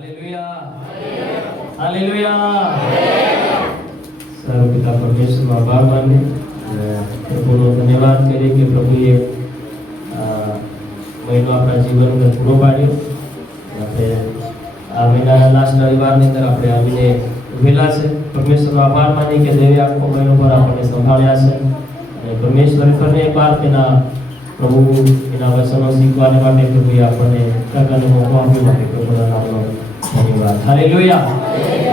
Hallelujah hallelujah સર્વપિતા પરમેશ્વરનો આભાર માનીએ અને પ્રભુનો ધન્યવાદ કરીએ કે પ્રભુએ મહિનો આપણા જીવનમાં પૂરો પાડ્યો. આપણે આ મહિનાના લાસ્ટ રવિવારની અંદર આપણે આવીને ઉભેલા છે. પરમેશ્વરનો આભાર માનીએ કે દેવે આખો મહિનો પર આપણને સંભાળ્યા છે અને પરમેશ્વરે ફરી એકવાર તેના પ્રભુ એના વચનો શીખવાને માટે પ્રભુએ આપણને તક અને મોકો આપ્યો માટે પ્રભુના નામનો ધન્યવાદ. હાલેલુયા.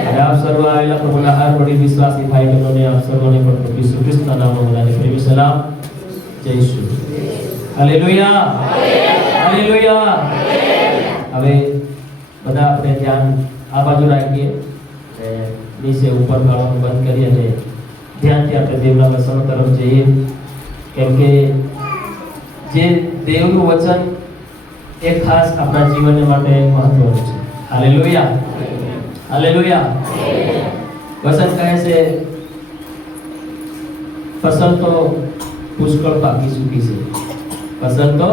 અને આપ સર્વ આવેલા પ્રભુના હાર વડી વિશ્વાસી ભાઈ બહેનોને આપ સર્વને પણ પ્રભુ ઈસુ ખ્રિસ્તના નામમાં બધાને પ્રેમી સલામ. જય ઈસુ. Hallelujah hallelujah. હવે બધા આપણે ધ્યાન આ બાજુ રાખીએ અને નીચે ઉપર ગાળવાનું બંધ કરી અને ધ્યાનથી આપણે દેવના વચનો તરફ જઈએ. કેમ કે જે દેવનું વચન એ ખાસ આપણા જીવન માટે મહત્વનું છે. Hallelujah hallelujah. વચન કહે છે ફસલ તો પુષ્કળ પાકી ચૂકી છે. ફસલ તો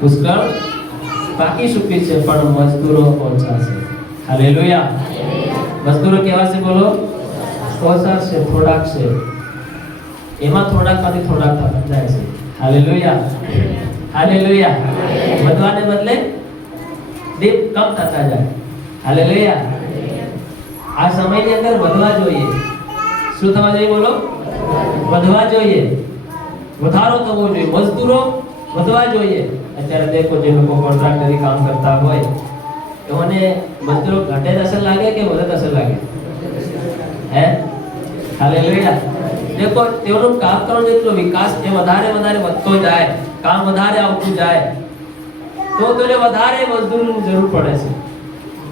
પુષ્કળ પાકી ચૂકી છે પણ મજદૂરો ઓછા છે. હાલેલુયા. મજદૂરો કેવા છે બોલો? ઓછા છે, થોડાક છે. એમાં થોડાકમાંથી થોડાક જાય છે. Hallelujah hallelujah. વધવાને બદલે દીપ કમ થતા જાય. હાલેલુયા. આ સમયની અંદર વધવા જોઈએ. શું થવા જોઈએ બોલો? વધવા જોઈએ. વધારો થવો જોઈએ. મજદૂરો વધવા જોઈએ. અત્યારે દેખો જે લોકો કોન્ટ્રાક્ટરી કામ કરતા હોય એઓને મજદૂરો ઘટે અસર લાગે કે વધે અસર લાગે? હે? હાલેલુયા. देखो तेवनो काम करो જેટલો વિકાસ એ વધારે વધારે વધતો જાય, કામ વધારે આવતું જાય તો તને વધારે મજદૂરોની જરૂર પડે છે.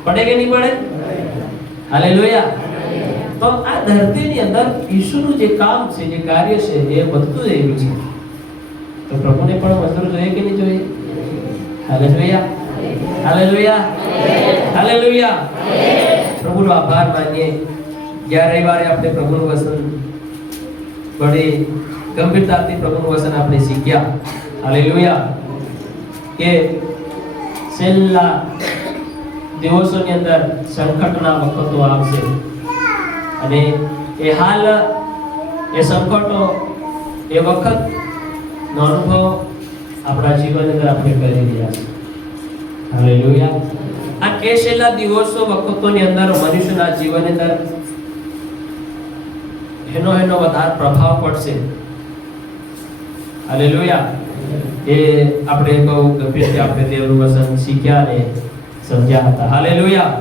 પડે કે નહીં પડે? હાલેલુયા. તો આ ધરતીની અંદર ઈશ્વરનું જે કામ છે, જે કાર્ય છે એ વધતું જઈ રહ્યું છે. તો પ્રભુને પણ મજદૂર જોઈએ કે નહીં જોઈએ? Hallelujah hallelujah hallelujah. પ્રભુનો આભાર માનીએ. ગયા રવિવારે આપણે પ્રભુનું વચન બડી ગંભીરતાથી પ્રભુનું વચન આપણે શીખ્યા. હાલેલુયા. કે છેલ્લા દિવસોની અંદર સંકટના વખતો આવશે અને એ હાલ એ સંકટો એ વખતનો અનુભવ આપણા જીવનની અંદર આપણે કરી રહ્યા છીએ. હાલેલુયા. આ કે છેલ્લા દિવસો વખતોની અંદર મનુષ્યના જીવનની અંદર એનો વધારે પ્રભાવ પડશે. હાલેલુયા. એ આપણે બહુ ગંભીરથી આપણે દેવનું વચન શીખ્યા અને સમજ્યા હતા. હાલેલુયા.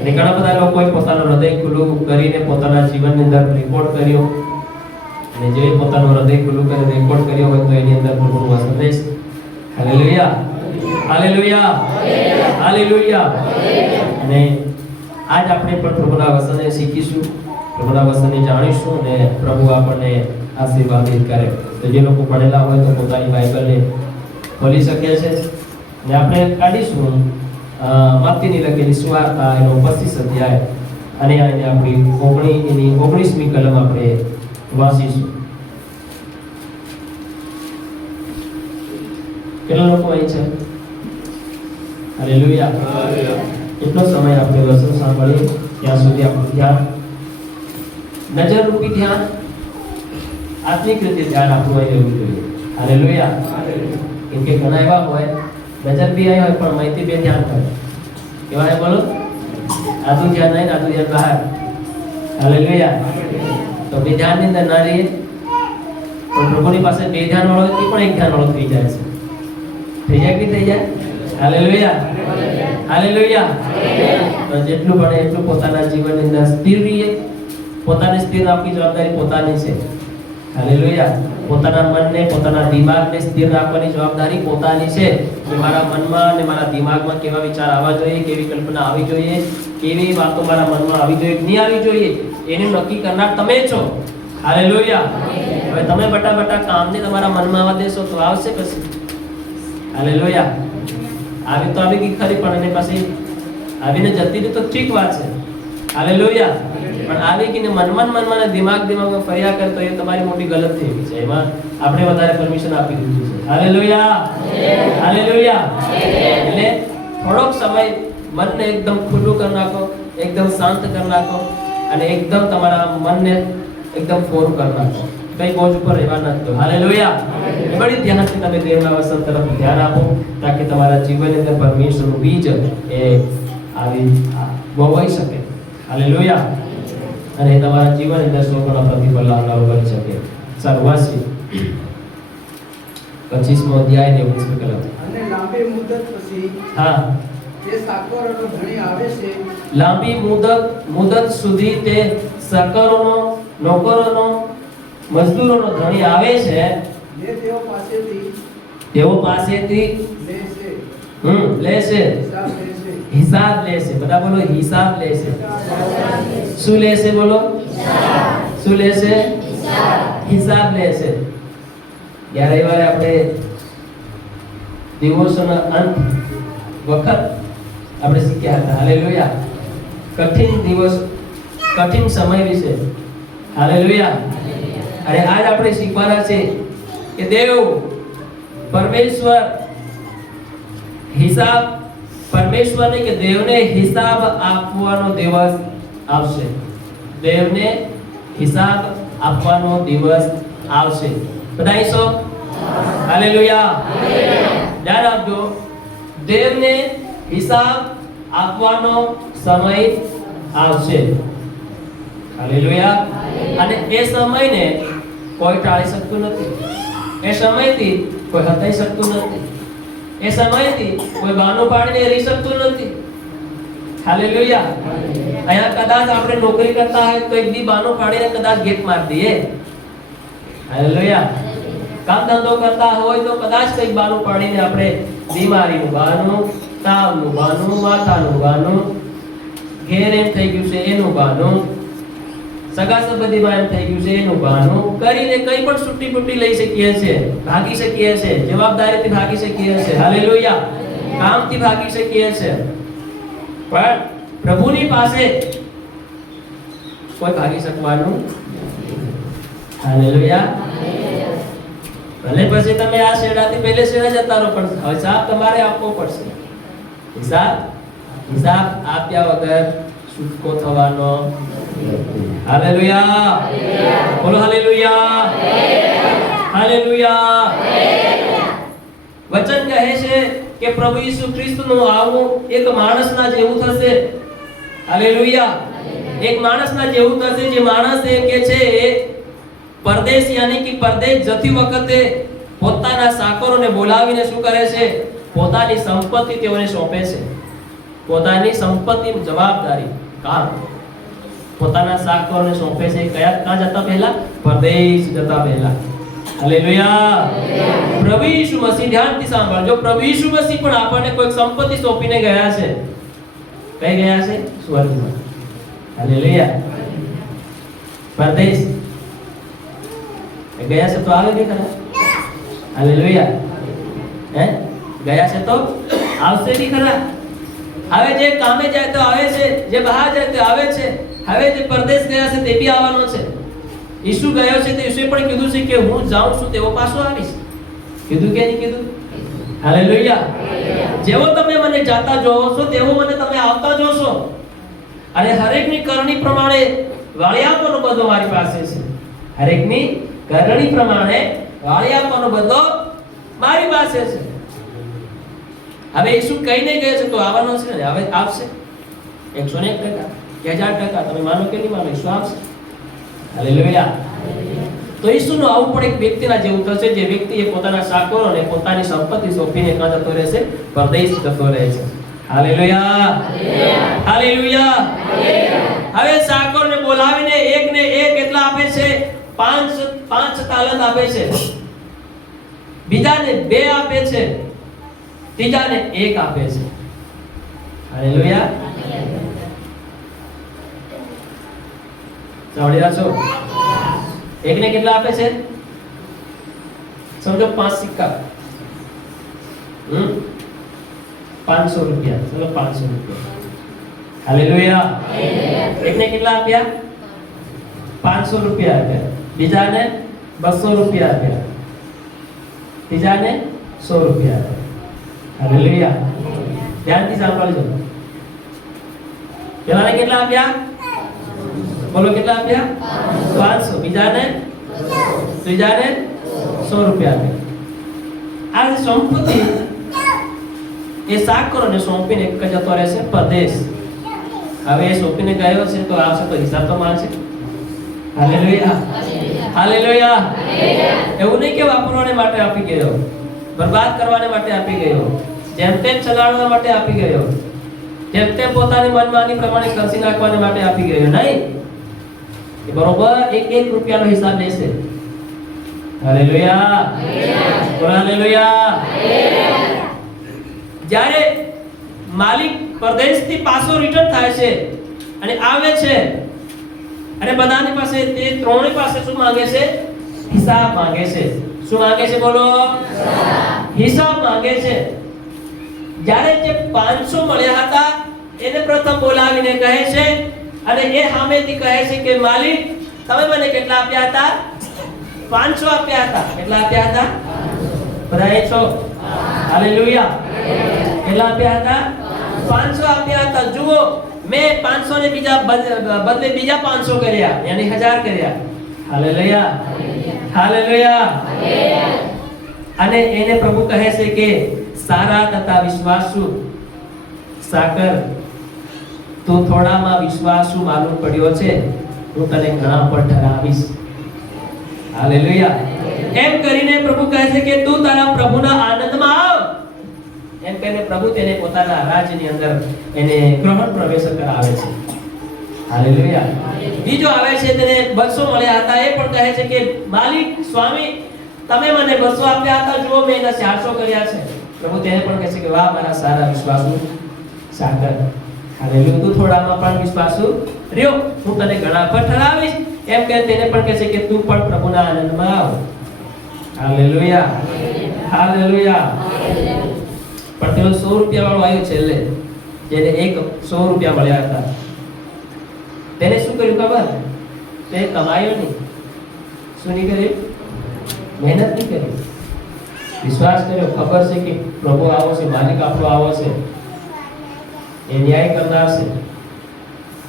અને ઘણા બધા લોકોએ પોતાનું હૃદય ખુલ્લું કરીને પોતાના જીવનની અંદર રેકોર્ડ કર્યો અને જે પોતાનું હૃદય ખુલ્લું કરીને રેકોર્ડ કર્યો હોય તો એની અંદર પ્રભુનું વચન રહેશે. Hallelujah hallelujah hallelujah. અને આજ આપણે પણ પ્રભુના વચનને શીખીશું, પ્રભુના વચનને જાણીશું અને પ્રભુ આપણને આશીર્વાદિત કરે. તો જે લોકો ભણેલા હોય તો પોતાની બાઇબલને ખોલી શકે છે અને આપણે કાઢીશું મત્તીની લખેલી સુવાર્તા એનો 25 અધ્યાય અને એને આપણી 19મી કલમ આપણે વાંચીશું. કેટલા લોકો અહીં છે? હાલેલુયા. એટલો સમય આપણે વચન સાંભળીએ ત્યાં સુધી આપણું ધ્યાન, નજર રૂપી ધ્યાન, આત્મિક રીતે ધ્યાન આપવું હોય એવું જોઈએ. હાલેલુયા. કેમ કે ઘણા એવા હોય નજર બી આવી હોય પણ માહિતી બે ધ્યાન કરે. કેવાય બોલો? આધું ધ્યાન નહીં, આધું ધ્યાન બહાર. હાલેલુયા. તો બે ધ્યાનની અંદર ના રહીએ તો પ્રભુની પાસે બે ધ્યાન વાળો હોય પણ એક ધ્યાન વાળો થઈ જાય છે. થઈ જાય કે થઈ જાય? Hallelujah hallelujah. તો જેટલું બને એટલું પોતાના જીવનની અંદર સ્થિર રહીએ. પોતાને સ્થિર રાખવાની જવાબદારી પોતાની છે. હાલેલુયા. પોતાના મનને, પોતાના દિમાગને સ્થિર રાખવાની જવાબદારી પોતાની છે. કે મારા મનમાં અને મારા દિમાગમાં કેવા વિચાર આવવા જોઈએ, કેવી કલ્પના આવી જોઈએ, કેવી વાતો મારા મનમાં આવી જોઈએ, નહીં આવી જોઈએ, એનું નક્કી કરનાર તમે છો. હાલેલુયા. હવે તમે બટા કામને તમારા મનમાં આવવા દેશો તો આવશે પછી? હાલેલુયા. આવી તો આવી ગઈ ખરી પણ એની પછી આવીને જતી રહી તો ઠીક વાત છે. હાલેલુયા. પણ આવી કે મનમાં દિમાગમાં ફર્યા કરતો એ તમારી મોટી ગલત થઈ ગઈ છે. એમાં આપણે વધારે પરમિશન આપી દીધું છે. Hallelujah hallelujah. એટલે થોડોક સમય મનને એકદમ ખુલ્લું કરી નાખો, એકદમ શાંત કરી નાખો અને એકદમ તમારા મનને એકદમ ફોર કરી નાખો. કઈ બોજ ઉપર રહેવા નથી દો. હાલેલુયા. બડી ધ્યાનથી તમે દેવના વચન તરફ ધ્યાન આપો તાકી તમારા જીવનની અંદર પરમેશ્વરનું બીજ એ આવી વવાઈ શકે. હાલેલુયા. અને તમારા જીવનની અંદર સોગોના પ્રતિફળ લાવનારો બની શકે. સર્વાસી 25મો અધ્યાય ને 19મી કલમ. અને લાંબી મુદત પછી હા, તે સાકરોનો ધણી આવે છે. લાંબી મુદત સુધી તે સકરોનો, નોકરોનો, મજદૂરોનો ધણી આવે છે. જે તેઓ પાસેથી લેશે, હિસાબ લેશે. બધા બોલો હિસાબ લેશે. શું લેશે? બોલો શું લેશે? હિસાબ લેશે. ગયા રવિવારે આપણે દિવસોના અંત વખત આપણે શીખ્યા હતા. હાલેલુયા. કઠિન દિવસ, કઠિન સમય વિશે. હાલેલુયા. અને આજ આપણે શીખવાના છે કે દેવ પરમેશ્વર હિસાબ, પરમેશ્વરને કે દેવને હિસાબ આપવાનો દિવસ આવશે. દેવને હિસાબ આપવાનો દિવસ આવશે. બધાઈશો? હાલેલુયા. ધ્યાન આપજો. દેવને હિસાબ આપવાનો સમય આવશે. હાલેલુયા. અને એ સમયને કોઈ ટાળી શકતું નથી. એ સમયથી કોઈ હટાઈ શકતું નથી. એ સમયથી કોઈ બહાનું પાડીને રહી શકતું નથી. હાલેલુયા. અહીંયા કદાચ આપણે નોકરી કરતા હોય તો એક દી બહાનું પાડીને કદાચ ગેટ મારી દઈએ. હાલેલુયા. કામ ધંધો કરતા હોય તો કદાચ કંઈક બહાનું પાડીને આપણે બીમારીનું બહાનું, તાવનું બહાનું, માથાનું બહાનું, ઘેર એમ થઈ ગયું છે એનું બહાનું, સગા સંબંધીમાં એમ થઈ ગયું છે એનું બહાનું કરીને કંઈ પણ છૂટી ફૂટી લઈ શકીએ છીએ, ભાગી શકીએ છીએ, જવાબદારીથી ભાગી શકીએ છીએ. હાલેલુયા. કામથી ભાગી શકીએ છીએ. પણ પ્રભુની પાસે કોઈ ભાગી શકવાનું. હાલેલુયા. ભલે પછી તમે આ શેડાથી પહેલે શેડા જતા રહો પણ હિસાબ તમારે આપવો પડશે. હિસાબ આપ્યા વગર છૂટકો થવાનો. હાલેલુયા. બોલો હાલેલુયા. હાલેલુયા. વચન કહે છે કે પ્રભુ ઈસુ ખ્રિસ્તનું આવવું એક માણસના જેવું થશે. હાલેલુયા. એક માણસના જેવું થશે જે માણસ એ કે છે પરદેશ યાની કે પરદેશ જતી વખતે પોતાના સાકરોને બોલાવીને શું કરે છે? પોતાની સંપત્તિ તેઓને સોંપે છે. પોતાની સંપત્તિની જવાબદારી, કામ પોતાના સાકરોને સોંપે છે. ક્યાં જતા પહેલા? પરદેશ જતા પહેલા. હાલેલુયા. પ્રભુ ઈસુ મસીહ, ધ્યાનથી સાંભળજો, પ્રભુ ઈસુ મસીહ પણ આપણને કોઈ સંપત્તિ સોંપીને ગયા છે. કઈ ગયા છે? સ્વર્ગમાં. હાલેલુયા. પરદેશ ગયા છે તો આવે કે ખરા? હાલેલુયા. ગયા છે તો આવશે કે ખરા? હવે જે કામે જાય તો આવે છે, જે બહાર જાય તો આવે છે. હવે જે પરદેશ ગયા છે તે બી આવવાનો છે. ઈસુ ગયો છે તો ઈસુએ પણ કીધું છે કે હું જાઉં છું તેવો પાછો આવીશ. કીધું કે નહીં કીધું? હાલેલુયા. જેવો તમે મને જાતા જોવો છો તેવો મને તમે આવતા જોશો. અને હરેકની કરણી પ્રમાણે વાળી આપવાનો બધો મારી પાસે છે. હરેકની કરણી પ્રમાણે વાળી આપવાનો બધો મારી પાસે છે. હવે ઈસુ કહીને ગયો છે તો આવવાનો છે ને? હવે આવશે 101%, 1000%. તમે માનો કે નહીં માનો, ઈસુ આવશે. હાલેલુયા. તો ઈસુનું આવું પણ એક વ્યક્તિના જેવું થશે જે વ્યક્તિ પોતાના સાકરોને પોતાની સંપત્તિ સોંપીને કાં જતો રહેશે? પરદેશ જતો રહે છે. હાલેલુયા. હાલેલુયા. હવે સાકરને બોલાવીને એકને એક કેટલા આપે છે? 5 તાલંત આપે છે. બીજાને 2 આપે છે. ત્રીજાને 1 આપે છે. હાલેલુયા. સાંભળ્યા છો? એકને કેટલા આપે છે? સમજો 5 સિક્કા. 500 રૂપિયા. ચલો 500 રૂપિયા. હાલેલુયા. એકને કેટલા આપ્યા? 500 રૂપિયા આપ્યા. બીજાને 200 રૂપિયા આપ્યા. ત્રીજાને 100 રૂપિયા આપ્યા. હાલેલુયા. ધ્યાનથી સાંભળજો. પેલાને કેટલા આપ્યા? બોલો કેટલા આપ્યા? 500. બીજાને? ત્રીજાને 100 રૂપિયા આપ્યા. આ સંપત્તિ એ સાકરોને સોંપીને એક જતો રહેશે પરદેશ. હવે એ સોંપીને ગયો છે તો આવશે તો હિસાબ તો માંગશે. Hallelujah, hallelujah. એવું નહીં કે વાપરવાને માટે આપી ગયો, બરબાદ કરવાને માટે આપી ગયો, જેમ તેમ ચલાવવા માટે આપી ગયો, જેમ તેમ પોતાની મનમાની પ્રમાણે ખર્ચી નાખવાને માટે આપી ગયો નહીં. એ બરોબર એક રૂપિયાનો હિસાબ લેશે. Hallelujah, hallelujah. જ્યારે માલિક પરદેશથી પાછો રિટર્ન થાય છે અને આવે છે અને બધાની પાસે તે ત્રણેય પાસે શું માંગે છે? હિસાબ માંગે છે. શું માંગે છે? બોલો હિસાબ માંગે છે. જ્યારે જે 500 મળ્યા હતા એને પ્રથમ બોલાવીને કહે છે અને એ સામેથી કહે છે કે માલિક તમે મને કેટલા આપ્યા હતા? 500 આપ્યા હતા. કેટલા આપ્યા હતા? બધા 100. હાલેલુયા. કેટલા આપ્યા હતા? 500 આપ્યા હતા. જુઓ મેં 500 ને બીજા બદલે બીજા 500 કર્યા, યાની 1000 કર્યા. Hallelujah, hallelujah. અને એને પ્રભુ કહે છે કે સારા તથા વિશ્વાસુ સાકર, તું થોડામાં વિશ્વાસુ માલુમ પડ્યો છે, હું તને ઘણા પર ઠરાવીશ. હાલેલુયા. એમ કરીને પ્રભુ કહે છે કે તું તારા પ્રભુના આનંદમાં આવ. એમ કહીને પ્રભુ તેને પોતાના રાજ્યની અંદર એને ગ્રહણ પ્રવેશ કરાવે છે. હાલેલુયા. બીજો આવે છે તેને 200 મળ્યા હતા. એ પણ કહે છે કે માલિક સ્વામી તમે મને 200 આપ્યા હતા, જુઓ મેં એના 400 કર્યા છે. પ્રભુ તેને પણ કહે છે કે વાહ મારા સારા વિશ્વાસુ સાગર. હાલેલુયા. તું થોડામાં પણ વિશ્વાસુ રહ્યો, હું તને ઘણા પર ઠરાવીશ. એમ કે તેને પણ કહે છે કે તું પણ પ્રભુના આનંદમાં આવ. Hallelujah, hallelujah. પણ તેનો 100 રૂપિયા વાળો આવ્યો છેલ્લે, જેને 100 રૂપિયા મળ્યા હતા. તેને શું કર્યું ખબર? તે કમાયો નહીં. શું નહીં કર્યું? મહેનત નહીં કરી, વિશ્વાસ કર્યો. ખબર છે કે પ્રભુ આવો છે, માલિક આપણો આવો છે, એ ન્યાય કરનાર છે,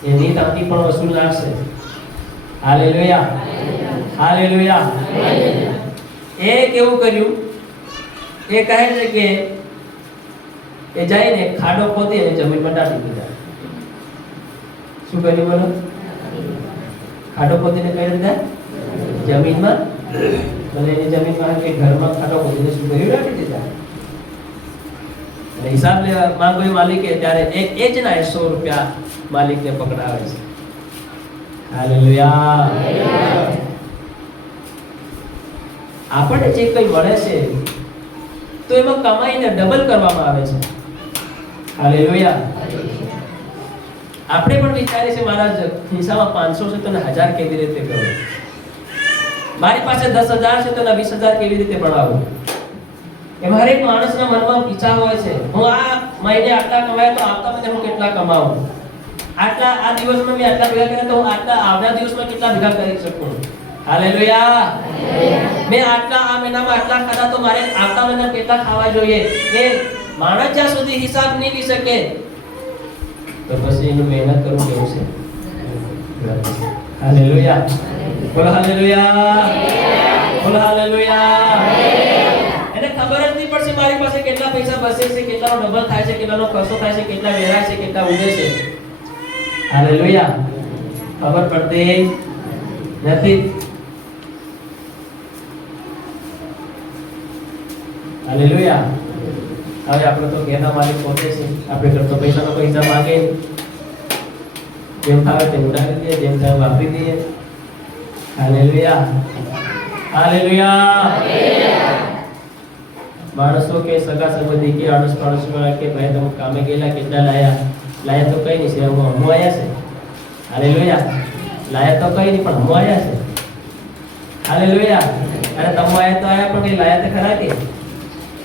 એ નીત આપતી પણ વસૂલનાર છે. Hallelujah, hallelujah. એ કેવું કર્યું? એ કહે છે કે એ જઈને ખાડો ખોદી અને જમીનમાં દાટી દીધા. શું કર્યું બોલો? ખાડો ખોદીને કઈ દીધા જમીનમાં. અને એની જમીનમાં કે ઘરમાં ખાડો ખોદીને શું કર્યું? દાટી દીધા. અને હિસાબ લેવા માંગ્યો માલિકે, ત્યારે એ જ ના 100 રૂપિયા માલિકને પકડાવે છે. હાલેલુયા. આપણે જે કંઈ મળે છે તો એમાં કમાઈને ડબલ કરવામાં આવે છે. હાલેલુયા. આપણે પણ વિચારીએ છે મારા ખિસ્સામાં 500 છે તો 1000 કેવી રીતે કરું, મારી પાસે 10,000 છે તો 20,000 કેવી રીતે બનાવું. એમ હરેક માણસના મનમાં ઈચ્છા હોય છે, હું આ મહિને આટલા કમાયા તો આવતા મહિને હું કેટલા કમાવું, આટલા આ દિવસમાં મેં આટલા ભેગા કર્યા તો હું આટલા આવનાર દિવસમાં કેટલા ભેગા કરી શકું. હાલેલુયા. મેં આટલા આ મહિનામાં આટલા ખાધા તો મારે આવતા મહિનામાં કેટલા ખાવા જોઈએ. એ માણસ જ્યાં સુધી હિસાબ નહીં લઈ શકે તો પછી એનું મહેનત કરવું કેવું છે. હાલેલુયા. બોલો હાલેલુયા, બોલો હાલેલુયા. એને ખબર જ નહીં પડશે મારી પાસે કેટલા પૈસા બચે છે, કેટલાનો ડબલ થાય છે, કેટલાનો ખર્ચો થાય છે, કેટલા વેરાય છે, કેટલા ઉડે છે. હાલેલુયા. ખબર પડતી નથી. હાલેલુયા. હવે આપણે તો ઘેરના માલિક પોતે છે, આપણે કરતો પૈસાનો પૈસા માંગે, જેમ થાય તેમ ઉડાવી દઈએ, જેમ થાય વાપરી દઈએ. Hallelujah, hallelujah. માણસો કે સગા સંબંધી કે આડોશ પાડોશ વાળા કે ભાઈ તમે કામે ગયેલા કેટલા લાયા તો કઈ નહીં છે, હું આયા છે. હાલેલુયા. લાયા તો કઈ નહીં પણ હું આયા છે. હાલેલુયા. અને તમે આયા તો આયા પણ કઈ લાયા તો ખરા કે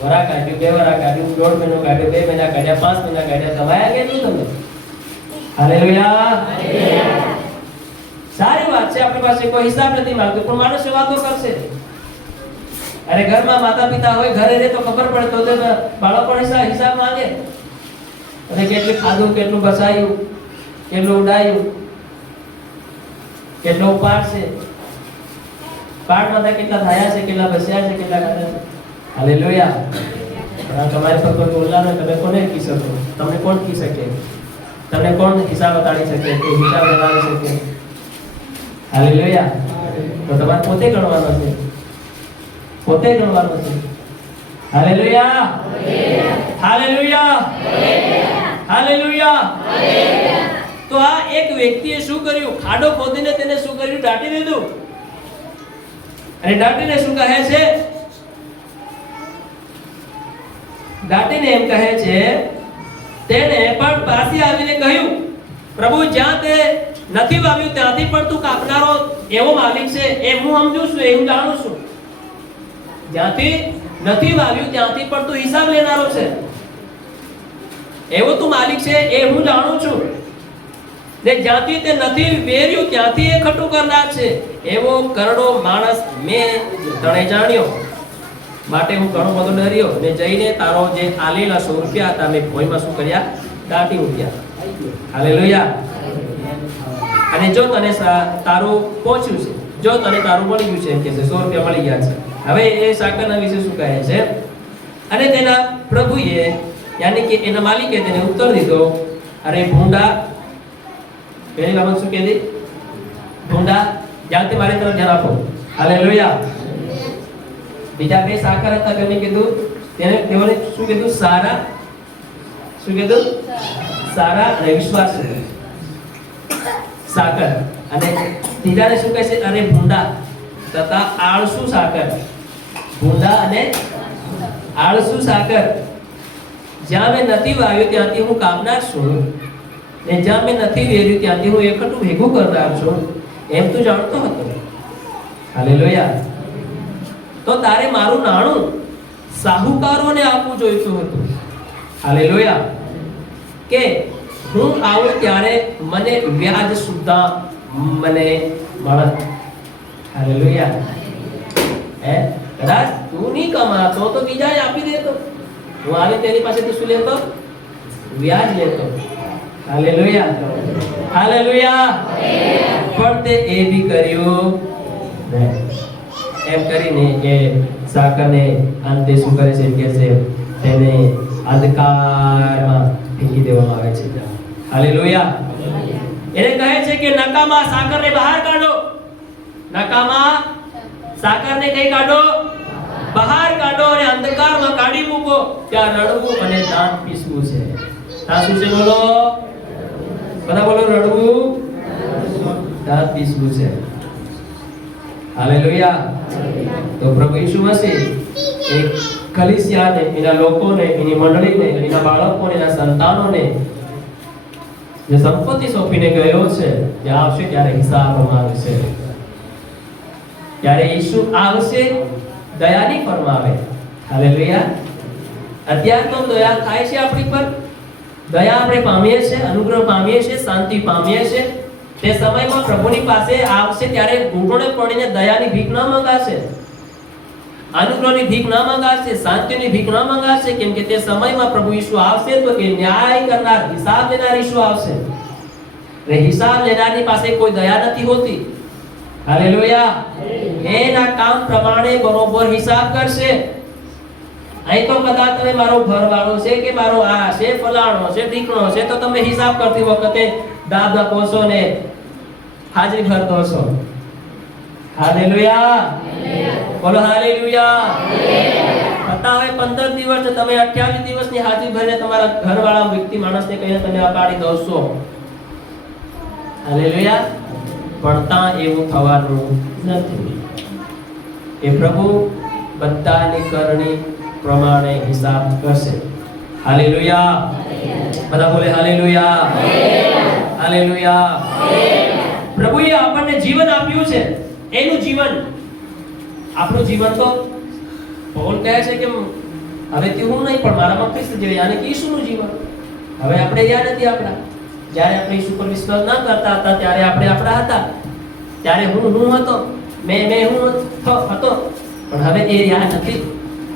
વરા કાઢ્યું, 2 વરા કાઢ્યું, 1.5 મહિનો કાઢ્યો, 2 મહિના કાઢ્યા, 5 મહિના કાઢ્યા, દવાયા કે નહીં તમે? હાલેલુયા. સારી વાત છે, આપણી પાસે કોઈ હિસાબ નથી માંગતો પણ માણસ વાતો કરશે. અરે ઘરમાં માતા પિતા હોય, ઘરે રહે તો ખબર પડે તો બાળકો હિસાબ માંગે. અને કેટલું ખાધું, કેટલું બસાયું, કેટલું ઉડાયું, કેટલો ઉપાડશે, પાઠમાં કેટલા થયા છે, કેટલા બસ્યા છે, કેટલા ખાધા છે. હાલેલુયા. તમારી પર કોઈ બોલવાનો તમે કોને કી શકો? તમને કોણ કી શકે? તમને કોણ હિસાબ બતાડી શકે કે હિસાબ લગાવી શકે? હાલેલુયા. તો તમારે પોતે ગણવાનો છે, પોતે ગણવાનો છે. Hallelujah, hallelujah, hallelujah. તો આ એક વ્યક્તિએ શું કર્યું? ખાડો ખોદીને તેને શું કર્યું? દાટી દીધું. અને દાટીને શું કહે છે? દાટીને એમ કહે છે, તેને પણ પાછી આવીને કહ્યું, પ્રભુ જ્યાં તે નથી વાવ્યું ત્યાંથી પણ તું કાપનારો એવો માલિક છે, એ હું સમજુ છું, એ હું જાણું છું. જ્યાંથી નથી વાવ્યું ત્યાંથી પણ તું હિસાબ લેનારો છે, એવો તું માલિક છે, એ હું જાણું છું. ને જ્યાંથી તે નથી વેર્યું ત્યાંથી એ ખોટું કરનાર છે, એવો કરડો માણસ મેં તને જાણ્યો. માટે હું ઘણો બધો ડર્યો ને જઈને તારો જે આલેલા 100 રૂપિયા હતા મેં ભોયમાં શું કર્યા? દાટી મૂક્યા. હાલેલુયા. અને જો તને તારું પહોંચ્યું છે, જો તને તારું મળી ગયું છે, એમ કે 100 રૂપિયા મળી ગયા છે. હવે એ સાકરના વિશે શું કહે છે? અને તેના પ્રભુએ યાની કે એના માલિકે તેને ઉત્તર દીધો, અરે ભૂંડા. પહેલી બાબત શું કીધી? ભૂંડા. જ્યાંથી મારી તરફ ધ્યાન આપો. હાલેલુયા. બીજા બે સાકર હતા, તેમને કીધું, તેઓને શું કીધું? સારા. શું કીધું? સારા અને વિશ્વાસ સાકર. અને ત્રીજાને શું કહે છે? અરે ભૂંડા તથા આળસુ સાકર. ભૂંડા અને આળસુ સાકર. જ્યાં મેં નથી વાવ્યું ત્યાંથી હું કાપનાર છું, ને જ્યાં મેં નથી વેર્યું ત્યાંથી હું એકઠું ભેગું કરનાર છું, એમ તું જાણતો હતો. હાલેલુયા. તો તારે મારું નાણું સાહુકારોને આપવું જોઈતું હતું. હાલેલુયા. કે હું આવું ત્યારે મને વ્યાજ સુદ્ધા મને મળે. હાલેલુયા. કદાચ તું નહીં કમાતો તો બીજાને આપી દેતો. હું આવે તેની પાસેથી શું લેતો? વ્યાજ લેતો. Hallelujah, hallelujah. પણ તે એ બી કર્યું નહીં. એમ કરીને એ સાકરને અંતે શું કરે છે? કે છે તેને અંધકારમાં ફેંકી દેવામાં આવે છે. હાલેલુયા. એને કહે છે કે નકામા સાકરને બહાર કાઢો. નકામા સાકરને કઈ કાઢો? બહાર કાઢો અને અંધકારમાં કાઢી મૂકો. ત્યાં રડવું અને દાંત પીસવું છે. ત્યાં શું છે? બોલો બધા, બોલો. રડવું, દાંત પીસવું છે. હાલેલુયા. તો પ્રભુ ઈસુ મસીહ એક કલીસિયાને, એના લોકોને, એની મંડળીને, એના બાળકોને, એના સંતાનોને જે સંપત્તિ સોંપીને ગયો છે, જે આવશે ત્યારે હિસાબ માંગશે. ત્યારે ઈસુ આવશે, દયાની ફરમાવે. હાલેલુયા. અત્યારે તો દયા થાય છે આપણી પર, દયા આપણે પામીએ છીએ, અનુગ્રહ પામીએ છીએ, શાંતિ પામીએ છીએ. તે સમયમાં પ્રભુની પાસે આવશે ત્યારે ઘૂંટણે પડીને દયાની ભીખ ન મંગાશે, અનુગ્રહની ભીખ ન મંગાશે, શાંતિની ભીખ ન મંગાશે. કેમ કે તે સમયમાં પ્રભુ ઈસુ આવશે તો એ ન્યાય કરનાર, હિસાબ લેનાર ઈસુ આવશે. અને હિસાબ લેનારની પાસે કોઈ દયા નથી હોતી. હાલેલુયા. એના કામ પ્રમાણે બરોબર હિસાબ કરશે. અહીં તો કદાચ તમે મારો ઘરવાળો છે કે મારો આ છે, ફલાણો છે, ઢીકણો છે, તો તમે હિસાબ કરતી વખતે દાબ આપો છો ને હાજરી ભરતો છો. હાલેલુયા, બોલો હાલેલુયા. પતા હોય 15 દિવસ, તમે 28 દિવસની હાજરી ભરીને તમારા ઘરવાળા વ્યક્તિ માણસને કહીને તમે અપાડી દો છો. હાલેલુયા. પણ ત્યાં એવું થવાનું નથી. એ પ્રભુ બધાની કરણી પ્રમાણે હિસાબ કરશે. હાલેલુયા. બધા બોલે હાલેલુયા, હાલેલુયા. પ્રભુએ આપણને જીવન આપ્યું છે, એનું જીવન. આપણું જીવન તો પૌલ કહે છે કે હવે તેવું નહીં, પણ મારામાં ખ્રિસ્ત જેવું, યાની કે ઈસુનું જીવન. હવે આપણે યાદ નથી આપણા. જ્યારે આપણે ઈસુ પર વિશ્વાસ ન કરતા હતા ત્યારે આપણે આપણા હતા. ત્યારે હું હતો, મેં હું હતો, પણ હવે એ યાદ નથી.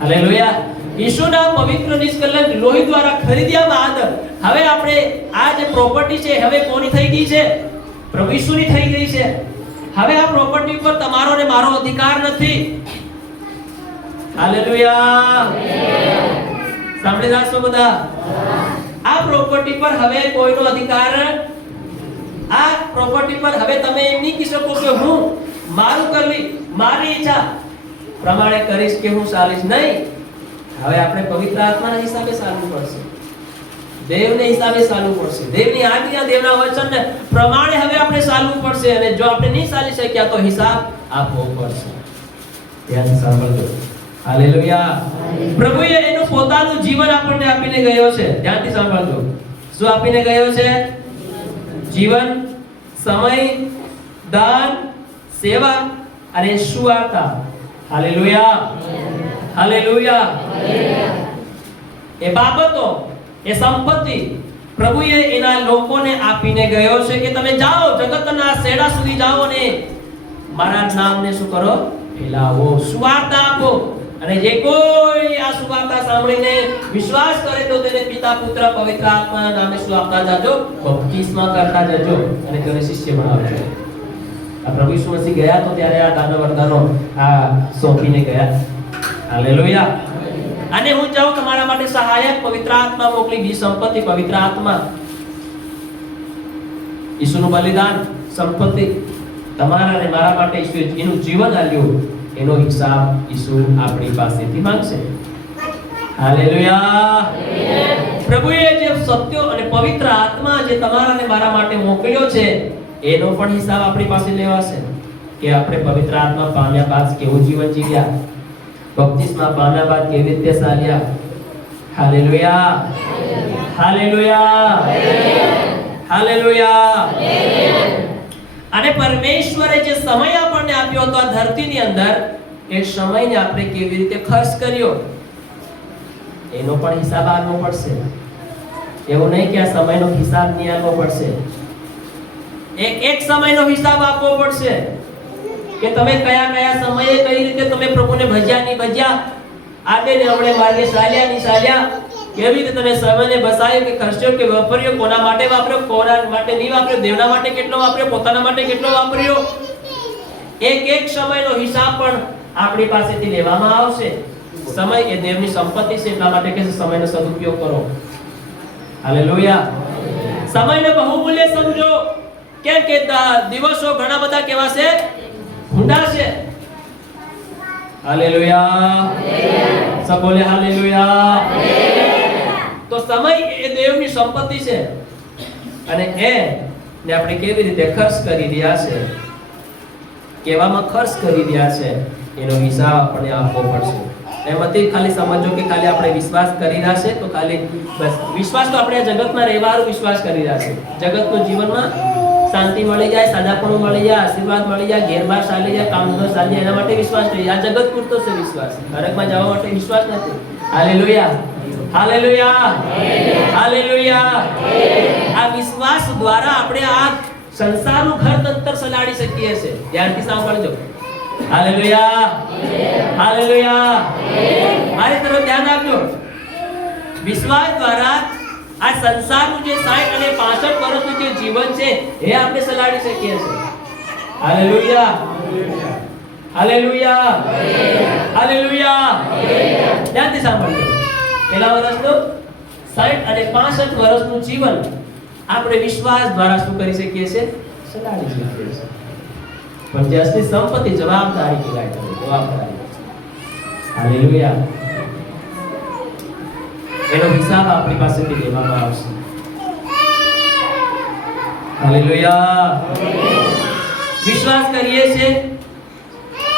હાલેલુયા. ઈસુના પવિત્ર નિષ્કલંક લોહી દ્વારા ખરીદ્યા બાદ હવે આપણે આ જે પ્રોપર્ટી છે હવે કોની થઈ ગઈ છે? પ્રભુ ઈસુની થઈ ગઈ છે. હવે આ પ્રોપર્ટી પર તમારો ને મારો અધિકાર નથી. હાલેલુયા. સાંભળી રાખશો બધા. આ પ્રોપર્ટી પર હવે કોઈનો અધિકાર, આ પ્રોપર્ટી પર હવે તમે એમ નહીં કહી શકો કે હું મારું કરવી, મારી ઈચ્છા પ્રમાણે કરીશ કે હું ચાલીશ. નહીં, હવે આપણે પવિત્ર આત્માના હિસાબે ચાલવું પડશે, દેવને હિસાબે ચાલવું પડશે, દેવની આજ્ઞા, દેવના વચન પ્રમાણે હવે આપણે ચાલવું પડશે. અને જો આપણે નહીં ચાલી શક્યા તો હિસાબ આપવો પડશે. ધ્યાન સાંભળજો. હાલેલુયા. પ્રભુએ એનું પોતાનું જીવન આપણને આપીને ગયો છે. ધ્યાનથી સાંભળજો. શું આપીને ગયો છે? જીવન, સમય, દાન, સેવા અને સુવાર્તા. હાલેલુયા. હાલેલુયા. એ બાબતો, એ સંપત્તિ પ્રભુએ એના લોકોને આપીને ગયો છે કે તમે જાઓ, જગતના છેડા સુધી જાઓ અને મારા નામને શું કરો? ફેલાવો, સુવાર્તા આપો. અને જે કોઈ આ સુવાર્તા સાંભળીને વિશ્વાસ કરે તો તેને પિતા, પુત્ર, પવિત્ર આત્માના નામે શું આપતા જજો? બપ્તિસ્મા કરતા જજો અને તેને શિષ્ય બનાવજો. આ પ્રભુ ઈસુ મસીહ ગયા તો ત્યારે આ દાન વરદાનો આ સોંપીને ગયા. હાલેલુયા. અને હું ચાહું તમારા માટે સહાયક પવિત્ર આત્મા મોકલી, બી સંપત્તિ પવિત્ર આત્મા, ઈસુનું બલિદાન, સંપત્તિ તમારા અને મારા માટે ઈસુએ એનું જીવન આપ્યું, એનો હિસાબ ઈસુ આપણી પાસેથી માંગશે. હાલેલુયા. પ્રભુએ જે સત્ય અને પવિત્ર આત્મા જે તમારા અને મારા માટે મોકલ્યો છે એનો પણ હિસાબ આપણી પાસે લેવાશે કે આપણે પવિત્ર આત્મા પામ્યા બાદ કેવું જીવન જીવ્યા, બપ્તિસ્મા પામ્યા બાદ કેવી રીતે ચાલ્યા. હાલેલુયા. હાલેલુયા. હાલેલુયા. અને પરમેશ્વરે જે સમય આપણને આપ્યો હતો આ ધરતીની અંદર, એ સમયને આપણે કેવી રીતે ખર્ચ કર્યો એનો પણ હિસાબ આપવો પડશે. એવું નહીં કે આ સમયનો હિસાબ નહીં આપવો પડશે. એક સમયનો હિસાબ આપવો પડશે કે તમે કયા સમયે કઈ રીતે તમે પ્રભુને ભજ્યા નહીં ભજ્યા, આગે ને હમણે માર્ગે ચાલ્યા નહીં ચાલ્યા, કેવી રીતે તમે સમયને બસાયો કે ખર્ચ્યો કે વાપર્યો, કોના માટે વાપર્યો, કોના માટે નહીં વાપર્યો, દેવના માટે કેટલો વાપર્યો, પોતાના માટે કેટલો વાપર્યો. એક સમયનો હિસાબ પણ આપણી પાસેથી લેવામાં આવશે. સમય એ દેવની સંપત્તિ છે, એટલા માટે કે સમયનો સદુપયોગ કરો. હાલેલુયા. સમયને બહુમૂલ્ય સમજો, કેમ કે દિવસો ઘણા બધા કેવા છે? ઊંડા છે. હાલેલુયા. સબ બોલે હાલેલુયા. તો સમય એ દેવની સંપત્તિ છે અને એને આપણે કેવી રીતે ખર્ચ કરી રહ્યા છે, કેવામાં ખર્ચ કરી રહ્યા છે, એનો હિસાબ આપણે આપવો પડશે. એમાંથી ખાલી સમજો કે ખાલી આપણે વિશ્વાસ કરી રહ્યા છે તો ખાલી બસ વિશ્વાસ તો આપણે જગતમાં રહેવાનો વિશ્વાસ કરી રહ્યા છે. જગતનું જીવનમાં શાંતિ મળી જાય, સાદાપણું મળી જાય, આશીર્વાદ મળી જાય, ઘેર-બાર ચાલી જાય, કામ-ધંધો ચાલી જાય, એના માટે વિશ્વાસ જોઈએ. આ જગત પૂરતો છે વિશ્વાસ, નરકમાં જવા માટે વિશ્વાસ નથી. હાલેલુયા. હાલેલુયા. હાલેલુયા. આ વિશ્વાસ દ્વારા આપણે આ સંસારનું ઘર તંત્ર ચલાડી શકીએ છીએ. ધ્યાનથી સાંભળજો. હાલેલુયા. હાલેલુયા. મારી તરફ ધ્યાન આપજો. વિશ્વાસ દ્વારા આ સંસારનું જે 60 અને 65 વર્ષનું જે જીવન છે એ આપણે ચલાડી શકીએ છીએ. હાલેલુયા. હાલેલુયા. હાલેલુયા. ધ્યાનથી સાંભળજો. પહેલા વર્ષનું 60 અને 65 વર્ષનું જીવન આપણે વિશ્વાસ દ્વારા શું કરી શકીએ છીએ? ચલાડી શકીએ છીએ. પણ જે અસલી સંપત્તિ જવાબદારી કહેવાય છે. જવાબદારી. હાલેલુયા. એનો હિસાબ આપણી પાસેથી લેવામાં આવશે. હાલેલુયા. વિશ્વાસ કરીએ છીએ,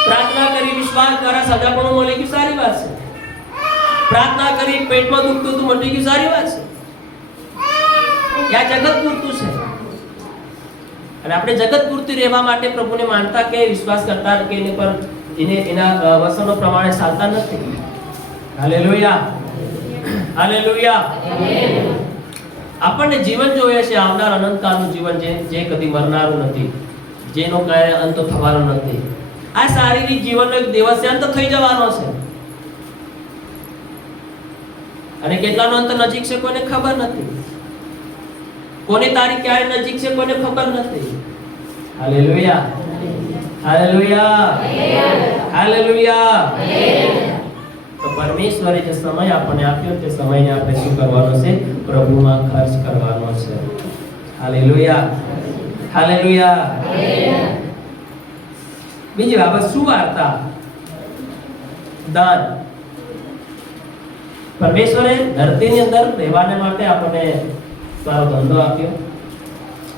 પ્રાર્થના કરી વિશ્વાસ દ્વારા સદાપણું મળી ગયું, સારી વાત છે. પ્રાર્થના કરી પેટમાં દુખતું હતું મટી ગયું, સારી વાત છે. આ જગત પૂરતું છે અને આપણે જગત પૂરતી રહેવા માટે પ્રભુને માનતા કે વિશ્વાસ કરતા કે એને પર એના વચનો પ્રમાણે ચાલતા નથી. હાલેલુયા. હાલેલુયા. આપણને જીવન જોઈએ છે, આવનાર અનંતકાળનું જીવન, જે કદી મરનારું નથી, જેનો ક્યારે અંત થવાનો નથી. આ શારીરિક જીવનનો એક દિવસે અંત થઈ જવાનો છે. અને કેટલાનો અંત નજીક છે કોઈને ખબર નથી. કોની તારીખ ક્યારે નજીક છે કોઈને ખબર નથી. Hallelujah, hallelujah, hallelujah. તો પરમેશ્વરે જે સમય આપણને આપ્યો તે સમયને આપણે શું કરવાનો છે? પ્રભુમાં ખર્ચ કરવાનો છે. Hallelujah, hallelujah. બીજી બાબત સુવાર્તા, દાન. પરમેશ્વરે ધરતીની અંદર રહેવાને માટે આપણને સારો ધંધો આપ્યો,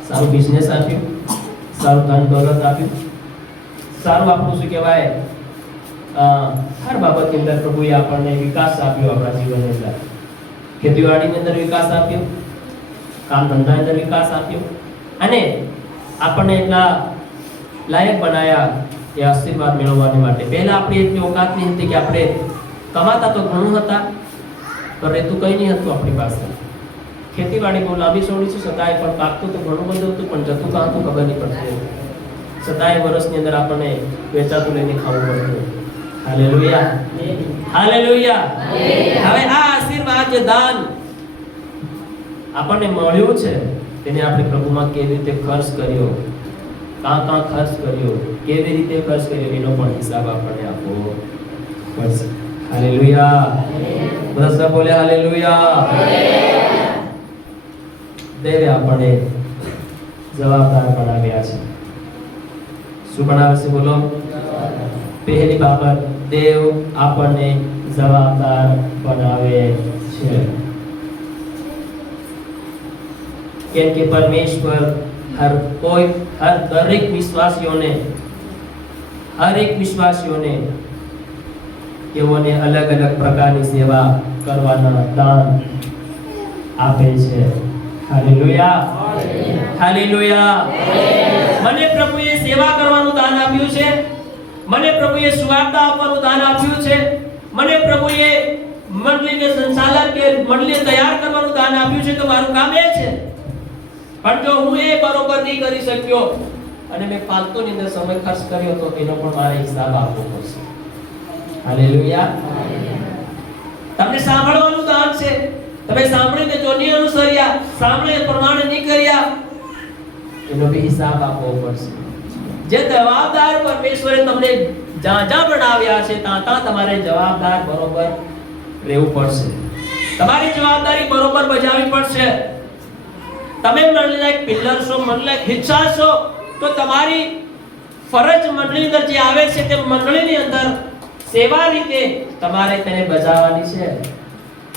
સારું બિઝનેસ આપ્યું, સારું ધન દોલત આપ્યું, સારું આપણું શું કહેવાય હર બાબતની અંદર પ્રભુએ આપણને વિકાસ આપ્યો. આપણા જીવનની અંદર ખેતીવાડીની અંદર વિકાસ આપ્યો, કામ ધંધાની અંદર વિકાસ આપ્યો, અને આપણને એટલા લાયક બનાયા એ આશીર્વાદ મેળવવા માટે. પહેલા આપણી એટલી ઓકાત નહીં હતી કે આપણે કમાતા તો ઘણું હતા, પણ રહેતું કંઈ નહીં હતું આપણી પાસે. ખેતીવાડી બહુ લાંબી સોડી છે, છતાંય પણ પાકતું તો ઘણું બધું હતું, પણ જતું કાં હતું ખબર નહીં પડતી. છતાંય વર્ષની અંદર આપણને વેચાતું લઈને ખાવું પડતું. Hallelujah, hallelujah. હવે આ આશીર્વાદ જે દાન આપણને મળ્યું છે તેને આપણે પ્રભુમાં કેવી રીતે ખર્ચ કર્યો, કાં ખર્ચ કર્યો, કેવી રીતે ખર્ચ કર્યો, એનો પણ હિસાબ આપણને આપવો પડશે. હાલેલુયા. બધા બોલે હાલેલુયા. દેવે આપણને જવાબદાર બનાવ્યા છે. શું બનાવે છે? બોલો. પહેલી બાબત, દેવ આપણને જવાબદાર બનાવે છે. કેમ કે પરમેશ્વર દરેક વિશ્વાસીઓને તેઓને અલગ અલગ પ્રકારની સેવા કરવાના દાન આપે છે. Hallelujah, hallelujah. મને પ્રભુએ સેવા કરવાનું દાન આપ્યું છે, મને પ્રભુએ સુવાર્તા આપવાનું દાન આપ્યું છે, મને પ્રભુએ મંડળીને સંચાલન કે મંડળી તૈયાર કરવાનું દાન આપ્યું છે. તો મારું કામ એ છે. પણ જો હું એ બરોબર નહીં કરી શક્યો અને મેં ફાલતુની અંદર સમય ખર્ચ કર્યો તો એનો પણ મારે હિસાબ આપવો પડશે. હાલેલુયા. તમને સાંભળવાનું દાન છે, તમે સાંભળીને જો નહીં અનુસર્યા, સાંભળે પ્રમાણે નહીં કર્યા, એનો બી હિસાબ આપવો પડશે. જે જવાબદાર પરમેશ્વરે તમને જ્યાં બનાવ્યા છે ત્યાં તમારે જવાબદાર બરોબર રહેવું પડશે. તમારી જવાબદારી બરોબર બજાવવી પડશે. તમે મંડળીના એક પિલ્લર છો, મંડળીના એક હિસ્સા છો, તો તમારી ફરજ મંડળી અંદર જે આવે છે તે મંડળીની અંદર સેવા રીતે તમારે તેને બજાવવાની છે,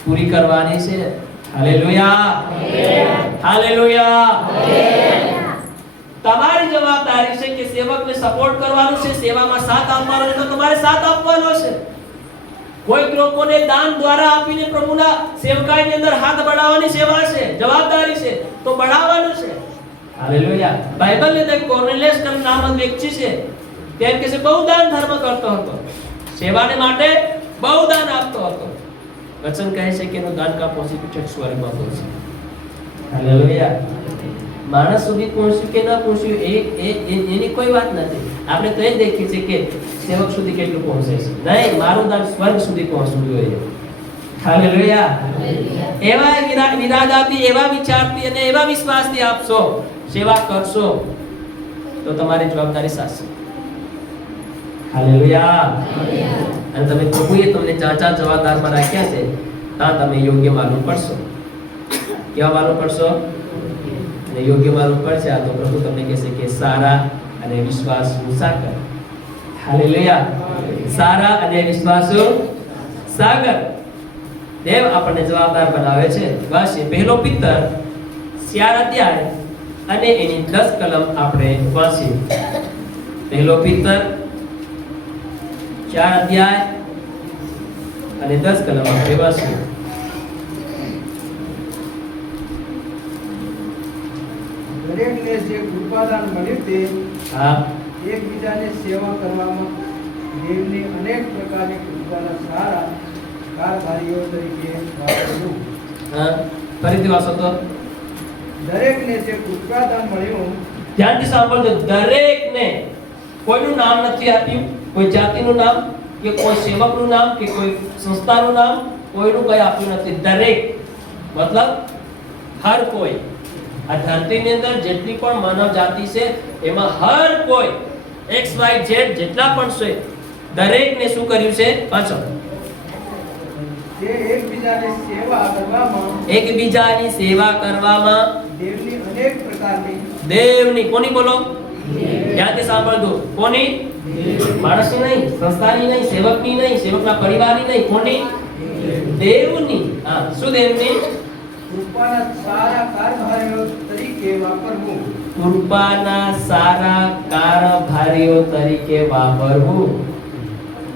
પૂરી કરવાની છે. Hallelujah, hallelujah. તમારી જવાબદારી છે કે સેવકને સપોર્ટ કરવાનો છે, સેવામાં સાથ આપવાનો છે, તો તમારે સાથ આપવાનો છે. કોઈ લોકોને દાન દ્વારા આપીને પ્રભુના સેવકાઈની અંદર હાથ બઢાવવાની સેવા છે, જવાબદારી છે, તો બઢાવવાનું છે. હાલેલુયા. બાઇબલની અંદર કોર્નેલિયસ નામક વ્યક્તિ છે, તેમ કે છે બહુ દાન ધર્મ કરતો હતો, સેવાને માટે બહુ દાન આપતો હતો. વચન કહે છે કે એનું દાન કા પહોંચી પીઠક સ્વર્ગમાં પહોંચી. હાલેલુયા. માણસ સુધી પહોંચ્યું કે ન પહોંચ્યું એની કોઈ વાત નથી. આપણે તો એ દેખીએ છીએ કે સેવક સુધી કેટલું પહોંચે છે. નહીં, મારું દાન સ્વર્ગ સુધી પહોંચવું જોઈએ. હાલેલુયા. એવા વિરાદાથી, એવા વિચારથી અને એવા વિશ્વાસથી આપશો, સેવા કરશો, તો તમારી જવાબદારી સાચી. હાલેલુયા. અને તમે પ્રભુએ તમને ચાચા જવાબદારમાં રાખ્યા છે, ત્યાં તમે યોગ્ય માલુમ પડશો. કેવા માલુમ પડશો? યોગ્ય માલુમ પડશે. આ તો પ્રભુ તમને કહેશે કે સારા અને વિશ્વાસુ સાગર. હાલેલુયા. સારા અને વિશ્વાસુ સાગર. દેવ આપણને જવાબદાર બનાવે છે. વાંચીએ પહેલો પિત્તર 4 અધ્યાય અને એની 10 કલમ આપણે વાંચીએ. પહેલો પિત્તર 4 અધ્યાય અને 10 કલમ આપણે વાંચીએ. દરેકને જે કૃપાદાન મળ્યું તે એકબીજાને સેવા કરવામાં દેવની અનેક પ્રકારની કૃપાના સારા કારભારીઓ તરીકે વાપરવું. ફરીથી વાંચો તો. દરેકને જે કૃપાદાન મળ્યું, ધ્યાનથી સાંભળજો. દરેકને, કોઈનું નામ નથી આપ્યું, કોઈ જાતિનું નામ કે કોઈ સેવકનું નામ કે કોઈ સંસ્થાનું નામ કોઈનું કઈ આપ્યું નથી. દરેક મતલબ હર કોઈ, આ ધરતીની અંદર જેટલી પણ માનવ જાતિ છે એમાં હર કોઈ XYZ જેટલા પણ છે દરેકને શું કર્યું છે? પાછળ જે એકબીજાની સેવા કરવામાં દેવની કોની બોલો? ધ્યાનથી સાંભળજો. કોની? માણસની નહીં, સંસ્થાની નહીં, સેવકની નહીં, સેવકના પરિવારની નહીં. કોની? દેવની. હા, શું દેવની? કૃપાના સારા કારભારીઓ તરીકે વાપરવું. કૃપાના સારા કારભારીઓ તરીકે વાપરવું.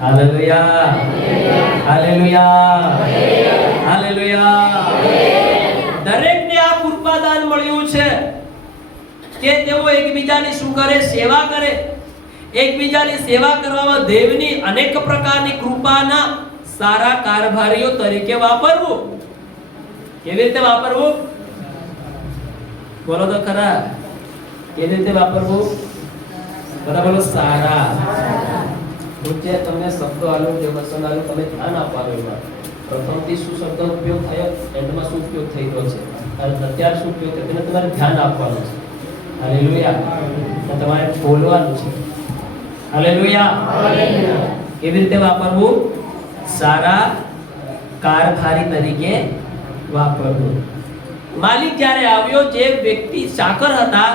Hallelujah, hallelujah, hallelujah. દરેકને આ કૃપાદાન મળ્યું છે કે તેઓ એકબીજાની શું કરે? સેવા કરે. એકબીજાની સેવા કરવામાં દેવની અનેક પ્રકારની કૃપાના સારા કારભારીઓ તરીકે વાપરવું. કેવી રીતે વાપરવું? બોલો તો ખરા. કેવી રીતે વાપરવું? બધા બોલો. સારા. જે તમને શબ્દો આલો, જે વચન આલો, તમે ધ્યાન આપવાનું એમાં. પ્રથમથી શું શબ્દનો ઉપયોગ થયો, એન્ડમાં શું ઉપયોગ થઈ રહ્યો છે, અને અત્યારે શું ઉપયોગ થયો, તેને તમારે ધ્યાન આપવાનું છે. હાલેલુયા. તમારે બોલવાનું છે. હાલેલુયા. કેવી રીતે વાપરવું? સારા કારભારી તરીકે વાપરવું. માલિક જ્યારે આવ્યો, જે વ્યક્તિ ચાકર હતા,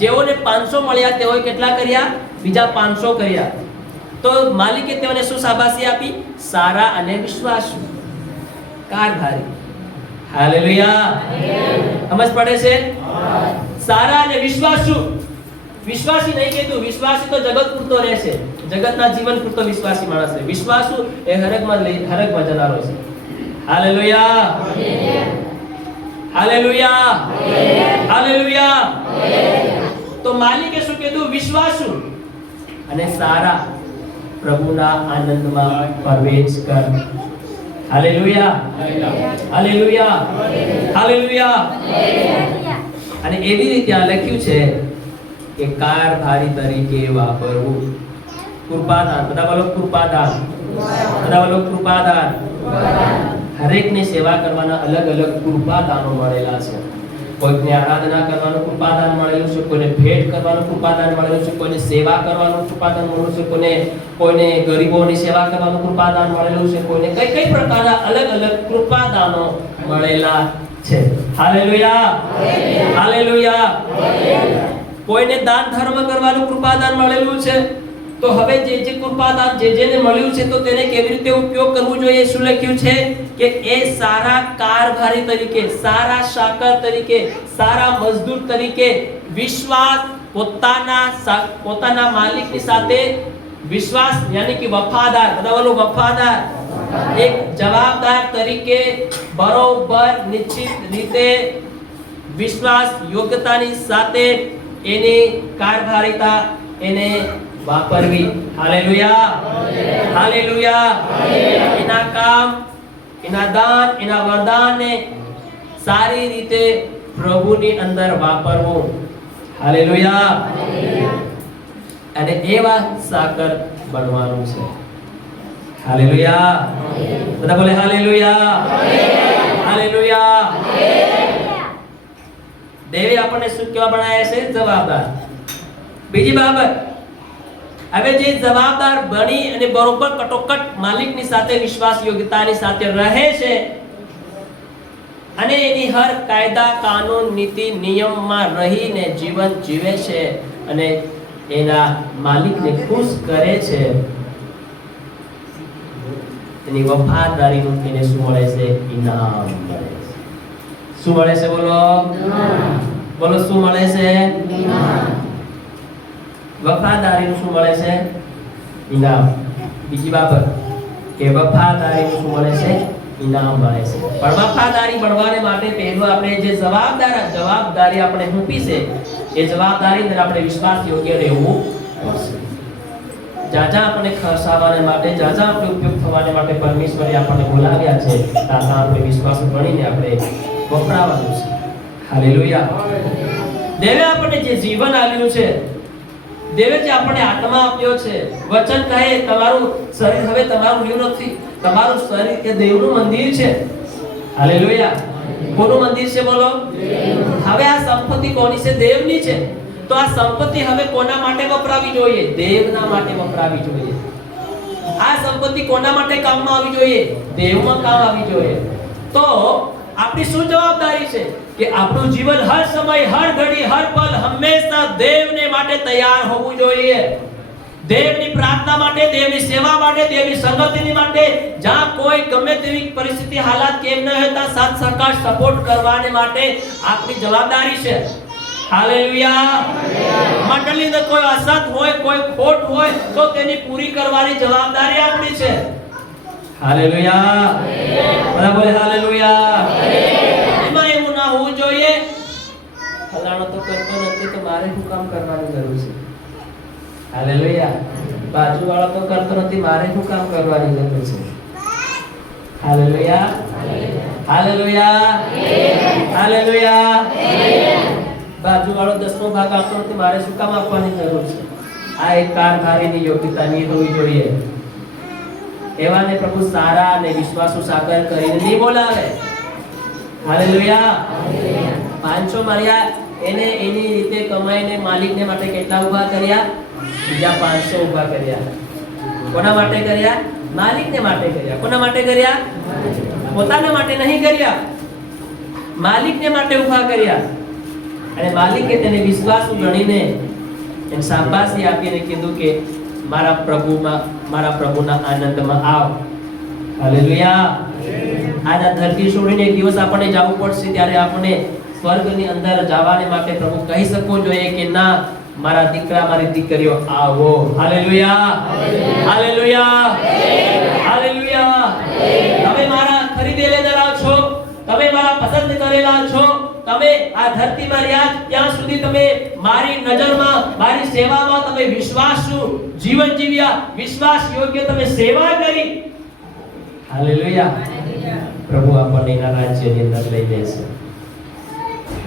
જેઓને 500 મળ્યા, તેઓએ કેટલા કર્યા? બીજા 500 કર્યા. તો માલિકે તેઓને શું શાબાશી આપી? સારા અને વિશ્વાસુ કારભારી. હાલેલુયા. સમજ પડે છે? સારા અને વિશ્વાસુ. વિશ્વાસી નહીં કીધું. વિશ્વાસી તો જગત પૂરતો રહેશે, જગતના જીવન પૂરતો વિશ્વાસી માણસ છે. વિશ્વાસુ એ હરકમાં જનારો છે. Hallelujah, hallelujah, hallelujah. તો માલિકે શું કીધું? વિશ્વાસુ અને સારા. પ્રભુના આનંદમાં પ્રવેશ કર. Hallelujah, hallelujah, hallelujah. અને એવી રીતે આ લખ્યું છે કે કારભારી તરીકે વાપરવું. કૃપાદાન. બધા બોલો કૃપાદાન. બધા બોલો કૃપાદાન. હરેકને સેવા કરવાના અલગ અલગ કૃપાદાનો મળેલા છે. કોઈને આરાધના કરવાનું કૃપાદાન મળેલું છે, કોઈને ભેટ કરવાનું કૃપાદાન મળેલું છે, કોઈને સેવા કરવાનું કૃપાદાન મળેલું છે, કોઈને ગરીબોની સેવા કરવાનું કૃપાદાન મળેલું છે, કોઈને કઈ કઈ પ્રકારના અલગ અલગ કૃપાદાનો મળેલા છે. Hallelujah, hallelujah. કોઈને દાન ધર્મ કરવાનું કૃપાદાન મળેલું છે. તો હવે જે કૃપાદાન જેને મળ્યું છે, તો તેને કેવી રીતે ઉપયોગ કરવું જોઈએ? શું લખ્યું છે કે એ સારા કારભારી તરીકે, સારા શાકર તરીકે, સારા મજદૂર તરીકે, વિશ્વાસ પોતાના માલિકની સાથે વિશ્વાસ યાની કે વફાદાર. બધા બોલો વફાદાર. એક જવાબદાર તરીકે બરોબર નિશ્ચિત રીતે વિશ્વાસ યોગ્યતાની સાથે એની કારભારીતા એને વાપરવી. Hallelujah, hallelujah. એના કામ, એના દાન, એના વરદાનને સારી રીતે પ્રભુની અંદર વાપરવું. હાલેલુયા. અને એવા સાકર બનવાનું છે. હાલેલુયા. બધા બોલે હાલેલુયા, હાલેલુયા. દેવે આપણને શું કેવા બનાવ્યા છે? જવાબદાર. બીજી બાબત, હવે જે જવાબદાર બની અને બરોબર કટોકટ માલિકની સાથે વિશ્વાસ યોગ્યતાની સાથે રહે છે અને એની હર કાયદા કાનૂન નીતિ નિયમમાં રહીને જીવન જીવે છે અને એના માલિકને ખુશ કરે છે, એની વફાદારીનું એને શું મળે છે? ઇનામ મળે છે. શું મળે છે? બોલો, બોલો. શું મળે છે? ઇનામ. વફાદારીનું શું મળે છે? ઇનામ. બીજી બાબત કે વફાદારીનું શું મળે છે? ઇનામ મળે છે. પણ વફાદારી મળવાને માટે પહેલો આપણે જે જવાબદારી આપણે મૂકી છે, એ જવાબદારી અંદર આપણે વિશ્વાસ યોગ્ય રહેવું પડશે. જાજા આપણે ખર્ચાવાને માટે, જાજા આપણે ઉપયોગ થવાને માટે પરમેશ્વરે આપણને બોલાવ્યા છે, તાતા આપણે વિશ્વાસ બનીને આપણે વપરાવાનું છે. હાલેલુયા. દેવે આપણને જે જીવન આપ્યું છે, દેવે જે આપણને આત્મા આપ્યો છે, વચન કહે તમારું શરીર હવે તમારું રહ્યું નથી, તમારું શરીર એ દેવનું મંદિર છે. હાલેલુયા. કોનું મંદિર છે બોલો? હવે આ સંપત્તિ કોની છે? દેવની છે. તો આ સંપત્તિ હવે કોના માટે વપરાવી જોઈએ? દેવના માટે વપરાવી જોઈએ. આ સંપત્તિ કોના માટે કામમાં આવી જોઈએ? દેવમાં કામ આવી જોઈએ. તો આપણી શું જવાબદારી છે કે આપણું જીવન હર સમય, હર ઘડી, હર પલ હંમેશા દેવને માટે તૈયાર હોવું જોઈએ. દેવની પ્રાર્થના માટે, દેવની સેવા માટે, દેવની સંગતિની માટે, જ્યાં કોઈ ગમે તેવી પરિસ્થિતિ, હાલાત કેમ ન હોય ત્યાં સાથ સહકાર સપોર્ટ કરવાને માટે આપણી જવાબદારી છે. હાલેલુયા. મંડળીને કોઈ અસત હોય, કોઈ ખોટ હોય તો તેની પૂરી કરવાની જવાબદારી આપણી છે. હાલેલુયા. બધા બોલે હાલેલુયા. એમાં એવું ના હોવું જોઈએ ફલાણો તો કરતો નથી તો મારે શું કામ કરવાની જરૂર છે. હાલેલુયા. બાજુવાળો તો કરતો નથી મારે શું કામ કરવાની જરૂર છે. હાલેલુયા. હાલેલુયા. હાલેલુયા. બાજુવાળો 10મો ભાગ આપતો નથી મારે શું કામ આપવાની જરૂર છે. આ એક કારભારીની યોગ્યતાની હોવી જોઈએ. એવાને પ્રભુ સારા અને વિશ્વાસુ સાગર કરીને નહીં બોલાવે. હાલેલુયા. 500 મળ્યા એને એની રીતે કમાઈને માલિકને માટે કેટલા ઊભા કર્યા? બીજા 500 ઊભા કર્યા. કોના માટે કર્યા? માલિકને માટે કર્યા. કોના માટે કર્યા? પોતાના માટે નહીં કર્યા, માલિકને માટે ઊભા કર્યા. અને માલિકે તેને વિશ્વાસુ ગણીને એને શાબાશી આપીને કીધું કે મારા પ્રભુના આનંદમાં આવ. હાલેલુયા. આ ધરતી છોડીને એક દિવસ આપણે જવું પડશે ત્યારે આપણે સ્વર્ગની અંદર જવાને માટે પ્રભુ કહી શકવો જોઈએ કે ના મારા દીકરા મારી દીકરીઓ આવો. હાલેલુયા. હાલેલુયા. હાલેલુયા. તમે મારા ખરીદેલા છો, તમે મારા પસંદ કરેલા છો, તમે આ ધરતીમાં રહ્યા ત્યાં સુધી તમે મારી નજરમાં, મારી સેવામાં તમે વિશ્વાસુ જીવન જીવ્યા, વિશ્વાસ યોગ્ય તમે સેવા કરી. હાલેલુયા. પ્રભુ આપણને એના રાજ્યની અંદર લઈ જશે.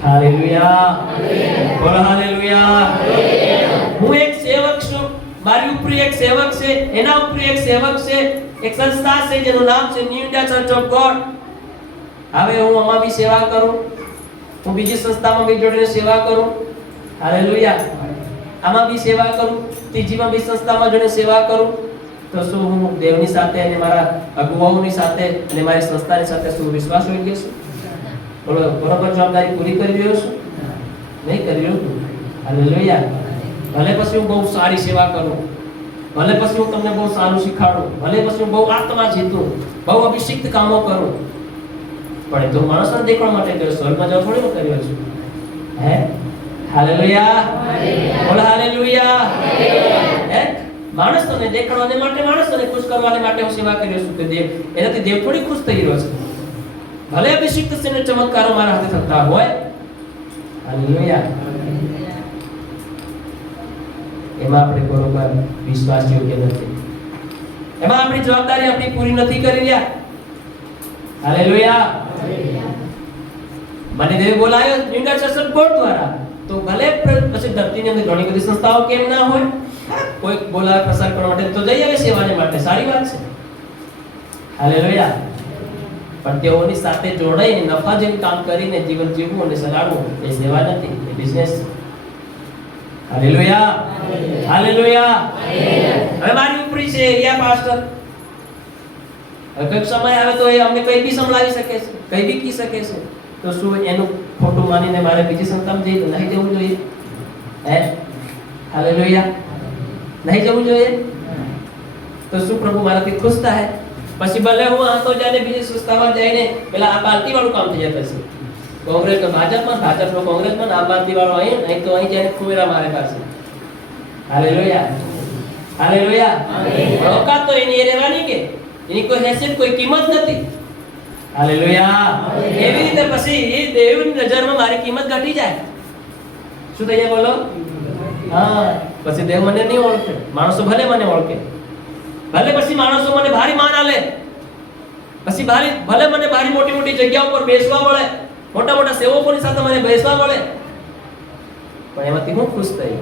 હાલેલુયા. બોલો હાલેલુયા. હું એક સેવક છું, મારી ઉપર એક સેવક છે, એના ઉપર એક સેવક છે, એક સંસ્થા છે જેનું નામ છે new India church of God. હવે હું આમાં બી સેવા કરું, હું બીજી સંસ્થામાં બી જોડીને સેવા કરું. હાલેલુયા. આમાં બી સેવા કરું, ત્રીજીમાં બી સંસ્થામાં જોડીને સેવા કરું. તો શું હું દેવની સાથે અને મારા અગુવાઓની સાથે અને મારી સંસ્થાની સાથે શું વિશ્વાસ યોગ્ય છું? બોલો, બરોબર જવાબદારી પૂરી કરી રહ્યો છું? નહીં કરી રહ્યો. હાલેલુયા. ભલે પછી હું બહુ સારી સેવા કરું, ભલે પછી હું તમને બહુ સારું શીખવાડું, ભલે પછી હું બહુ આત્મા જીતું, બહુ અભિષિક્ત કામો કરું, પણ તો માણસને દેખાડવા માટે કર્યો, સ્વર્ગમાં જવા થોડી કર્યો છું. હે? હાલેલુયા. બોલો હાલેલુયા. હે? માણસોને દેખાડવાને માટે, માણસોને ખુશ કરવાને માટે હું સેવા કર્યો છું. કે દેવ એનાથી દેવ થોડી ખુશ થઈ રહ્યો છે. ભલે અભિષિક્ત છે ચમત્કારો મારા હાથે થતા હોય. હાલેલુયા. એમાં આપણે બરોબર વિશ્વાસ યોગ્ય નથી, એમાં આપણી જવાબદારી આપણી પૂરી નથી કરી રહ્યા. હાલેલુયા. મને દેવ બોલાયો ન્યૂ ચર્ચ બોર્ડ દ્વારા, તો ભલે પછી ધરતીની અંદર ઘણી બધી સંસ્થાઓ કેમ ના હોય, કોઈ બોલાવે પ્રસાર કરવા માટે તો જઈ આવે સેવાને માટે, સારી વાત છે. હાલેલુયા. પણ તેઓની સાથે જોડાઈને નફા જેવું કામ કરીને જીવન જીવવું અને સગાડવું એ સેવા નથી, એ બિઝનેસ. હાલેલુયા. હાલેલુયા. હવે મારી ઉપરી છે એરિયા પાસ્ટર, કઈક સમય આવે તો એ અમને કઈ બી સંભળાવી શકે છે, કઈ બી કી શકે છે. તો શું એનું ખોટું માનીને મારે બીજી સંસ્થામાં જઈ નહીં જવું જોઈએ? હે? હાલેલુયા. નહીં જવું જોઈએ? તો શું પ્રભુ મારાથી ખુશ થાય? પછી ભલે હું આતો જાને બીજી સંસ્થામાં જઈને પેલા આ પાર્ટી વાળું કામ થઈ જતું છે, કોંગ્રેસ તો ભાજપમાં, ભાજપનો કોંગ્રેસમાં, આ પાર્ટી વાળો અહીં તો અહીં જઈને ખુવેરા મારે પાસે. હાલેલુયા. હાલેલુયા. ઓકાત તો એની રહેવાની કે એની કોઈ હેસિયત, કોઈ કિંમત નથી. હાલેલુયા. એવી રીતે પછી એ દેવની નજરમાં મારી કિંમત ઘટી જાય. શું થઈ જાય બોલો? હા. પછી દેવ મને નહીં ઓળખે, માણસો ભલે મને ઓળખે, ભલે પછી માણસો મને ભારી માન આલે, પછી ભલે મને ભારી મોટી મોટી જગ્યાઓ પર બેસવા મળે, મોટા મોટા સેવકોની સાથે મને બેસવા મળે, પણ એમાંથી હું ખુશ થઈ?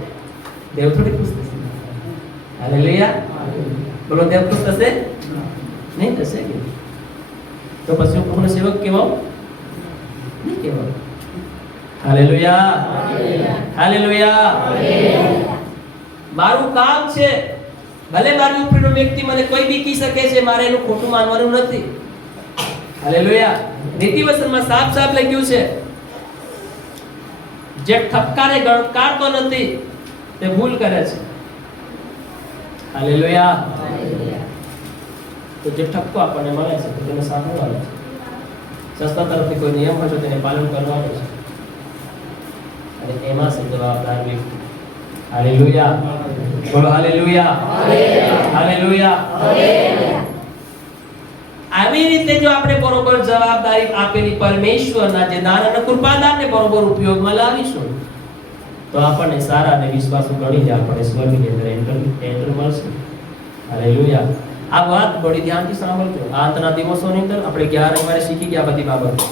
દેવ થોડી ખુશ થશે. હાલેલુયા. બોલો, દેવ ખુશ થશે? નહીં થશે કે તો પછી હું પૂર્ણ સેવક કહેવાઉં નહીં કહેવાઉં. Hallelujah hallelujah. મારું કામ છે, ભલે મારી ઉપરનો વ્યક્તિ મને કોઈ બી કહી શકે છે, મારે એનું ખોટું માનવાનું નથી. હાલેલુયા. નીતિવચનમાં સાફ સાફ લખ્યું છે, જે ઠપકારે ગણકારતો નથી તે ભૂલ કરે છે. હાલેલુયા. તો જે ઠપકો આપણને મળે છે તેને સાંભળવાનો છે. સંસ્થા તરફથી કોઈ નિયમ હોય તો તેને પાલન કરવાનું છે અને એમાં છે જવાબદાર વ્યક્તિ. હાલેલુયા. બોલો હાલેલુયા હાલેલુયા. આવી રીતે જો આપણે બરોબર જવાબદારી આપેલી પરમેશ્વરના જે દાન અને કૃપાદાનને બરોબર ઉપયોગમાં લાવીશું તો આપણને સારા અને વિશ્વાસુ ગણીને આપણે સ્વર્ગની અંદર એન્ટર મળશે. હાલેલુયા. આ વાત બડી ધ્યાનથી સાંભળજો. આ અંતના દિવસોની અંદર આપણે 11 રવિવારે શીખી ગયા બધી બાબતો.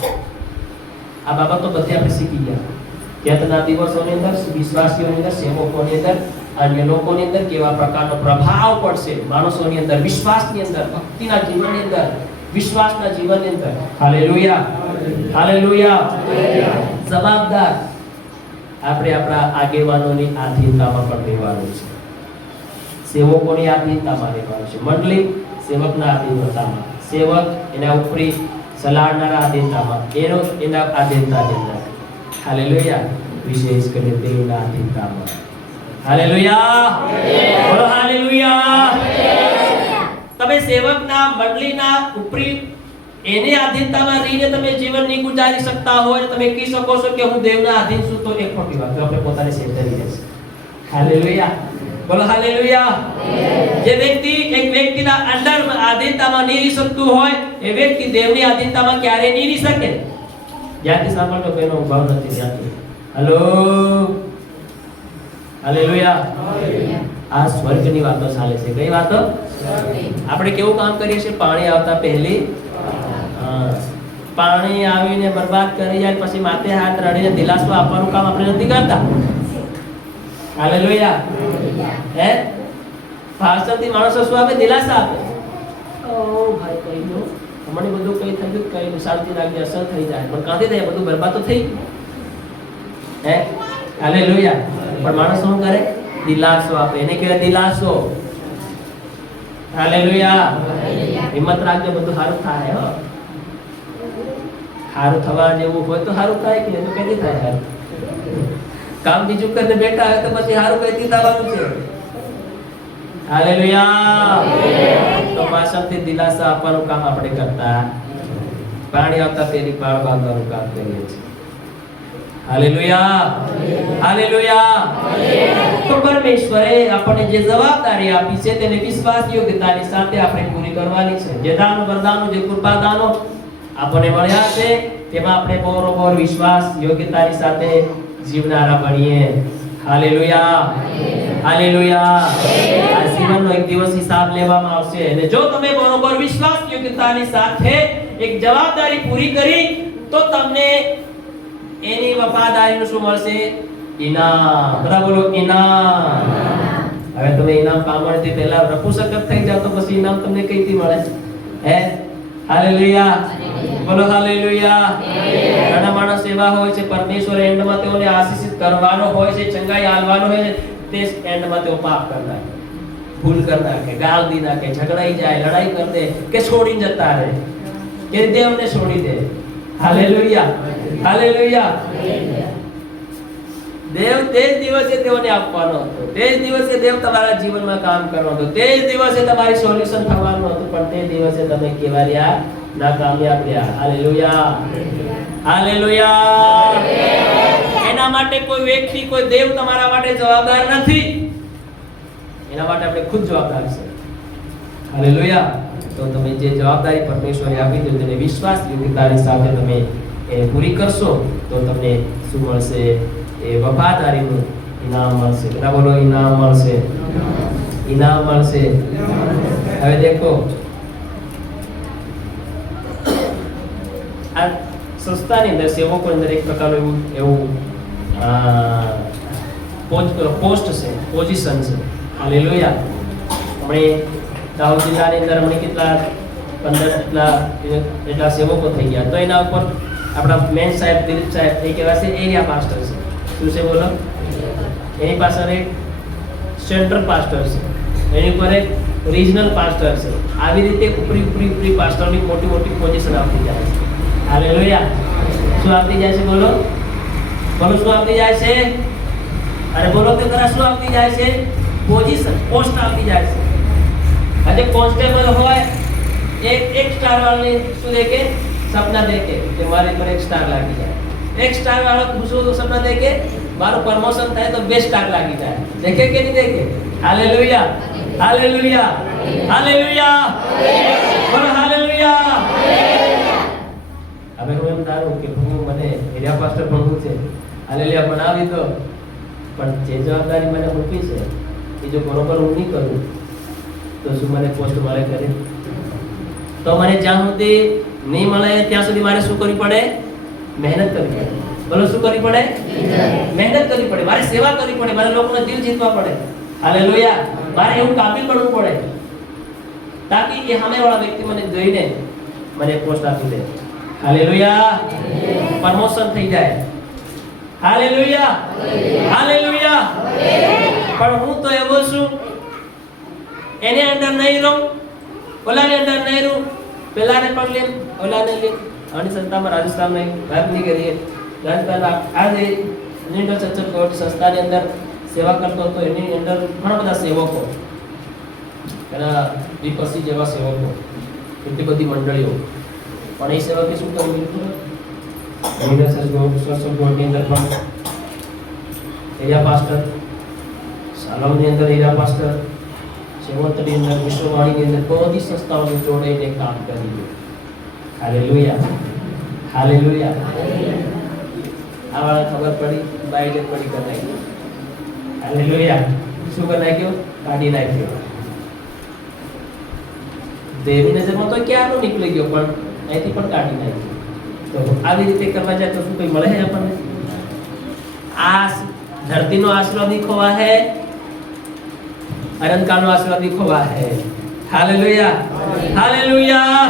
આ બાબતો બધી આપણે શીખી ગયા. અંતના દિવસોની અંદર વિશ્વાસીઓની અંદર, સેવકોની અંદર, અન્ય લોકોની અંદર કેવા પ્રકારનો પ્રભાવ પડશે માણસોની અંદર, વિશ્વાસની અંદર, ભક્તિના જીવનની અંદર, વિશ્વાસના જીવનની અંદર. Hallelujah hallelujah. જવાબદાર આપણે આપણા આગેવાનોની આધીનતામાં પણ રહેવાનું છે. સેવકોની આધીનતામાં રહેવાનું છે. મંડળી સેવકના આધીનતામાં, સેવક એના ઉપરી સલાહનારા આધીનતામાં, એના આધીનતાની અંદર. હાલેલુયા. વિશેષ કરીને દેવના આધીનતામાં. હાલેલુયા બોલો હાલેલુયા. તમે સેવકના, મંડળીના ઉપરી એની આધીનતામાં રહીને તમે જીવન નહીં ગુજારી શકતા હોય, તમે કહી શકો છો કે હું દેવના આધીન છું, તો એક ખોટી વાત. આપણે પોતાને સેવધારી રહેશે. હાલેલુયા બોલો હાલેલુયા. જે વ્યક્તિ એક વ્યક્તિના અંડર આધીનતામાં નહીં રહી શકતું હોય એ વ્યક્તિ દેવની આધીનતામાં ક્યારેય નહીં રહી શકે. જ્યાંથી સાંભળતો કોઈનો ભાવ નથી ત્યાંથી. Hello hallelujah. આ સ્વર્ગની વાતો ચાલે છે. કઈ વાતો? આપણે કેવું કામ કરીએ છીએ? પાણી આવતા પહેલી પાણી આવીને બરબાદ કરી જાય પછી માથે હાથ રડીને દિલાસો આપવાનું કામ આપણે નથી કરતા. હાલેલુયા. હે ભાષણથી માણસો શું આપે? દિલાસા આપે. ઓ ભાઈ કઈ દો, મને બધું કઈ થઈ ગયું, કઈ શાંતિ રાખજે, અસર થઈ જાય. પણ કાંથી થાય? બધું બરબાદ તો થઈ ગયું. હે હાલેલુયા. પણ માણસ શું કરે? દિલાસો આપે. એને કહેવાય દિલાસો. હાલેલુયા. હિંમત રાખજો, બધું સારું થાય. હો, સારું થવા જેવું હોય તો સારું થાય કે તો કઈ થાય સારું. કામ બીજું કરીને બેઠા હોય તો પછી સારું કઈ થવાનું છે. હાલેલુયા. તો પાછળથી દિલાસા આપવાનું કામ આપણે કરતા, પાણી આવતા પેલી પાળ બાંધવાનું કામ કરીએ છીએ. Hallelujah hallelujah. તો પરમેશ્વરે આપણને જે જવાબદારી આપી છે તેને વિશ્વાસ યોગ્યતાની સાથે આપણે પૂરી કરવાની છે. જે દાન વરદાનો, જે કૃપાદાનો આપણને મળ્યા છે તેમાં આપણે બરોબર વિશ્વાસ યોગ્યતાની સાથે જીવનારા બનીએ. Hallelujah hallelujah. આ જીવનનો એક દિવસ હિસાબ લેવામાં આવશે અને જો તમે બરોબર વિશ્વાસ યોગ્યતાની સાથે એક જવાબદારી પૂરી કરી તો તમને એની વફાદારીનું શું મળશે? ઇનામ. બધા બોલો ઇનામ. હવે તમે ઇનામ પામણથી પહેલા રફુસકત થઈ જાવ તો પછી ઇનામ તમને કઈથી મળે? હે હાલેલુયા બોલો હાલેલુયા. ઘણા માણસ એવા હોય છે પરમેશ્વર એન્ડમાં તેઓને આશીષિત કરવાનો હોય છે, ચંગાઈ આલવાનો હોય છે, તે એન્ડમાં તેઓ પાપ કરી નાખે, ભૂલ કરી નાખે, ગાળ દી નાખે, ઝઘડાઈ જાય, લડાઈ કરી દે કે છોડી જતા રહે કે દેવને છોડી દે. Hallelujah hallelujah. દેવ તે જ દિવસે તેઓને આપવાનો હતો, તે જ દિવસે દેવ તમારા જીવનમાં કામ કરવાનો હતો, તે જ દિવસે તમારી સોલ્યુશન થવાનું હતું, પણ તે દિવસે તમે કેવા રહ્યા? નાકામયાબ રહ્યા. Hallelujah hallelujah. એના માટે કોઈ વ્યક્તિ, કોઈ દેવ તમારા માટે જવાબદાર નથી. એના માટે આપણે ખુદ જવાબદાર છે. હાલેલુયા. તો તમે જે જવાબદારી પરમેશ્વરે આપી છે તેને વિશ્વાસ યોગ્યતાની સાથે તમે એ પૂરી કરશો તો તમને શું મળશે? એ વફાદારીનું ઇનામ મળશે. ના બોલો ઇનામ મળશે, ઇનામ મળશે. હવે દેખો આ સંસ્થાની અંદર સેવકોની અંદર એક પ્રકારનું એવું પોસ્ટ છે, પોઝિશન છે. હાલેલુયા. હમણે દાહોદ જિલ્લાની અંદર હમણે કેટલા 15 જેટલા સેવકો થઈ ગયા. તો એના ઉપર આપણા મેન સાહેબ દિલીપ સાહેબ એ કહેવાશે એરિયા પાસ્ટર છે. શું છે બોલો? એની પાછળ એક સેન્ટ્રલ પાસ્ટર છે, એની ઉપર એક રિજનલ પાસ્ટર છે. આવી રીતે ઉપરી પાસ્ટરની મોટી મોટી પોઝિશન આપતી જાય છે. હાલેલુયા. શું આપતી જાય છે? બોલો બોલો, શું આપતી જાય છે? અરે બોલો તો ખરા, શું આપતી જાય છે? પોઝિશન, પોસ્ટ આપતી જાય છે. આજે કોન્સ્ટેબલ હોય, એક સ્ટાર વાળાને શું દેખે? સપના દેખે કે મારી પર એક સ્ટાર લાગી જાય. એક સ્ટાર વાળો શું સપના દેખે? મારું પ્રમોશન થાય તો 2 સ્ટાર લાગી જાય. દેખે કે નહીં દેખે? હાલેલુયા, હાલેલુયા, હાલેલુયા, બોલો હાલેલુયા. હવે હું એમ ધારું કે હું મને એરિયા પાસ્ટર ભણવું છે, હાલેલુયા બનાવી દો, પણ જે જવાબદારી મને મૂકી છે એ જો બરોબર હું નહીં કરું તો શું મને પોસ્ટ મળે કરે? તો મને જ્યાં સુધી નહીં મળે ત્યાં સુધી મારે શું કરવી પડે? મહેનત કરવી પડે. બોલો શું કરવી પડે? મહેનત કરવી પડે. મારે સેવા કરવી પડે. મારે લોકોનો દિલ જીતવા પડે. હાલેલુયા. મારે એવું કાબિલ બનવું પડે તાકી એ સામેવાળા વ્યક્તિ મને જોઈને મને પોસ્ટ આપી દે. હાલેલુયા. પ્રમોશન થઈ જાય. Hallelujah, hallelujah. પણ હું તો એવો છું, એને અંદર નહીં રહું, ઓલાને અંદર નહીં રહું, પેલાને પણ લે, ઓલાને લે. આની સંસ્થામાં રાજસ્થાનમાં વાતની કરીએ, રાજસ્થાનમાં આજે નેટો ચર્ચ કોર્ટ સંસ્થાની અંદર સેવા કરતો હતો. એની અંદર ઘણા બધા સેવકો, એના વિપસી જેવા સેવકો, એટલી બધી મંડળીઓ. પણ એ સેવકે શું કરવું? ની અંદર પણ એરિયા પાસ્ટર, સાલમની અંદર એરિયા પાસ્ટર, સેવંતની અંદર, વિશ્વવાણીની અંદર બધી સંસ્થાઓને જોડીને કામ કર્યું. Hallelujah, hallelujah. આવાળા ખબર પડી, બાઈને પડી કરી નાખ્યો. હાલેલુયા. શું કરી નાખ્યો? કાઢી નાખ્યો. દેવની નજરમાં તો ક્યારનો નીકળી ગયો, પણ અહીંથી પણ કાઢી નાખ્યો. તો આવી રીતે કરવા જાય તો શું કઈ મળે છે આપણને? આ ધરતીનો આશીર્વાદ ખોવા હે, અનંતકાળનો આશીર્વાદ ખોવા હે. Hallelujah, hallelujah,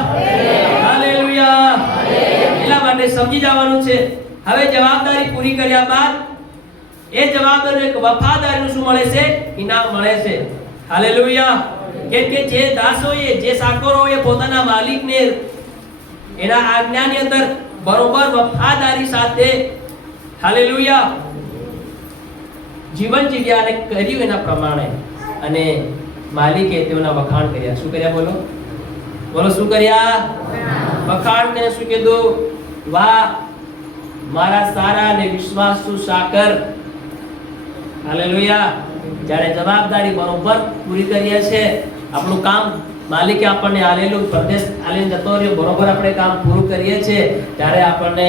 hallelujah. એટલા માટે સમજી જવાનું છે. હવે જવાબદારી પૂરી કર્યા બાદ એ જવાબદારી એક વફાદારીનું શું મળે છે? ઇનામ મળે છે. હાલેલુયા. કેમ કે જે દાસોએ, જે સાકોરોએ પોતાના માલિકને એના આજ્ઞાની અંદર બરોબર વફાદારી સાથે હાલેલુયા જીવન જીવ્યા અને કર્યું એના પ્રમાણે, અને માલિકે તેઓના વખાણ કર્યા. શું કર્યા? બોલો બોલો, શું કર્યા? વખાણ કરીને શું કીધું? વાહ મારા સારા અને વિશ્વાસુ સાકર. હાલેલુયા. જ્યારે જવાબદારી બરોબર પૂરી કરીએ છે, આપણું કામ માલિકે આપણને આલેલું પ્રદેશ આલીને જતો રહ્યો, બરોબર આપણે કામ પૂરું કરીએ છીએ, ત્યારે આપણને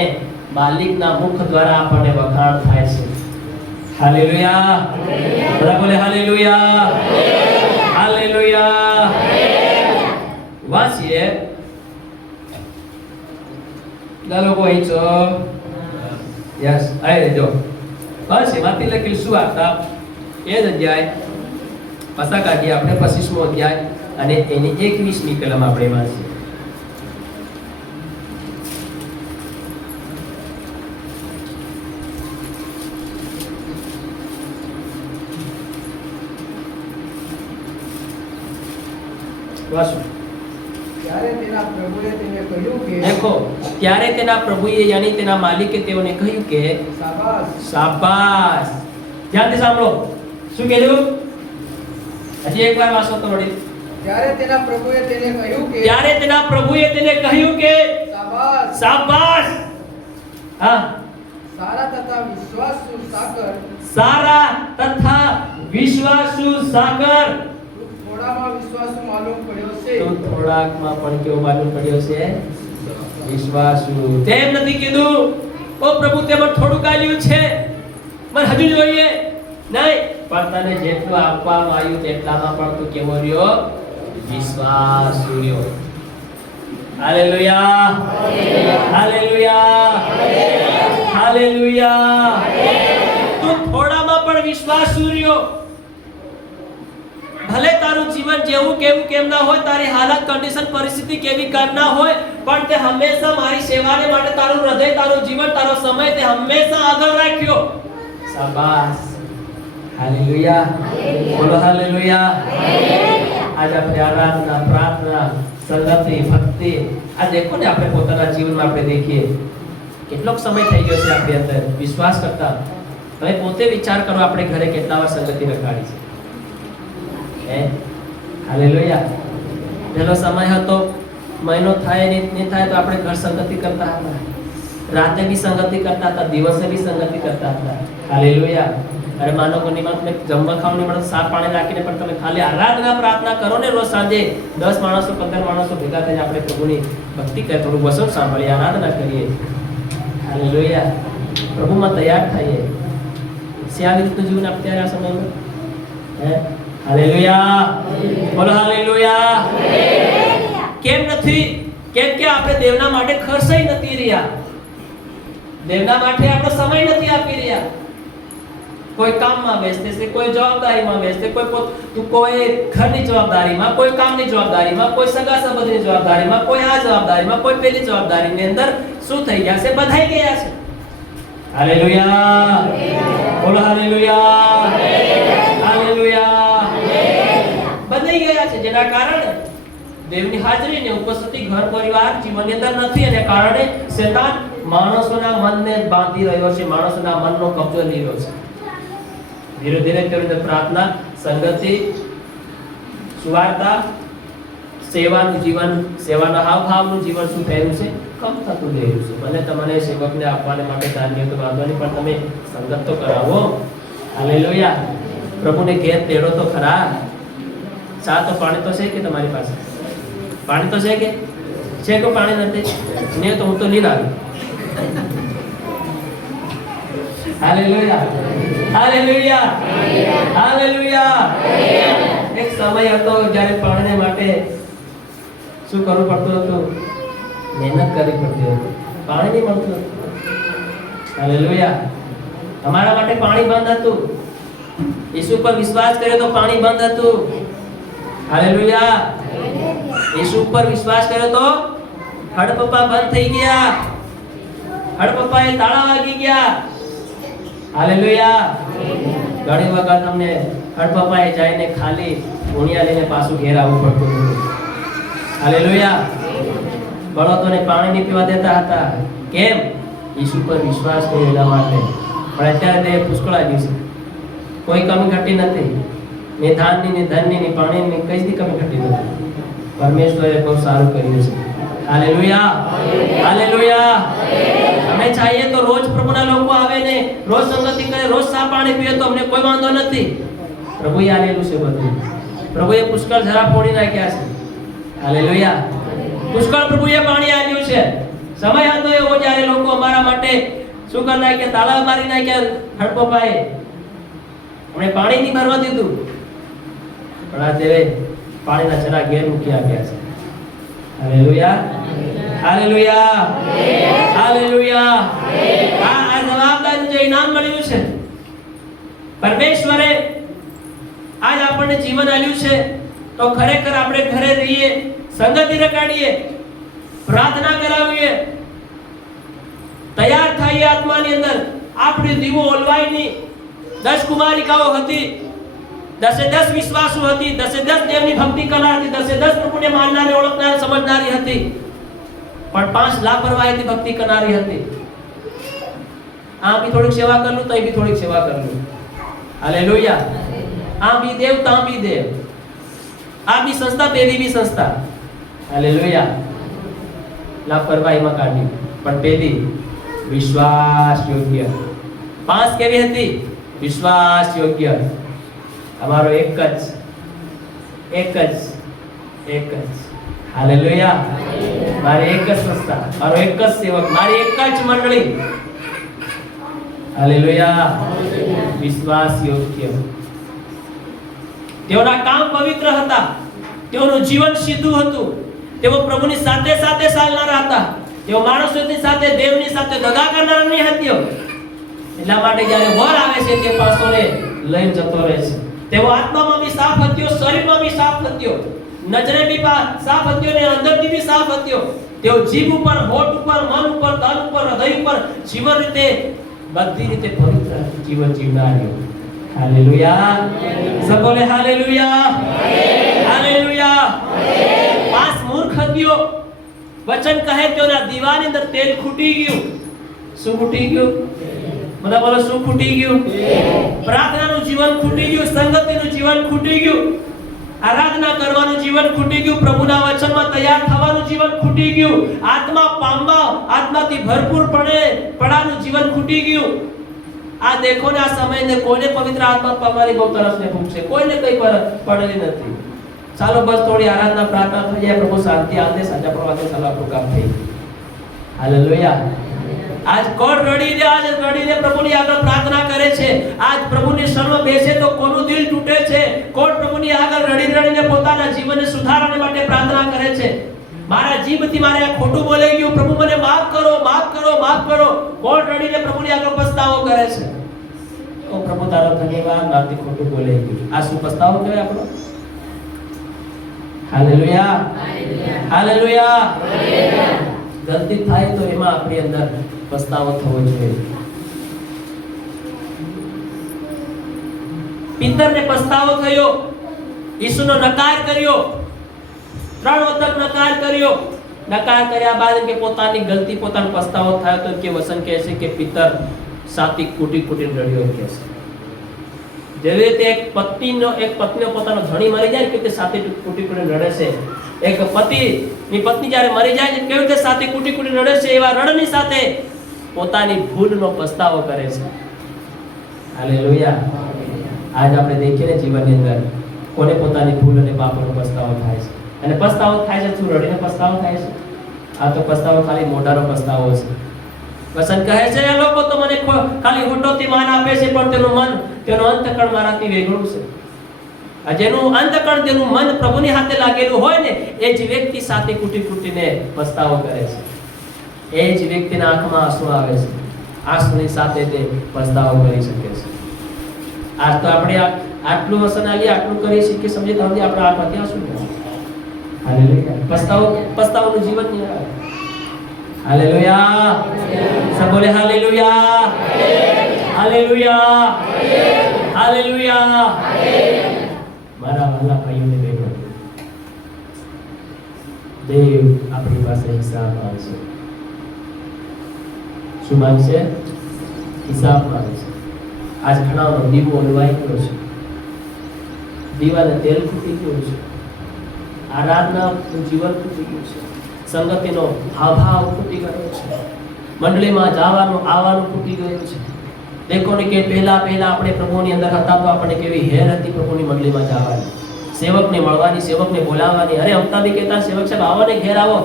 માલિકના મુખ દ્વારા આપણને વખાણ થાય છે. હાલેલુયા. બધા બોલે હાલેલુયા, હાલેલુયા. વાંચીએ લોકો અહીં છો. યસ, આઈ જો બસ એમાંથી લખેલું શું આપતા એ જ અધ્યાય પાછા કાઢીએ આપણે 25મો અધ્યાય અને એની 21મી કલમ આપણે વાંચીએ. વાંચો. ત્યારે તેના પ્રભુએ તેને કહ્યું કે, દેખો, ત્યારે તેના પ્રભુએ યાની તેના માલિકે તેઓને કહ્યું કે શાબાશ, શાબાશ. ધ્યાનથી સાંભળો. શું કીધું? હજી એકવાર વાંચો તો વળી. ત્યારે તેના પ્રભુએ તેને કહ્યું કે, ત્યારે તેના પ્રભુએ તેને કહ્યું કે શાબાશ, શાબાશ. હા, સારા તથા વિશ્વાસુ સાકર, સારા તથા વિશ્વાસુ સાકર. તું થોડામાં વિશ્વાસુ માલુમ પડ્યો છે. તો થોડાકમાં પણ કેવો માલુમ પડ્યો છે? વિશ્વાસુ. તેમ નથી કીધું ઓ પ્રભુ તેમાં થોડું કાલ્યું છે, મને હજુ જોઈએ નહીં, પણ તને જેટલું આપવામાં આવ્યું તેટલામાં પણ તું કેવો રહ્યો? વિશ્વાસુ રહ્યો. Hallelujah, hallelujah, hallelujah. તું થોડામાં પણ વિશ્વાસુ રહ્યો. ભલે તારું જીવન જેવું કેવું કેમ ના હોય, તારી હાલત કન્ડિશન પરિસ્થિતિ કેવી કર ના હોય, પણ તે હંમેશા મારી સેવાને માટે તારું હૃદય, તારું જીવન, તારો સમય તે હંમેશા આગળ રાખ્યો. શાબાશ, હાલેલુયા, બોલો હાલેલુયા. આજે આપણે આરાધના, પ્રાર્થના, સંગતિ, ભક્તિ, આ દેખો ને આપણે પોતાના જીવનમાં આપણે દેખીએ કેટલોક સમય થઈ ગયો છે આપણી અંદર વિશ્વાસ કરતા. તમે પોતે વિચાર કરો, આપણે ઘરે કેટલા વાર સંગતિ રખાડી છે? હાલેલુયા. પહેલો સમય હતો, મહિનો થાય નહીં થાય તો આપણે ઘર સંગતિ કરતા હતા, રાતે બી સંગતિ કરતા હતા, દિવસે બી સંગતિ કરતા હતા. હાલેલુયા. અરે માનો કે નિમક મેં જમવા ખાવાનું નહીં મળે, સાફ પાણી રાખીને પણ તમે ખાલી આરાધના પ્રાર્થના કરો ને રોજ સાંજે 10 માણસો 15 માણસો ભેગા થઈને આપણે પ્રભુની ભક્તિ કરીએ, થોડું વસન સાંભળીએ, આરાધના કરીએ. હાલેલુયા. પ્રભુમાં તૈયાર થઈએ. શ્યામ રીતનું જીવન અત્યારે આ સમયમાં હાલેલુયા, બોલો હાલેલુયા. કેમ નથી? કેમ કે આપણે દેવના માટે ખર્ચાઈ નથી રહ્યા, દેવના માટે આપણો સમય નથી આપી રહ્યા. કોઈ કામમાં વ્યસ્ત છે, કોઈ જવાબદારીમાં વ્યસ્ત છે, કોઈ ઘરની જવાબદારીમાં, કોઈ કામની જવાબદારીમાં, કોઈ સગા સંબંધની જવાબદારીમાં, કોઈ આ જવાબદારીમાં, કોઈ પેલી જવાબદારીની અંદર શું થઈ ગયા છે? બધાઈ ગયા છે. હાલેલુયા, બોલો હાલેલુયા, હાલેલુયા. બધાઈ ગયા છે, જેના કારણે દેવની હાજરી ને ઉપસ્થિતિ ઘર પરિવાર જીવનની અંદર નથી, અને કારણે શેતાન માણસોના મનને બાંધી રહ્યો છે, માણસોના મનનો કબજો લઈ રહ્યો છે. ધીરે ધીરે કરીને પ્રાર્થના, સંગતિ, સુવાર્તા, સેવાનું જીવન, સેવાના હાવભાવનું જીવન શું થયું છે? કમ થતું રહ્યું છે. ભલે તમને સેવકને આપવાને માટે ધાન્ય તો વાંધો નહીં, પણ તમે સંગત તો કરાવો. હાલેલુયા. પ્રભુને ઘેર તેડો તો ખરા. ચા તો પાણી તો છે કે તમારી પાસે? પાણી તો છે કે પાણી નથી? ને તો હું તો નહીં લાવ્યો. Hallelujah, hallelujah, hallelujah. એક સમય હતો જ્યારે પાણીને માટે શું કરવું પડતું હતું? મહેનત કરવી પડતી હતી, પાણી નહીં મળતું હતું. હાલેલુયા. તમારા માટે પાણી બંધ હતું. ઈસુ પર વિશ્વાસ કર્યો તો પાણી બંધ હતું. હાલેલુયા. ઈસુ પર વિશ્વાસ કર્યો તો હડપપ્પા બંધ થઈ ગયા, હડપપ્પાએ તાળા વાગી ગયા. હાલેલુયા. ઘણી વખત અમને હડપપ્પાએ જઈને ખાલી ઊણિયા લઈને પાછું ઘેર આવવું પડતું હતું. હાલેલુયા. બળદોને પાણી નહીં પીવા દેતા હતા. કેમ? ઈસુ પર વિશ્વાસ કર્યો એટલા માટે. પણ અત્યારે તે પુષ્કળ આવ્યું છે, કોઈ કમી ઘટી નથી. ને ધાનની, ને ધનની, ને પાણીની કઈ જ કમી ઘટી નથી. પરમેશ્વરે બહુ સારું કર્યું છે. Hallelujah, hallelujah. અમે ચાહીએ તો રોજ પ્રભુના લોકો આવે ને રોજ સંગતિ કરે, રોજ સા પાણી પીએ તો અમને કોઈ વાંધો નથી. પ્રભુએ આલેલું છે બધું. પ્રભુએ પુષ્કળ જરા ફોડી નાખ્યા છે. હાલેલુયા. પુષ્કળ પ્રભુએ પાણી આપ્યું છે. સમય હતો એવો જ્યારે લોકો અમારા માટે શું કરી નાખ્યા? તાળા મારી નાખ્યા હડપપાએ. અમને પાણી નહીં ભરવા દીધું, પણ આ તેરે પાણીના જરા ઘેર મૂકી આપ્યા છે. Hallelujah, hallelujah, hallelujah. આ જવાબદારીનું જે ઇનામ મળ્યું છે, પરમેશ્વરે આજ આપણને જીવન આપ્યું છે, તો ખરેખર આપણે ઘરે રહીએ, સંગતિ રખાડીએ, પ્રાર્થના કરાવીએ, તૈયાર થઈએ આત્માની અંદર. આપણી દીવો ઓલવાય નહીં. 10 કુમારિકાઓ હતી, 10 વિશ્વાસુ હતી, 10 દેવની ભક્તિ કરનાર હતી, 10 પ્રભુને માનનારી, ઓળખનારી, સમજનારી હતી, પણ 5 લાપરવાહીથી ભક્તિ કરનારી હતી. આ બી થોડીક સેવા કરલું, તો બી થોડીક સેવા કરલું. હાલેલુયા. આ બી દેવ, તા બી દેવ. આ બી સંસ્થા, પેલી બી સંસ્થા. હાલેલુયા. લાપરવાહીમાં કાઢી, પણ પેલી વિશ્વાસ યોગ્ય. 5 કેવી હતી? વિશ્વાસ યોગ્ય. અમારો એક જ. હાલેલુયા. મારી એક જ સંસ્થા, મારો એક જ સેવક, મારી એક જ મંડળી. હાલેલુયા. વિશ્વાસ યોગ્ય. તેઓના કામ પવિત્ર હતા, તેઓનું જીવન સીધું હતું, તેઓ પ્રભુની સાથે સાથે ચાલનારા હતા, તેઓ માણસોની સાથે, દેવની સાથે દગા કરનાર નહીં હતા. એટલા માટે જ્યારે વર આવે છે તે પાસોને લઈને જતો રહે છે, તેઓ આત્મામાં બી સાફ હતો, શરીરમાં બી સાફ હતો, નજરે બી સાફ હતો ને અંદરથી બી સાફ હતો. તેઓ જીભ ઉપર, હોઠ ઉપર, મન ઉપર, તન ઉપર, હૃદય ઉપર જીવન રીતે બધી રીતે પવિત્ર જીવન જીવનાર્યો. હાલેલુયા. સબ બોલે હાલેલુયા. હાલેલુયા. પાસ મૂર્ખ હતો. વચન કહે તેઓના દીવાની અંદર તેલ ખૂટી ગયું. શું ખૂટી ગયું? બધા બોલો શું ખૂટી ગયું? પ્રાર્થનાનું જીવન ખૂટી ગયું, સંગતિનું જીવન ખૂટી ગયું, આરાધના કરવાનું જીવન ખૂટી ગયું, પ્રભુના વચનમાં તૈયાર થવાનું જીવન ખૂટી ગયું, આત્મા પામવા, આત્માથી ભરપૂર પડાનું જીવન ખૂટી ગયું. આ દેખો ને આ સમયને કોઈને પવિત્ર આત્મા પામવાની બહુ તરસને ભૂખ છે, કોઈને કઈ પડેલી નથી. ચાલો બસ થોડી આરાધના પ્રાર્થના થઈ જાય, પ્રભુ શાંતિ આપે, સાચા પ્રવાસે ચાલો આપણું કામ થઈ. હાલેલુયા. આજ કોણ રડીને પ્રભુની આગળ પ્રાર્થના કરે છે? આજ પ્રભુની શરણમાં બેસે તો કોનું દિલ તૂટે છે? કોણ પ્રભુની આગળ રડીને પોતાના જીવનને સુધારવા માટે પ્રાર્થના કરે છે? મારા જીભથી મારે આ ખોટું બોલાઈ ગયું, પ્રભુ મને માફ કરો, માફ કરો, માફ કરો. કોણ રડીને પ્રભુની આગળ પસ્તાવો કરે છે? ઓ પ્રભુ તારો ધન્યવાદ, મારાથી ખોટું બોલાઈ ગયું. આ શું પસ્તાવો કહેવાય આપણો? હાલેલુયા. હાલેલુયા. ગલતી થાય તો એમાં આપણી અંદર પસ્તાવો થવો જોઈએ. પિતરને પસ્તાવો થયો, ઈસુનો નકાર કર્યો, 3 વખત નકાર કર્યો. નકાર કર્યા બાદ કે પોતાની ગલતી, પોતાનો પસ્તાવો થયો તો કે વસન કહે છે કે પિતર સાતી કૂટી રડ્યો કહે છે. જેવી રીતે એક પત્નીનો પોતાનો ધણી મરી જાય કે તે સાતી કૂટી રડે છે, એક પતિની પત્ની જ્યારે મરી જાય કેવી રીતે સાતી કૂટી રડે છે, એવા રડની સાથે પોતાની ભૂલનો પસ્તાવો કરે છે. હાલેલુયા. આજ આપણે દેખીને જીવનની અંદર કોને પોતાની ભૂલ અને પાપનો પસ્તાવો થાય છે, અને પસ્તાવો થાય છે શું? રડીને પસ્તાવો થાય છે? આ તો પસ્તાવો ખાલી મોઢાનો પસ્તાવો છે. વસન કહે છે એ લોકો તો મને ખાલી હોઠોથી માન આપે છે, પણ તેનું અંતકણ મારાથી વેગળું છે. આ જેનું અંતકણ, તેનું મન પ્રભુની હાથે લાગેલું હોય ને, એ જ વ્યક્તિ સાથે કૂટીને પસ્તાવો કરે છે. એ જ વ્યક્તિના આંખમાં આંસુ આવે છે, આંસુની સાથે તે પસ્તાવો કરી શકે છે. આજ તો આપણે આટલું વસન આલી, આટલું કરી શકીએ, સમજે તો આપણા આંખમાંથી આંસુ નીકળે. હાલેલુયા. પસ્તાવોનું જીવન નહીં આવે. હાલેલુયા. સબ બોલે હાલેલુયા. હાલેલુયા. હાલેલુયા. મારા વહાલા ભાઈઓને બહેનો, દેવ આપણી પાસે હિસાબ માંગશે. શું માંગશે? હિસાબ માંગશે. આજ ઘણાનો દીવો ઓલવાઈ ગયો છે, દીવાને તેલ ખૂટી ગયું છે, આરાધનાનું જીવન ખૂટી ગયું છે, સંગતિનો ભાવ ખૂટી ગયો છે, મંડળીમાં જવાનું આવવાનું ખૂટી ગયું છે. દેખો ને કે પહેલા આપણે પ્રભુની અંદર હતા તો આપણે કેવી હેર હતી પ્રભુની મંડળીમાં જવાની, સેવકને મળવાની, સેવકને બોલાવવાની. અરે અમતા બી કહેતા સેવક સાહેબ આવો ને, ઘેર આવો,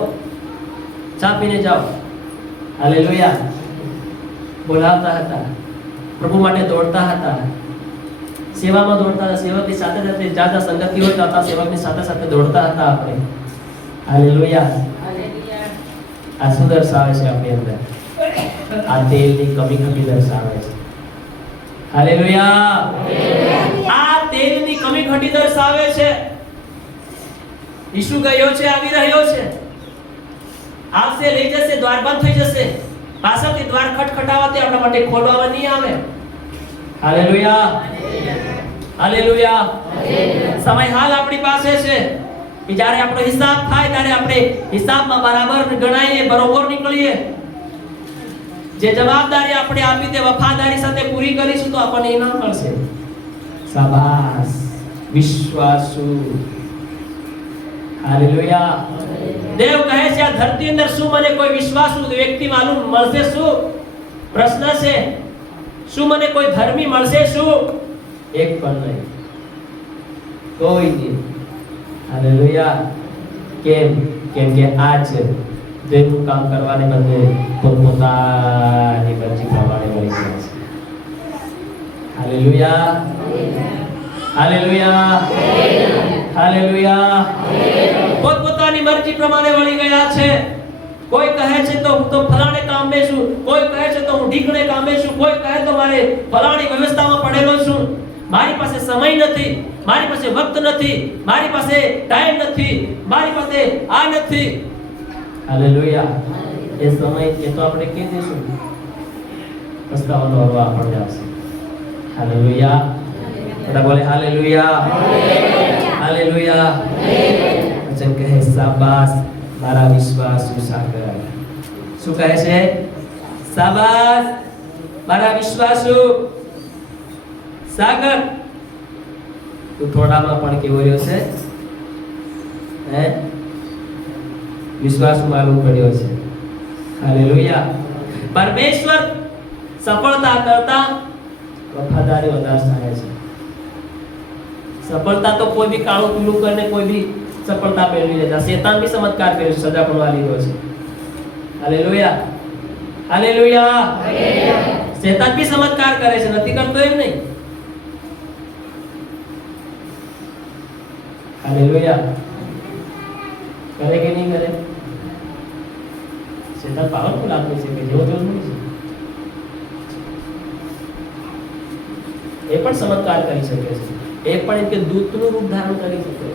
ચા પીને જાઓ. હાલેલુયા. બોલાવતા હતા, પ્રભુ માટે દોડતા હતા, સેવામાં દોડતા હતા, સેવકની સાથે સાથે જાતા સંગતિઓ હતા, સેવકની સાથે સાથે દોડતા હતા આપણે. હાલેલુયા. આ શું દર્શાવે છે આપણી અંદર? આ તેલની કમી દર્શાવે છે. હાલેલુયા. આ તેલની કમી ઘટી દર્શાવે છે. ઈસુ ગયો છે, આવી રહ્યો છે, આવશે, લઈ જશે, દ્વાર બંધ થઈ જશે, પાછળથી દ્વાર ખટખટાવાથી આપણા માટે ખોલવામાં નહીં આવે. હાલેલુયા. હાલેલુયા. સમય હાલ આપણી પાસે છે કે જ્યારે આપણો હિસાબ થાય ત્યારે આપણે હિસાબમાં બરાબર ગણાઈએ, બરોબર નીકળીએ. જે જવાબદારી આપણે આપી તે વફાદારી સાથે પૂરી કરીશું તો આપણને ઇનામ મળશે. શાબાશ, વિશ્વાસુ. હાલેલુયા. દેવ કહે છે આ ધરતી અંદર શું મને કોઈ વિશ્વાસુ વ્યક્તિ માલુમ મળશે? શું પ્રશ્ન છે? શું મને કોઈ ધર્મી મળશે? શું? એક પણ નહીં, કોઈ નહીં. હાલેલુયા. કેમ કે આજ દેવનું કામ કરવાને બદલે પોતાની મરજી પ્રમાણે મળી ગયા છે. હાલેલુયા. હાલેલુયા. હાલેલુયા. પોતાની મરજી પ્રમાણે વળી ગયા છે. કોઈ કહે છે તો હું તો ફલાણે કામે છું, કોઈ કહે છે તો હું ઢીકણે કામે છું, કોઈ કહે તો મારે ફલાણી વ્યવસ્થામાં પડેલો છું. મારી પાસે સમય નથી, મારી પાસે વક્ત નથી, મારી પાસે ટાઈમ નથી, મારી પાસે આ નથી. હાલેલુયા. એ સમય એ તો આપણે કહી દઈશું, પસ્તાવાનો વારો આપણને આવશે. હાલેલુયા. બધા બોલે હાલેલુયા, હાલેલુયા. વચન કહે શાબાશ મારા વિશ્વાસુ સાગર. શું કહે છે? શાબાશ મારા વિશ્વાસુ સાગર. તું થોડામાં પણ કેવો રહ્યો છે? હે? વિશ્વાસ માલુમ પડ્યો છે. હાલેલુયા. પરમેશ્વર સફળતા કરતા વફાદારી વધારે ચાહે છે. સફળતા તો કોઈ બી કાળું પીળું કરીને કોઈ બી સફળતા મેળવી લેતા. શેતાન બી ચમત્કાર કર્યો છે, સજા પણ વાલી રહ્યો છે. Hallelujah, hallelujah. શેતાન બી ચમત્કાર કરે છે, નથી કરતો એમ નહીં. હાલેલુયા. કરે કે નહીં કરે? શેતાન પાવરફુલ આદમી છે કે જેવો તેવો નહીં છે. એ પણ ચમત્કાર કરી શકે છે. એ પણ એમ કે દૂતનું રૂપ ધારણ કરી શકે છે.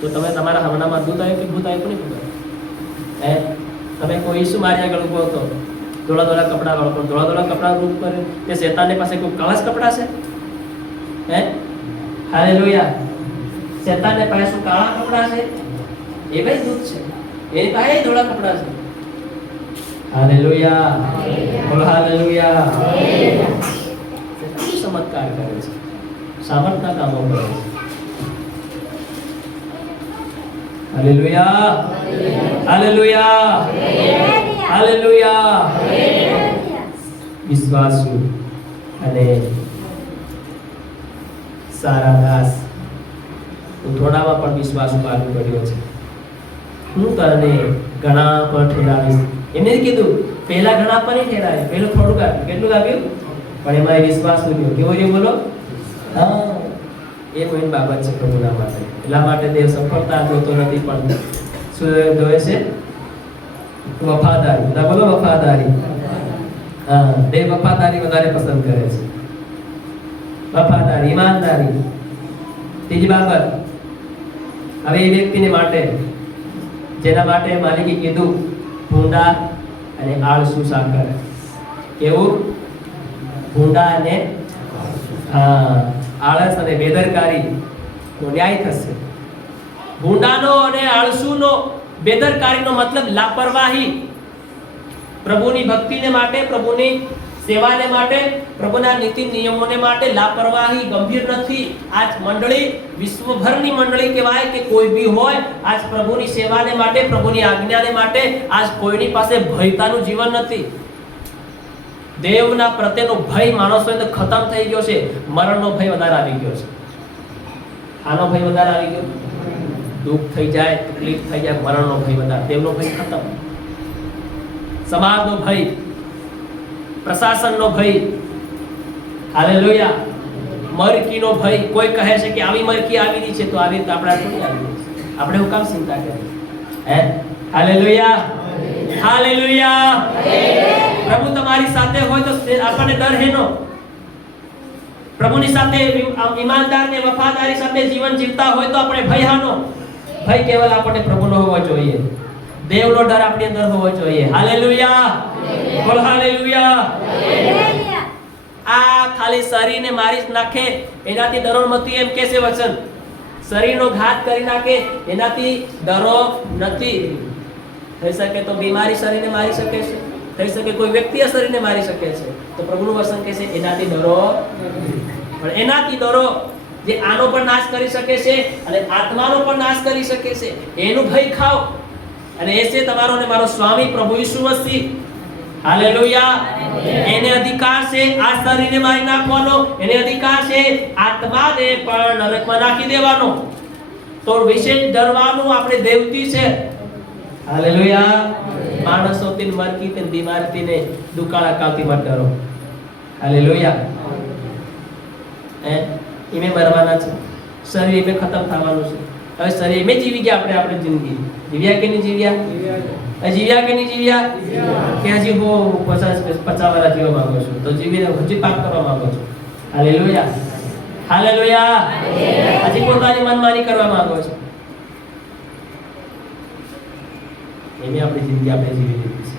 તો તમે તમારા હમણાંમાં દૂત આવ્યો કે ભૂત આવ્યો નહીં ખબર? તમે કોઈ ઈસુ મારી આગળ ઉભો હતો, ધોળા ધોળા કપડા વાળો, પણ ધોળા ધોળા કપડા રૂપ કરે તે શેતાનની પાસે કોઈ કળશ કપડા છે? હાલેલુયા. શેતાનની પાસે શું કાળા કપડા છે? એ ભાઈ દૂત છે, એની પાસે ધોળા કપડા છે. હાલેલુયા, બોલો હાલેલુયા. ચમત્કાર કરે છે, સામર્થના કામો કરે છે. Hallelujah, hallelujah, hallelujah. વિશ્વાસુ અને સારા દાસ, હું થોડામાં પણ વિશ્વાસુ માલુમ પડ્યો છે. હું તને ઘણા પર ઠેરાવીશ. એમને કીધું પહેલા ઘણા પર નહીં ઠેરાવે, પહેલું થોડુંક આપ્યું. કેટલું આપ્યું? પણ એમાં વિશ્વાસ મૂક્યો. કેવો રહ્યો બોલો? હા, એ કોઈ બાબત છે પ્રભુના માટે. એટલા માટે દેવ સફળતા જોતો નથી, પણ શું જોવે છે? વફાદારી. બધા બોલો વફાદારી. હા, દેવ વફાદારી વધારે પસંદ કરે છે. વફાદારી, ઈમાનદારી. ત્રીજી બાબત, હવે એ વ્યક્તિને માટે જેના માટે માલિકે કીધું ભૂંડા અને આળસુ સાકર. કેવું? ભૂંડા અને આળસ અને બેદરકારી નો ન્યાય થશે. ભૂંડાનો અને આળસુનો બેદરકારીનો મતલબ લાપરવાહી. પ્રભુની ભક્તિને માટે, પ્રભુની સેવાને માટે, પ્રભુના નીતિ નિયમોને માટે લાપરવાહી ગંભીર નથી. આજ મંડળી વિશ્વભરની મંડળી કહેવાય કે કોઈ બી હોય, આજ પ્રભુની સેવાને માટે, પ્રભુની આજ્ઞાને માટે આજ કોઈની પાસે ભયતાનું જીવન નથી. દેવના પ્રત્યેનો ભય માણસોને તો ખતમ થઈ ગયો છે. મરણનો ભય વધારે આવી ગયો છે. આનો ભય વધારે આવી ગયો. દુઃખ થઈ જાય, તકલીફ થઈ જાય, મરણનો ભય વધારે. દેવનો ભય ખતમ. સમાજનો ભય, પ્રશાસનનો ભય, હાલેલુયા. મરકીનો ભય. કોઈ કહે છે કે આવી મરકી આવેલી છે તો આવી તો આપણે થોડી આવી છે. આપણે હું કામ ચિંતા કરીએ? Hallelujah, hallelujah. પ્રભુ તમારી સાથે હોય તો આપણને ડર હેનો. પ્રભુની સાથે ઈમાનદાર ને વફાદારી સાથે જીવન જીવતા હોય તો આપણે ભય હાનો? ભય કેવલ આપણને પ્રભુનો હોવો જોઈએ. દેવનો ડર આપણી અંદર હોવો જોઈએ. હાલેલુયા, બોલ હાલેલુયા. આ ખાલી શરીરને મારી નાખે એનાથી ડરો નથી એમ કે છે વચન. શરીરનો ઘાત કરી નાખે એનાથી ડરો નથી. થઈ શકે તો બીમારી શરીરને મારી શકે છે, થઈ શકે કોઈ વ્યક્તિ શરીરને મારી શકે છે. તો પ્રભુનું વચન કહે છે એનાથી ડરો. પણ એનાથી ડરો જે આનો પણ નાશ કરી શકે છે અને આત્માનો પણ નાશ કરી શકે છે. એનું ભય ખાઓ અને એ છે તમારો ને મારો સ્વામી પ્રભુ ઈસુ મસીહ. હાલેલુયા. એને અધિકાર છે આ શરીરને મારી નાખવાનો, એને અધિકાર છે આત્માને પણ નરકમાં નાખી દેવાનો. તો વિશેષ ડરવાનું આપણે દેવતી છે. હાલેલુયા. માણસોથી મરકીથી બીમારીથી દુકાળા કાવતી મત ડરો. હાલેલુયા. ઈમે મરવાના છે, શરીર ઈમે ખતમ થવાનું છે. હવે શરીર ઈમે જીવી ગયા આપણે જિંદગી. જીવ્યા કે નહીં જીવ્યા? જીવ્યા કે નહીં જીવ્યા? કે હજી હું 50 વર્ષ જીવવા માંગો છું તો જીવીને હજી પાપ કરવા માંગો છો? Hallelujah, hallelujah. હજી પોતાની મનમાની કરવા માંગો છો, એની આપણી જિંદગી આપણે જીવી લીધી છે.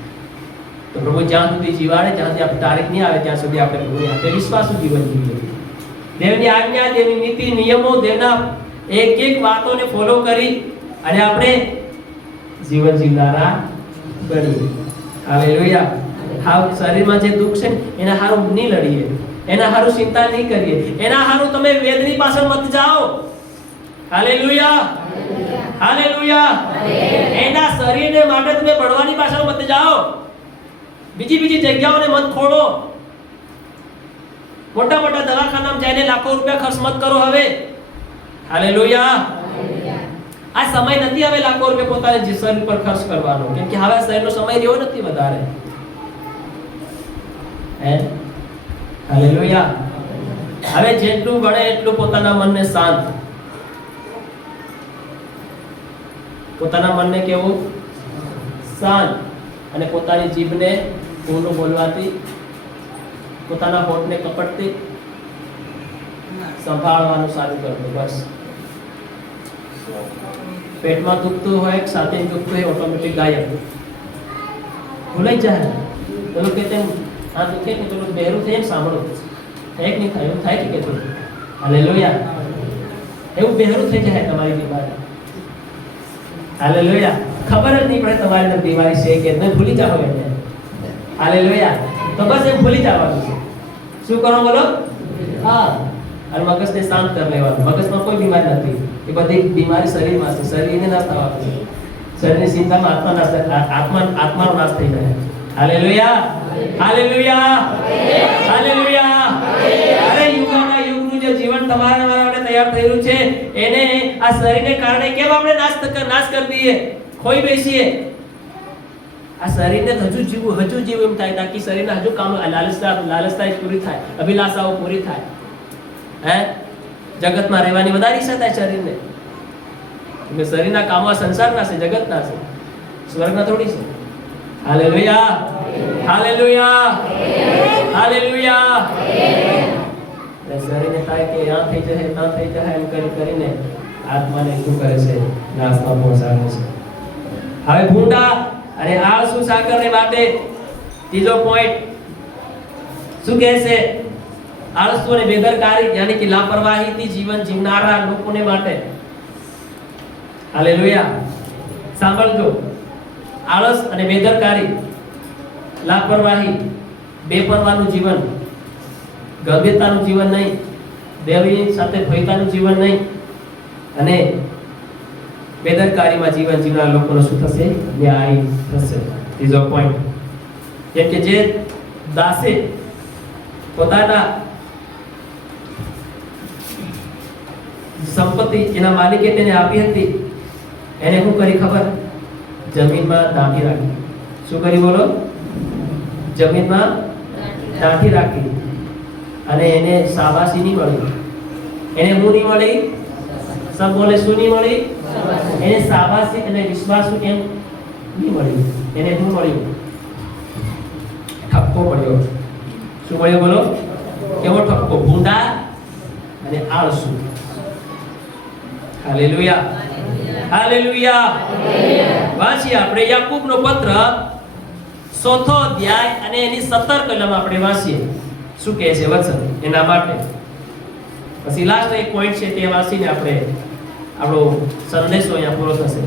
તો પ્રભુ જ્યાં સુધી જીવાડે, જ્યાં સુધી આપણી તારીખ નહીં આવે ત્યાં સુધી આપણે પ્રભુની હાથે વિશ્વાસુ જીવન જીવી લઈએ. દેવની આજ્ઞા, દેવની નીતિ નિયમો, દેવના એક એક વાતોને ફોલો કરી અને આપણે જીવન જીવનારા બનીએ. હાલેલુયા. હા, શરીરમાં જે દુઃખ છે એના હારું નહીં લડીએ, એના હારું ચિંતા નહીં કરીએ, એના હારું તમે વેદની પાછળ મત જાઓ. Hallelujah, hallelujah. એના શરીરને માટે તમે બળવાની પાછળ મત જાઓ, બીજી જગ્યાઓને મત ખોડો, મોટા મોટા દવાખાનામાં જઈને લાખો રૂપિયા ખર્ચ મત કરો હવે. હાલેલુયા. આ સમય નથી હવે લાખો રૂપિયા પોતાના શરીર પર ખર્ચ કરવાનો, કેમ કે હવે શરીરનો સમય રહ્યો નથી વધારે. હાલેલુયા. હવે જેટલું બને એટલું પોતાના મનને શાંત, પોતાના મનને કેવું શાંત, અને પોતાની જીભને ઊંડું બોલવાથી, પોતાના હોઠને કપટથી સંભાળવાનું ચાલુ કરવું. બસ પેટમાં દુખતું હોય, સાથે દુખતું હોય, ઓટોમેટિક ગાયબ, ભૂલાઈ જાય. પેલું કે તેમ આ દુખે કે પેલું બહેરું થઈને સાંભળો, થાય કે નહીં થાય? એવું થાય કે થોડું? હાલેલુયા. એવું બહેરું થઈ જાય તમારી બીમારી. હાલેલુયા. ખબર જ નહીં પડે તમારી અંદર બીમારી છે કે તમે ભૂલી જાઓ એને. હાલેલુયા. તો બસ એમ ભૂલી જવાનું છે. શું કરો બોલો? હા, અને મગજને શાંત કરી લેવાનું. મગજમાં કોઈ બીમારી નથી, એ બધી બીમારી શરીરમાં છે. શરીરને નાશ થવાનું છે. શરીરની ચિંતામાં આત્માનો નાશ થઈ જાય. Hallelujah, hallelujah, hallelujah. અરે યુગના યુગનું જે જીવન તમારા માટે તૈયાર થયેલું છે, એને આ શરીરને કારણે કેમ આપણે નાશ કરી દઈએ, ખોઈ બેસીએ. આ શરીરને હજુ જીવવું એમ થાય, તાકી શરીરને હજુ કામ લાલચતા પૂરી થાય, અભિલાષાઓ પૂરી થાય. જગતમાં રહેવાની વધારે ઈચ્છા થાય શરીરને. શરીરના કામો સંસારના છે, જગતના છે, સ્વર્ગના થોડી છે. Hallelujah, hallelujah, hallelujah. શરીરને થાય કે આ થઈ જાય, ના થઈ જાય, એમ કરીને આત્માને શું કરે છે? નાશમાં પહોંચાડે છે. હવે ભૂંડા અને આળસુ સાકરને માટે ત્રીજો પોઈન્ટ શું કહે છે? આળસુ અને બેદરકારી, યાની કે લાપરવાહીથી જીવન જીવનારા લોકોને માટે. હાલેલુયા. સાંભળજો, આળસ અને બેદરકારી, લાપરવાહી, બેપરવાનું જીવન, ગંભીરતાનું જીવન નહીં, દેવની સાથે ભયતાનું જીવન નહીં, અને બેદરકારીમાં જીવન જીવનાર લોકોનો શું થશે? ન્યાય થશે. ત્રીજો પોઈન્ટ, જેમ કે જે દાસે પોતાના સંપત્તિ એના માલિકે તેને આપી હતી, એને શું કરી ખબર? જમીનમાં દાંઠી રાખી. શું કરી બોલો? જમીનમાં દાંઠી રાખી. અને એને શાબાશી નહીં મળી. એને શું નહીં મળી? સબ બોલે શું નહીં મળી? એને શાબાશી અને વિશ્વાસુ કેમ નહીં મળી? એને શું મળ્યું? ઠપકો મળ્યો. શું મળ્યો બોલો? કેવો ઠપકો? ભૂંડા અને આળસુ. Hallelujah, hallelujah. વાંચીએ આપણે યાકૂબનો પત્ર 4થો અધ્યાય અને એની 17 કલમ આપણે વાંચીએ. શું કહે છે વચન એના માટે? પછી લાસ્ટ એક પોઈન્ટ છે તે વાંચીને આપણે આપણો સંદેશો અહીંયા પૂરો થશે.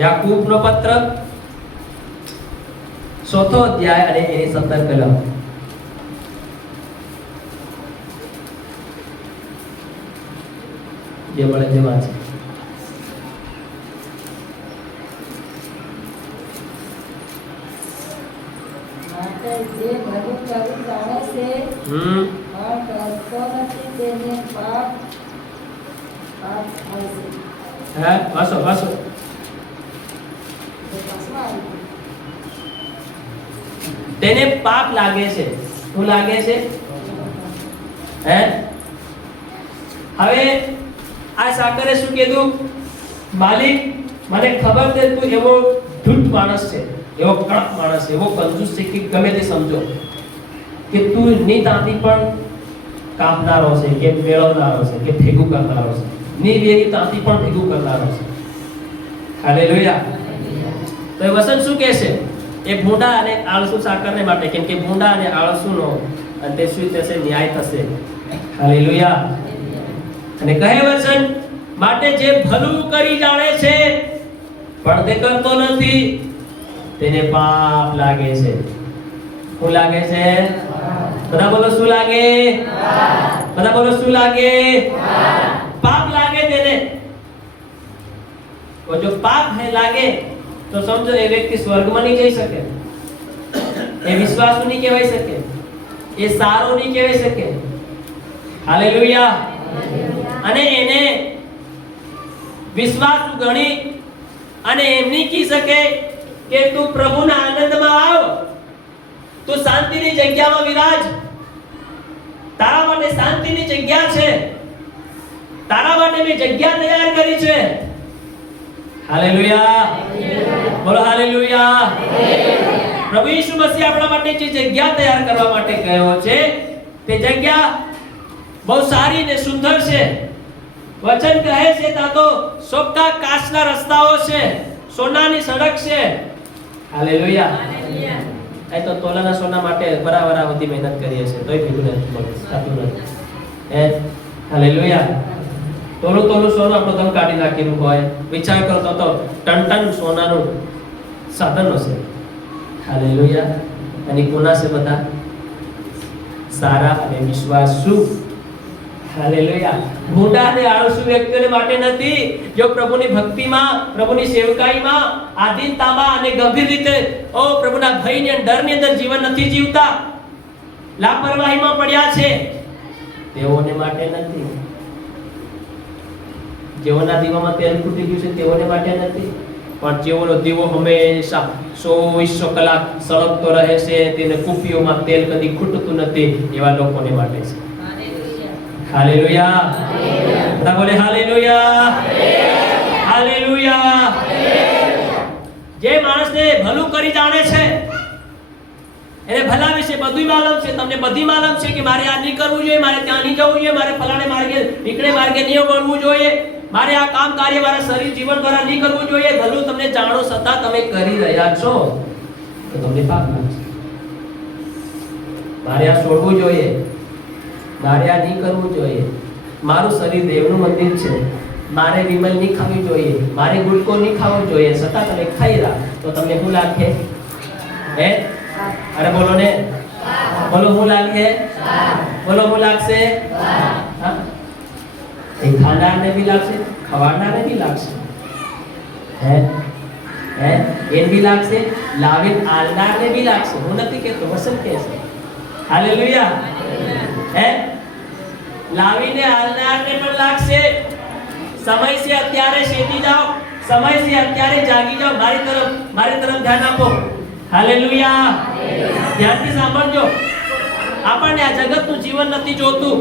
યાકૂબનો પત્ર 4થો અધ્યાય અને એની 17 કલમ. જે મળે તે વાંચે. જે ભલું કરવું જાણે છે પણ કરતો નથી તેને પાપ થાય છે. વાંચો વાંચો. તેને પાપ લાગે છે. શું લાગે છે? હવે આ સાકરે શું કીધું? માલિક, મને ખબર છે તું એવો ધૂર્ત માણસ છે, એવો કડક માણસ છે, એવો કંજૂસ છે કે ગમે તે સમજો. કે તું ની તાંતી પણ કાપનારો છે કે મેળવનારો છે કે ભેગું કરનારો છે, ની વેરી તાંતી પણ ભેગું કરનારો છે. હાલેલુયા. તો એ વચન શું કહે છે? એ ભૂંડા અને આળસુ સાકરને માટે, કેમ કે ભૂંડા અને આળસુનો અંતે શું થશે? ન્યાય થશે. હાલેલુયા. અને કહે વચન માટે જે ભલું કરી જાણે છે પણ તે કરતો નથી તેને પાપ લાગે છે. શું લાગે છે? બધા બોલો શું લાગે? બધા બોલો શું લાગે? પાપ લાગે તેને. और जो पाप है लागे तो समझो એ વ્યક્તિ સ્વર્ગમાં નહીં જઈ શકે, એ વિશ્વાસુ નહીં કહેવાય શકે, એ સારો નહીં કહેવાય શકે. હાલેલુયા. અને એને વિશ્વાસુ ગણી અને એમ નહીં કહી શકે કે તું પ્રભુના આનંદમાં આવ, તું શાંતિની જગ્યામાં વિરાજ, તારા માટે શાંતિની જગ્યા છે, તારા માટે મેં જગ્યા તૈયાર કરી છે. હાલેલુયા. બોલો હાલેલુયા. પ્રભુ ઈસુ મસીહ આપણા માટે જે જગ્યા તૈયાર કરવા માટે કહ્યો છે તે જગ્યા બહુ સારી ને સુંદર છે. વચન કહે છે તા તો સોગટા કાચના રસ્તાઓ છે, સોનાની સડક છે. હાલેલુયા. એ તો તોલાના સોના માટે બરાબર બધી મહેનત કરીએ છે તોય ભેગું નથી થતું નથી. હાલેલુયા. તોલું સોનું આપણો દમ કાઢી નાખેલું હોય, વિચાર કરો તો ટન સોનાનું સાધનો છે. હાલેલુયા. અને કોના છે? બધા સારા અને વિશ્વાસુ. હાલેલુયા. ભૂંડા અને આળસુ વ્યક્તિઓને માટે નથી, જો પ્રભુની ભક્તિમાં, પ્રભુની સેવકાઈમાં, આધીનતામાં અને ગંભીર રીતે પ્રભુના ભયની અને ડરની અંદર જીવન નથી જીવતા, લાપરવાહીમાં પડ્યા છે, તેઓને માટે નથી. જેઓના દીવામાં તેલ ખૂટી ગયું છે તેઓને માટે નથી, પણ જેઓનો દીવો હંમેશા 24 કલાક સળગતો રહે છે, તેને કુપીઓમાં તેલ કદી ખૂટતું નથી, એવા લોકોને માટે છે. હાલેલુયા. બધા બોલે હાલેલુયા. હાલેલુયા. જે માણસને ભલું કરી જાણે છે, એને ભલા વિશે બધું માલમ છે, તમને બધી માલમ છે કે મારે આ નહીં કરવું જોઈએ, મારે ત્યાં નહીં જવું જોઈએ, મારે ફલાણે માર્ગે નીકળે માર્ગે નહીં વળવું જોઈએ, મારે આ કામ કાર્ય મારા શરીર જીવન દ્વારા નહીં કરવું જોઈએ. ભલું તમને જાણો છતાં તમે કરી રહ્યા છો તો તમને પાપ લાગશે. મારે આ છોડવું જોઈએ, મારે આ નહીં કરવું જોઈએ, મારું શરીર દેવનું મંદિર છે, મારે વિમલ નહીં ખાવી જોઈએ, મારે ગુટકો નહીં ખાવો જોઈએ, છતાં તમે ખાઈ રહ્યા તો તમને શું લાગે? હે? અરે બોલો ને, બોલો શું લાગે? બોલો શું લાગશે? હા, એ ખાનારને બી લાગશે, ખવાડનારને બી લાગશે. હે? એને બી લાગશે, લાવીને આલનારને બી લાગશે. હું નથી કહેતો, વસન કહે છે. હાલેલુયા. હે? લાવીને આલનારને પણ લાગશે. સમય છે અત્યારે શેતી જાઓ, સમય છે અત્યારે જાગી જાઓ, મારી તરફ ધ્યાન આપો. હાલેલુયા. ધ્યાનથી સાંભળજો. આપણને આ જગતનું જીવન નથી જોતું.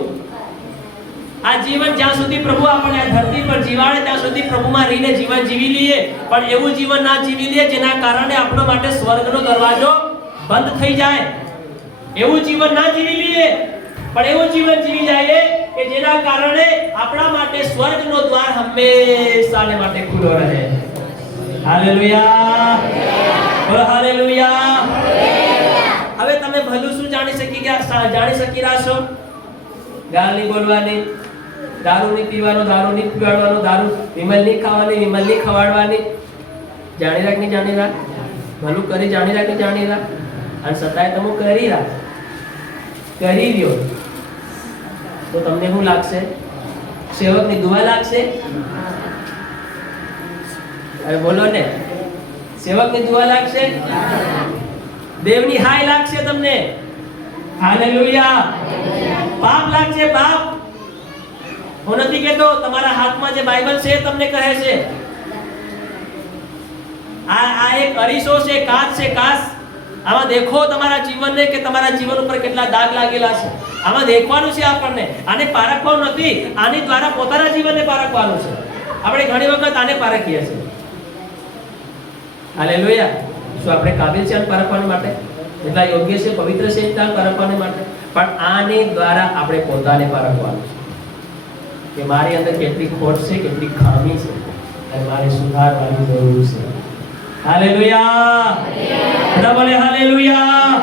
આ જીવન જ્યાં સુધી પ્રભુ આપણને આ ધરતી પર જીવાડે ત્યાં સુધી પ્રભુમાં રહીને જીવન જીવી લઈએ, પણ એવું જીવન ના જીવી લઈએ જેના કારણે આપણો માટે સ્વર્ગનો દરવાજો બંધ થઈ જાય. એવું જીવન ના જીવી લઈએ, પણ એવું જીવન જીવી જાય કે જેના કારણે આપણા માટે સ્વર્ગનો દ્વાર હંમેશાને માટે ખુલ્લો રહે. હાલેલુયા. બોલો હાલેલુયા. હવે તમે ભલું શું જાણી શકી રહ્યા છો? ગાળ નહીં બોલવાની, દારૂ નહીં પીવાનો, દારૂ નહીં પીવાડવાનો, દારૂ વિમલ નહીં ખાવાની, વિમલ નહીં ખવાડવાની. જાણી રાખ નહીં જાણી રાખ, ભલું કરી જાણી રાખ નહીં જાણી રાખ, અને છતાંય તમે કરી રહ્યો તો તમને શું લાગશે? સેવકની દુઆ લાગશે. અરે બોલો ને, સેવકની દુઆ લાગશે, દેવની હાય લાગશે તમને. હાલેલુયા. પાપ લાગશે, પાપ. હું નથી કહેતો, તમારા હાથમાં જે બાઇબલ છે તમને કહે છે આ એક અરીસો છે, કાચ છે, કાચ. આમાં દેખો તમારા જીવનને કે તમારા જીવન ઉપર કેટલા દાગ લાગેલા છે. આમાં દેખવાનું છે આપણને. આને પારખવાનું નથી, આની દ્વારા પોતાના જીવનને પારખવાનું છે. આપણે ઘણી વખત આને પારખીએ છીએ. હાલેલુયા. શું આપણે કાબિલ છે આને પારખવા માટે? એટલા યોગ્ય છે, પવિત્ર છે એટલા પરખવાને માટે. પણ આની દ્વારા આપણે પોતાને પરખવાનું છે કે મારી અંદર કેટલી ખોટ છે, કેટલી ખામી છે અને મારે સુધારવાની જરૂર છે. હાલેલુયા, બધા બોલે હાલેલુયા.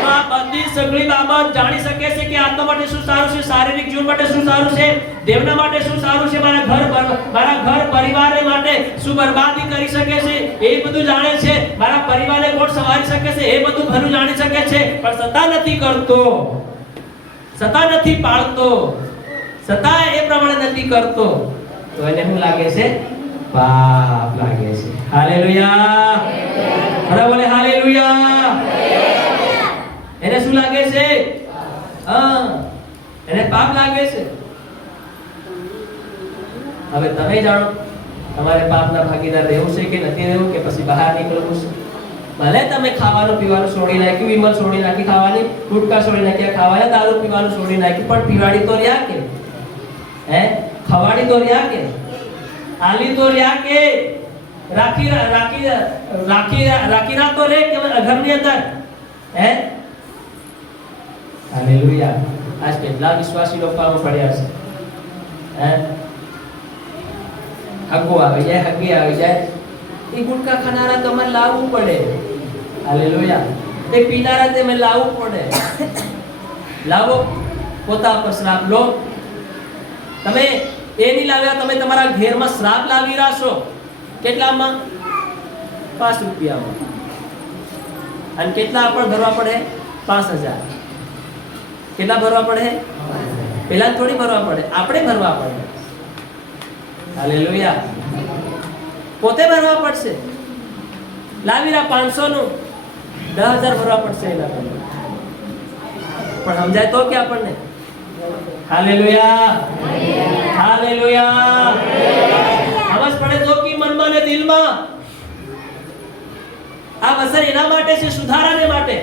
તો આ બધી સગળી બાબત જાણી શકે છે કે આત્મા માટે શું સારું છે, શારીરિક જીવન માટે શું સારું છે, દેવના માટે શું સારું છે, મારા ઘર પરિવારને માટે શું બરબાદી કરી શકે છે એ બધું જાણે છે, મારા પરિવારને કોણ સંભાળી શકે છે એ બધું ખરું જાણી શકે છે. પણ સતા નથી કરતો, સતા નથી પાળતો, સતા એ પ્રમાણે નથી કરતો, તો એને શું લાગે છે? પાપ લાગે છે. હાલેલુયા, બધા બોલે હાલેલુયા. એને શું લાગે છે? એને પાપ લાગે છે. હવે તમે જાણો તમારે પાપના ભાગીદાર રહેવું છે કે નથી રહેવું, કે પછી બહાર નીકળવું છે. ભલે તમે ખાવાનું પીવાનું છોડી નાખ્યું, વિમલ છોડી નાખી ખાવાની, ગુટકા છોડી નાખ્યા ખાવાના, દારૂ પીવાનું છોડી નાખ્યું, પણ પીવાડી તો રહ્યા કે? ખવાડી તો રહ્યા કે? આલી તો રહ્યા કે? રાખી તો રે કે ઘરની અંદર? હાલેલુયા. આજ કેટલા વિશ્વાસી લોકો પડ્યા છે. હગો આવી જાય, હગી આવી જાય, એ ગુટકા ખાનારા તમારે લાવવું પડે. હાલેલુયા. એ પીનારા તમે લાવવું પડે. લાવો, પોતા પર શ્રાપ લો. તમે એ નહીં લાવ્યા, તમે તમારા ઘેરમાં શ્રાપ લાવી રાખશો. કેટલામાં? 5 રૂપિયામાં. અને કેટલા પણ ભરવા પડે? 5000. કેટલા ભરવા પડે? પેલા થોડી ભરવા પડે, આપણે ભરવા પડે. હાલેલુયા. પોતે ભરવા પડશે. લાવીરા 500 નું 10,000 ભરવા પડશે એના પર. પણ સમજાય તો કે આપણને? Hallelujah, hallelujah. સમજ પડે તો કે મનમાં ને દિલમાં. આ વસર એના માટે છે, સુધારાને માટે,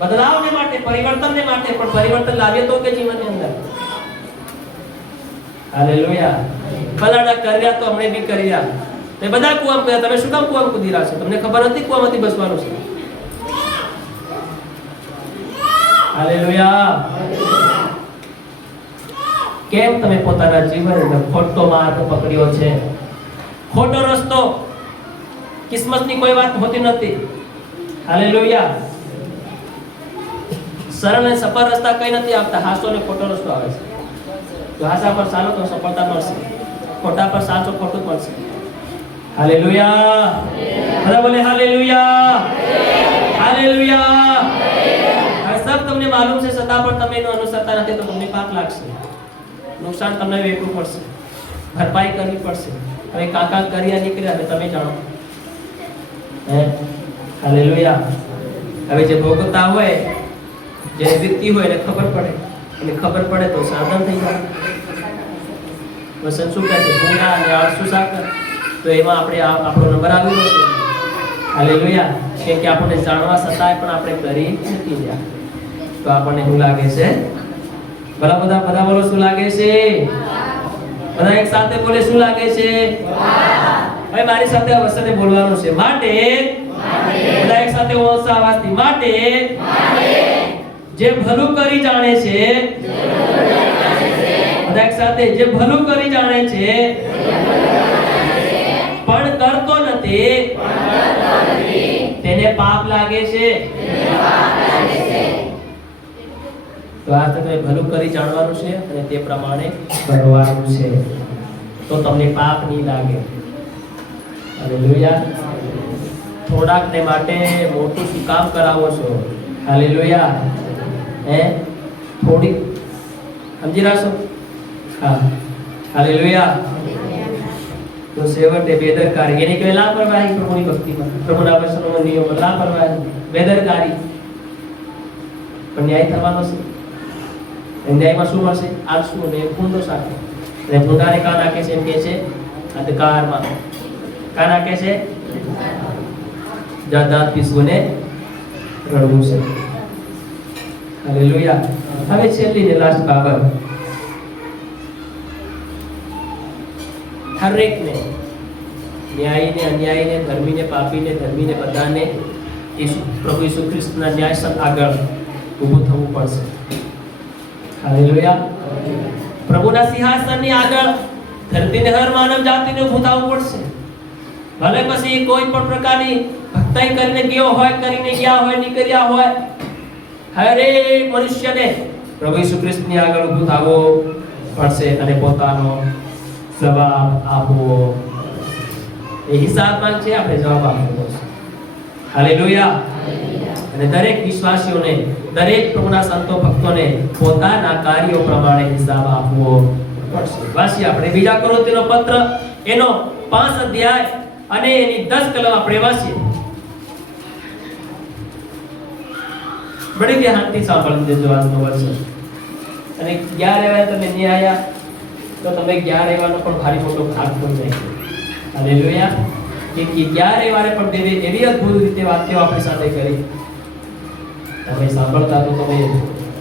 બદલાવને માટે, પરિવર્તનને માટે. પણ પરિવર્તન લાવીએ તો કે જીવનની અંદર? હાલેલુયા. ફલાણા કર્યા તો આપણે બી કર્યા. તે બધા કુવામાં ગયા, તમે શું કામ કુવામાં કૂદી રહ્યા છો? તમને ખબર નથી કુવામાંથી બચવાનું છે? હાલેલુયા. કેમ તમે પોતાના જીવનમાં ખોટો માર્ગ પકડ્યો છે? ખોટો રસ્તો. કિસ્મતની કોઈ વાત હોતી નથી. હાલેલુયા. સરળ અને સફળ રસ્તા કઈ નથી આવતા, હાસો ને ખોટો રસ્તો આવે છે. જો હાસા પર ચાલો તો સફળતા મળશે, ખોટા પર સાચો ખોટું મળશે. હાલેલુયા. બધા બોલે હાલેલુયા, હાલેલુયા. હવે સબ તમને માલુમ છે, છતાં પણ તમે એનું અનુસરતા નથી, તો તમને પાપ લાગશે, નુકસાન તમને વેઠવું પડશે, ભરપાઈ કરવી પડશે. હવે કાકા કર્યા નીકળ્યા, હવે તમે જાણો. હાલેલુયા. હવે જે ભોગવતા હોય, જે વ્યક્તિ હોય એને ખબર પડે, એને ખબર પડે તો સાવધાન થઈ જાય. વસન શું કહે છે? ભૂંગા અને આળસુ સાકર. તો એમાં આપણે આપણો નંબર આવી રહ્યો છે. હાલેલુયા. કેમ કે આપણને જાણવા છતાંય પણ આપણે કરી નથી રહ્યા. તો આપણને શું લાગે છે? બધા બોલો શું લાગે છે? બધા એક સાથે બોલે શું લાગે છે? હવે મારી સાથે આ વસને બોલવાનું છે. માટે બધા એક સાથે ઊંચા અવાજથી, માટે જે ભલું કરી જાણે છે, બધા એક સાથે, જે ભલું કરી જાણે છે પણ કરતો નથી, તેને પાપ લાગે છે. તો આ તમે ભલું કરી જાણવાનું છે અને તે પ્રમાણે કરવાનું છે, તો તમને પાપ નહીં લાગે. હાલેલુયા. થોડાક ને માટે મોટું શું કામ કરાવો છો? હાલેલુયા. થોડી સમજી રાખશો? હા. હાલેલુયા. તો સેવટે બેદરકારી, એને કહેવાય લાપરવાહી. પ્રભુની ભક્તિમાં, પ્રભુના વચનોનો નિયમ, લાપરવાહી, બેદરકારી. પણ ન્યાય થવાનો છે. ન્યાયમાં શું મળશે? આળસુ અને ભૂંડો સાથે. અને ભૂંડાને કાં નાખે છે? એમ કે છે અંધકારમાં. કાં નાખે છે? દાંત પીસવું ને રડવું છે. હાલેલુયા. હવે છેલ્લી ને લાસ્ટ બાબત, હરેકને, ન્યાયીને, અન્યાયીને, ધર્મીને, પાપીને, ધર્મીને, બધાને પ્રભુ ઈસુ ખ્રિસ્તના ન્યાયસન આગળ ઊભું થવું પડશે. હાલેલુયા. પ્રભુના સિંહાસનની આગળ ધરતીને હર માનવ જાતિને ઊભું થવું પડશે. ભલે પછી કોઈ પણ પ્રકારની ભક્તાઈ કરીને ગયા હોય નીકળ્યા હોય, હરેક મનુષ્યને પ્રભુ ઈસુ ખ્રિસ્તની આગળ ઊભું થવું પડશે અને પોતાનો જવાબ આપવો. એ હિસાબ માંગ છે, આપણે જવાબ આપવો પડશે. હાલેલુયા. અને દરેક વિશ્વાસીઓને, દરેક પ્રભુના સંતો ભક્તોને પોતાના કાર્યો પ્રમાણે હિસાબ આપવો પડશે. વાંચીએ આપણે બીજા કોરિન્થીનો પત્ર એનો 5 અધ્યાય અને એની 10 કલમ આપણે વાંચીએ. બડી ધ્યાનથી સાંભળી દેજો આજનો વચન. અને 11 એવા તમે નહીં આયા તો તમે 11 એવાનો પણ ભારી મોટો ભાગ થઈ જાય. હાલેલુયા. કે 11 એવારે પણ દેવે એવી અદ્ભુત રીતે વાક્યો આપણી સાથે કરી. તમે સાંભળતા તો તમે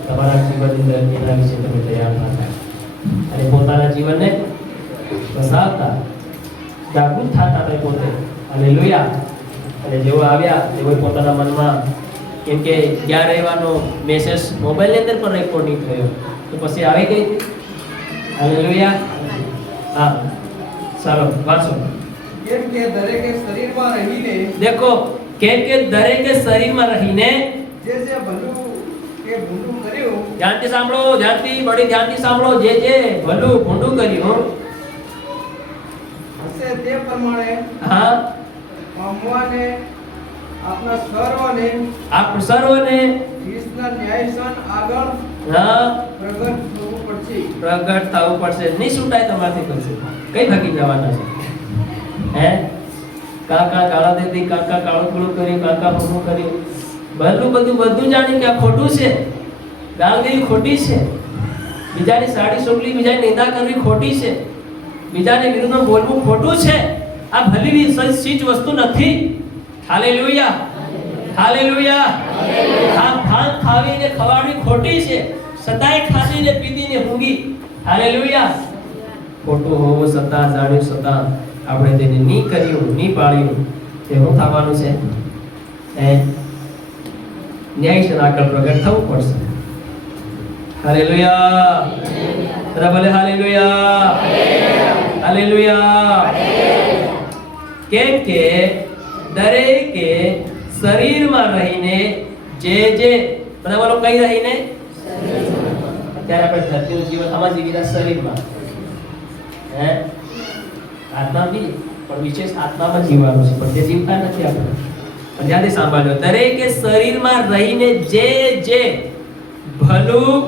તમારા જીવનની અંદર એના વિશે તમે તૈયાર થતા અને પોતાના જીવનને બસાવતા જાગૃત થતા તમે પોતે. હાલેલુયા. અને જેવો આવ્યા તેવો પોતાના મનમાં, કેમ કે 11 એવાનો મેસેજ મોબાઈલની અંદર પણ રેકોર્ડિંગ થયો તો પછી આવી ગઈ. હાલેલુયા. હા, ચાલો વાંચો. કેમ કે દરેકે શરીરમાં રહીને દેખો, કેમ કે દરેકે શરીરમાં રહીને જે ભલું કે ભૂંડું કર્યું, ધ્યાનથી સાંભળો, બડી ધ્યાનથી સાંભળો. જે ભલું ભૂંડું કર્યું હશે તે પ્રમાણે હા પામવાને આપણા સર્વને ખ્રિસ્તના ન્યાયસન આગળ હા પ્રગટ થવું પડશે. નહીં છૂટાય તમારથી કરશે. કઈ ભાગી જવાના છે? હે કાકા કાળા દેદી, કાકા કાળું કુળું કર્યું, કાકા ભૂખું કર્યું, બધું જાણી કે આ ખોટું છે. ગાળ દેવી ખોટી છે. બીજાની સાડી સોગલી, બીજાની નિંદા કરવી ખોટી છે. બીજાની વિરુદ્ધમાં બોલવું ખોટું છે. આ ભલી ચીજ વસ્તુ નથી. હાલેલુયા. હાલેલુયા. ભાંગ ખાવીને ખવાડવી ખોટી છે. સદાય ખાધીને પીધીને ઊંઘી. હાલેલુયા. ખોટું હોવું છતાં, જાણ્યું છતાં આપણે તેને નહીં કર્યું, નહીં પાળ્યું, તે શું થવાનું છે? ન્યાય આગળ પ્રગટ થવું પડશે. હાલેલુયા. બોલે હાલેલુયા. હાલેલુયા. કેમ કે દરેકે શરીરમાં રહીને જે બધા બોલો, કઈ રહીને? અત્યારે આપણે ધરતીનું જીવન આમાં જીવીના શરીરમાં, હે આત્મા બી પણ વિશેષ આત્મામાં જીવવાનું છે, પણ તે જીવતા નથી આપણે. ધ્યાનથી સાંભળજો. દરેકે શરીરમાં રહીને જે ભલું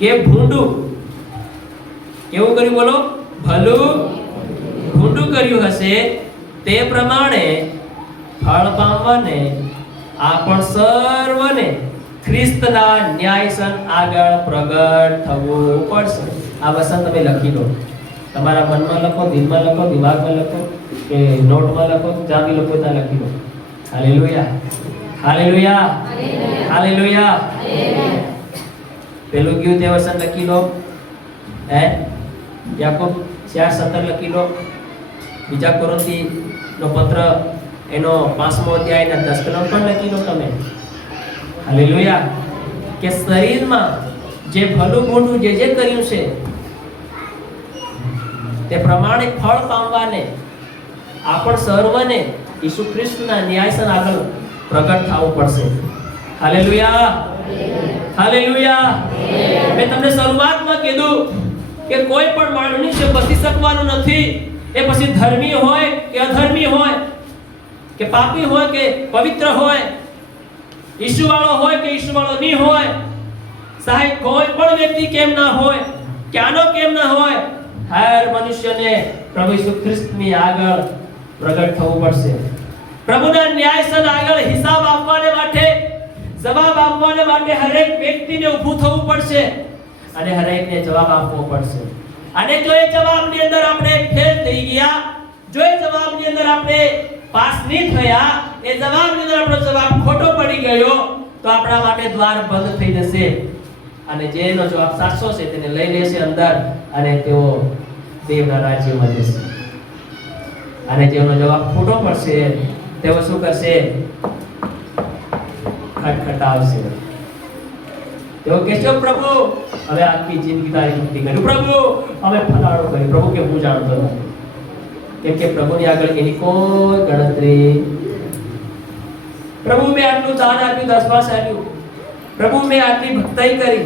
કે ભૂંડું, કેવું કર્યું બોલો? ભલું ભૂંડું કર્યું હશે તે પ્રમાણે ફળ પામવાને આપણ સર્વને ખ્રિસ્તના ન્યાયસન આગળ પ્રગટ થવું પડશે. આ વચન તમે લખી લો, તમારા મનમાં લખો, દિલમાં લખો, દિમાગમાં લખો કે નોટમાં લખો, જ્યાં બી લખો ત્યાં લખી લો. હાલેલુયા. હાલેલુયા. હાલેલુયા. પેલું ગયું તે વચન લખી લો. યાકોબ 4:17 લખી લો. બીજા કોરિન્થીનો પત્ર એનો 5મો અધ્યાયના 10 કલમ પણ લખી લો તમે. હાલેલુયા. કે શરીરમાં જે ભલું મોટું જે કર્યું છે તે પ્રમાણે ફળ પામવાને આપણ સર્વને ઈસુ ખ્રિસ્તના ન્યાયસન આગળ પ્રગટ થવું પડશે. હાલેલુયા. હાલેલુયા. મેં તમને શરૂઆતમાં કીધું કે કોઈ પણ માણસને બચી શકવાનું નથી. એ પછી ધર્મી હોય કે અધર્મી હોય, કે પાપી હોય કે પવિત્ર હોય, ઈસુ વાળો હોય કે ઈસુ વાળો નહીં હોય, સાહેબ કોઈ પણ વ્યક્તિ કેમ ના હોય, ક્યાંનો કેમ ના હોય, હર મનુષ્યને પ્રભુ ઈસુ ખ્રિસ્તની આગળ પ્રગટ થવું પડશે. પ્રભુના ન્યાયસન આગળ હિસાબ આપવાને માટે, જવાબ આપવાને માટે હરેક વ્યક્તિને ઊભું થવું પડશે અને હરેકને જવાબ આપવો પડશે. અને જો એ જવાબની અંદર આપણે ફેલ થઈ ગયા, જો એ જવાબની અંદર આપણે પાસ નહીં થયા, એ જવાબની અંદર આપણો જવાબ ખોટો પડી ગયો, તો આપણા માટે દ્વાર બંધ થઈ જશે. અને જેનો જવાબ સાચો છે તેને લઈ લેશે અંદર અને તેઓ દેવના રાજ્યમાં જશે. અને જેનો જવાબ ખોટો પડશે તેઓ શું કરશે? ખટખટાવશે. તેઓ કહેશે, પ્રભુ હવે આખી જિંદગી તારી ભક્તિ કરી, પ્રભુ અમે ફલાણું કર્યું. પ્રભુ કે હું જાણતો નથી, કેમ કે પ્રભુની આગળ એની કોઈ ગણતરી. પ્રભુ મેં આટલું દાન આપ્યું, દસમાસ આપ્યું, પ્રભુ મેં આટલી ભક્તિ કરી,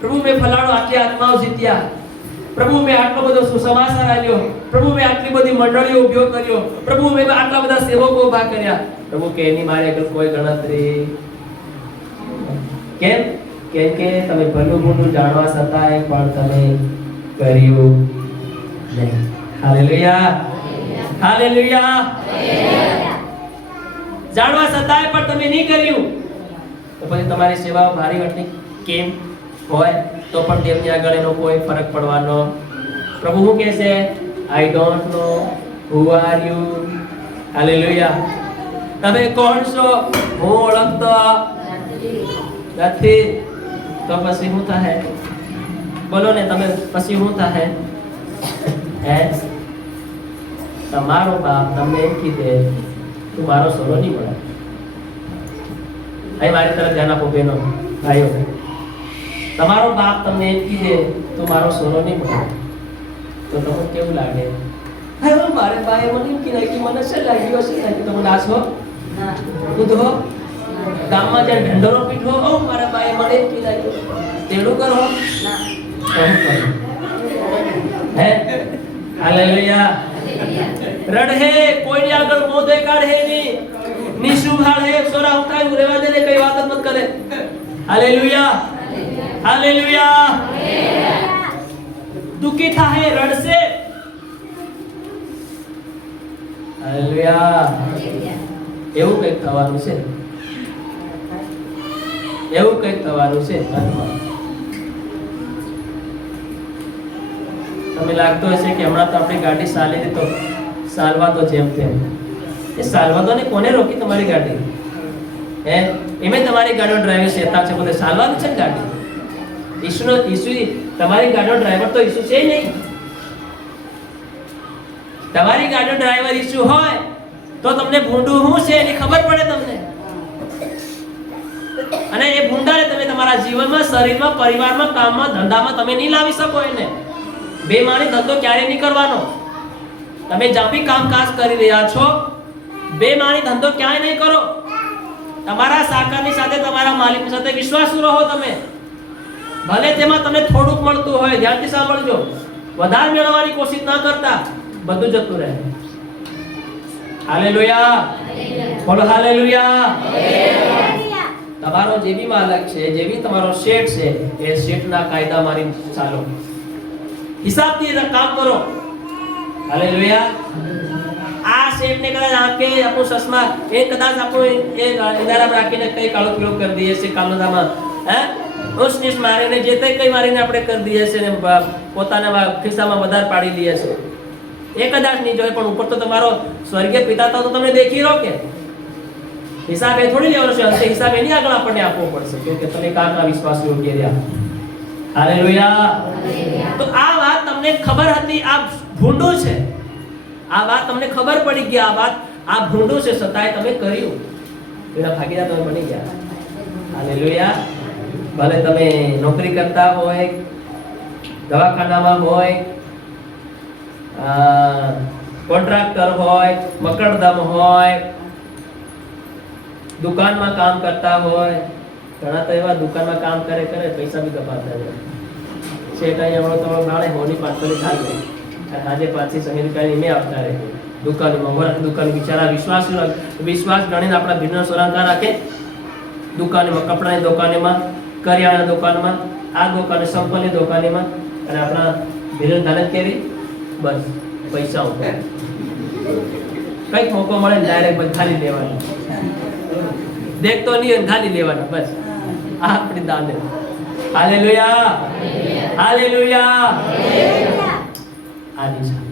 પ્રભુ મેં ફલાણું આટલી આત્માઓ જીત્યા, પ્રભુ મેં આટલો બધો સુસમાચાર આપ્યો, પ્રભુ મેં આટલી બધી મંડળીઓ ઉભો કર્યો, પ્રભુ મેં આટલા બધા સેવકો ઉભા કર્યા. પ્રભુ કે એની મારી આગળ કોઈ ગણતરી. કેમ? કેમ કે તમે ભલું મોટું જાણવા છતાંય પણ તમે કર્યું નહીં. Hallelujah, hallelujah. જાણવા છતાંય પણ તમે નહીં કર્યું, તો પછી તમારી સેવા ભારી વટની કેમ હોય તો પણ તેમની આગળ એનો કોઈ ફરક પડવાનો. પ્રભુ શું કહે છે? I don't know who are you. Hallelujah. તમે કોણ છો હું ઓળખતો નથી. તો પછી શું થાય? બોલો ને તમે, પછી શું થાય? હે, તમારો બાપ તમને એમ કીધે તું મારો સોનો નહીં મળે. અહીં મારી તરફ ધ્યાન આપો બહેનો ભાઈઓ. તમારો બાપ તમને એમ કીધે તું મારો સોનો નહીં મળે, તો તમને કેવું લાગે? હવે મારે ભાઈ મને એમ કીધા કે મને શું લાગ્યું હશે ને તમે નાચો કૂદો ગામમાં જ્યાં ઢંઢોરો પીઠો, ઓ મારા ભાઈ મને એમ કીધા તેડું કરો હે. હાલેલુયા. રડહે કોઈની આગળ મોઢે કાઢે નહીં, નિશુભાળે સોરા ઉઠાય રેવા દે ને, કઈ વાત જ મત કરે. Hallelujah, hallelujah. દુખી થાય, રડશે. હાલેલુયા. એવું કંઈક થવાનું છે, એવું કંઈક થવાનું છે. તમે લાગતો હશે કે હમણાં તો આપણી ગાડી ચાલી હતી તો ચાલવા તો જેમ તેમ. એ ચાલવા તો ને કોને રોકી તમારી ગાડી? હે, એમે તમારી ગાડીનો ડ્રાઈવર શેતા છે, બધે ચાલવાનું છે ને ગાડી. ઈસુ તમારી ગાડીનો ડ્રાઈવર તો ઈસુ છે નહીં. તમારી ગાડીનો ડ્રાઈવર ઈસુ હોય તો તમને ભૂંડું શું છે એની ખબર પડે તમને. અને એ ભૂંડાને તમે તમારા જીવનમાં, શરીરમાં, પરિવારમાં, કામમાં, ધંધામાં તમે નહીં લાવી શકો. એને બેમાની ધંધો ક્યારે નહીં કરવાનો. તમે જ્યાં બી કામકાજ કરી રહ્યા છો, બેમાની ધંધો ક્યાંય નહીં કરો. તમારા સાકારની સાથે, તમારા માલિકની સાથે વિશ્વાસુ રહો. તમે ભલે તેમાં તમને થોડુંક મળતું હોય, ધ્યાનથી સાંભળજો. વધારે મેળવવાની કોશિશ ના કરતા, બધું જતું રહે. હાલેલુયા, બોલો હાલેલુયા. તમારો જે બી માલક છે, જે બી તમારો શેઠ છે, એ શેઠના કાયદા મારી ચાલો, હિસાબથી કામ કરો. હાલેલુયા. આ શેઠને કદાચ આંખે આપણું ચશ્મા એ કદાચ આપણું એ ઇનારામ રાખીને કઈ કાળો પીળો કરી દઈએ છે, કાલોદામાં હે ઉસનીસ મારીને જે તે કઈ મારીને આપણે કરી દઈએ છે ને પોતાના ખિસ્સામાં વધારે પાડી દઈએ છે. એ કદાચ નહીં જોય, પણ ઉપર તો તમારો સ્વર્ગીય પિતા તો તમને દેખી રહ્યો કે હિસાબ એ થોડી લેવાનો છે. અંતે હિસાબ એની આગળ આપણને આપવો પડશે કે તમે કારના વિશ્વાસ યોગ્ય રહ્યા. હાલેલુયા. તો આ વાત તમને ખબર હતી, આ ભૂંડું છે. આ વાત તમને ખબર પડી ગઈ, આ વાત આ ભૂંડું છે, છતાંય તમે કર્યું. એના ભાગીદાર તમે બની ગયા. હાલેલુયા. ભલે તમે નોકરી કરતા હોય, દવાખાનામાં હોય, કોન્ટ્રાક્ટર હોય, મકરદમ હોય, દુકાનમાં કામ કરતા હોય. ઘણા તો એવા દુકાનમાં કામ કરે પૈસા બી કમાતા જાય. શેઠાઈ હમણાં તો નાળે હોની પાછળ ખાલી આજે પાછી સંગીતકારી મેં આવતા રહે દુકાનમાં. દુકાન બિચારા વિશ્વાસ ગણીને આપણા બિઝનેસ ના રાખે. દુકાનમાં, કપડાની દુકાનમાં, કરિયાણાની દુકાનમાં, આ દુકાને, સંપલની દુકાનમાં, અને આપણા બિઝનેસ ધારક કેવી બસ પૈસા ઉપર કઈક મોકો મળે ને ડાયરેક્ટ ખાલી લેવાનું, દેખતો નહીં ખાલી લેવાના બસ. આ આપણી દાન. Hallelujah, hallelujah. આ દિશા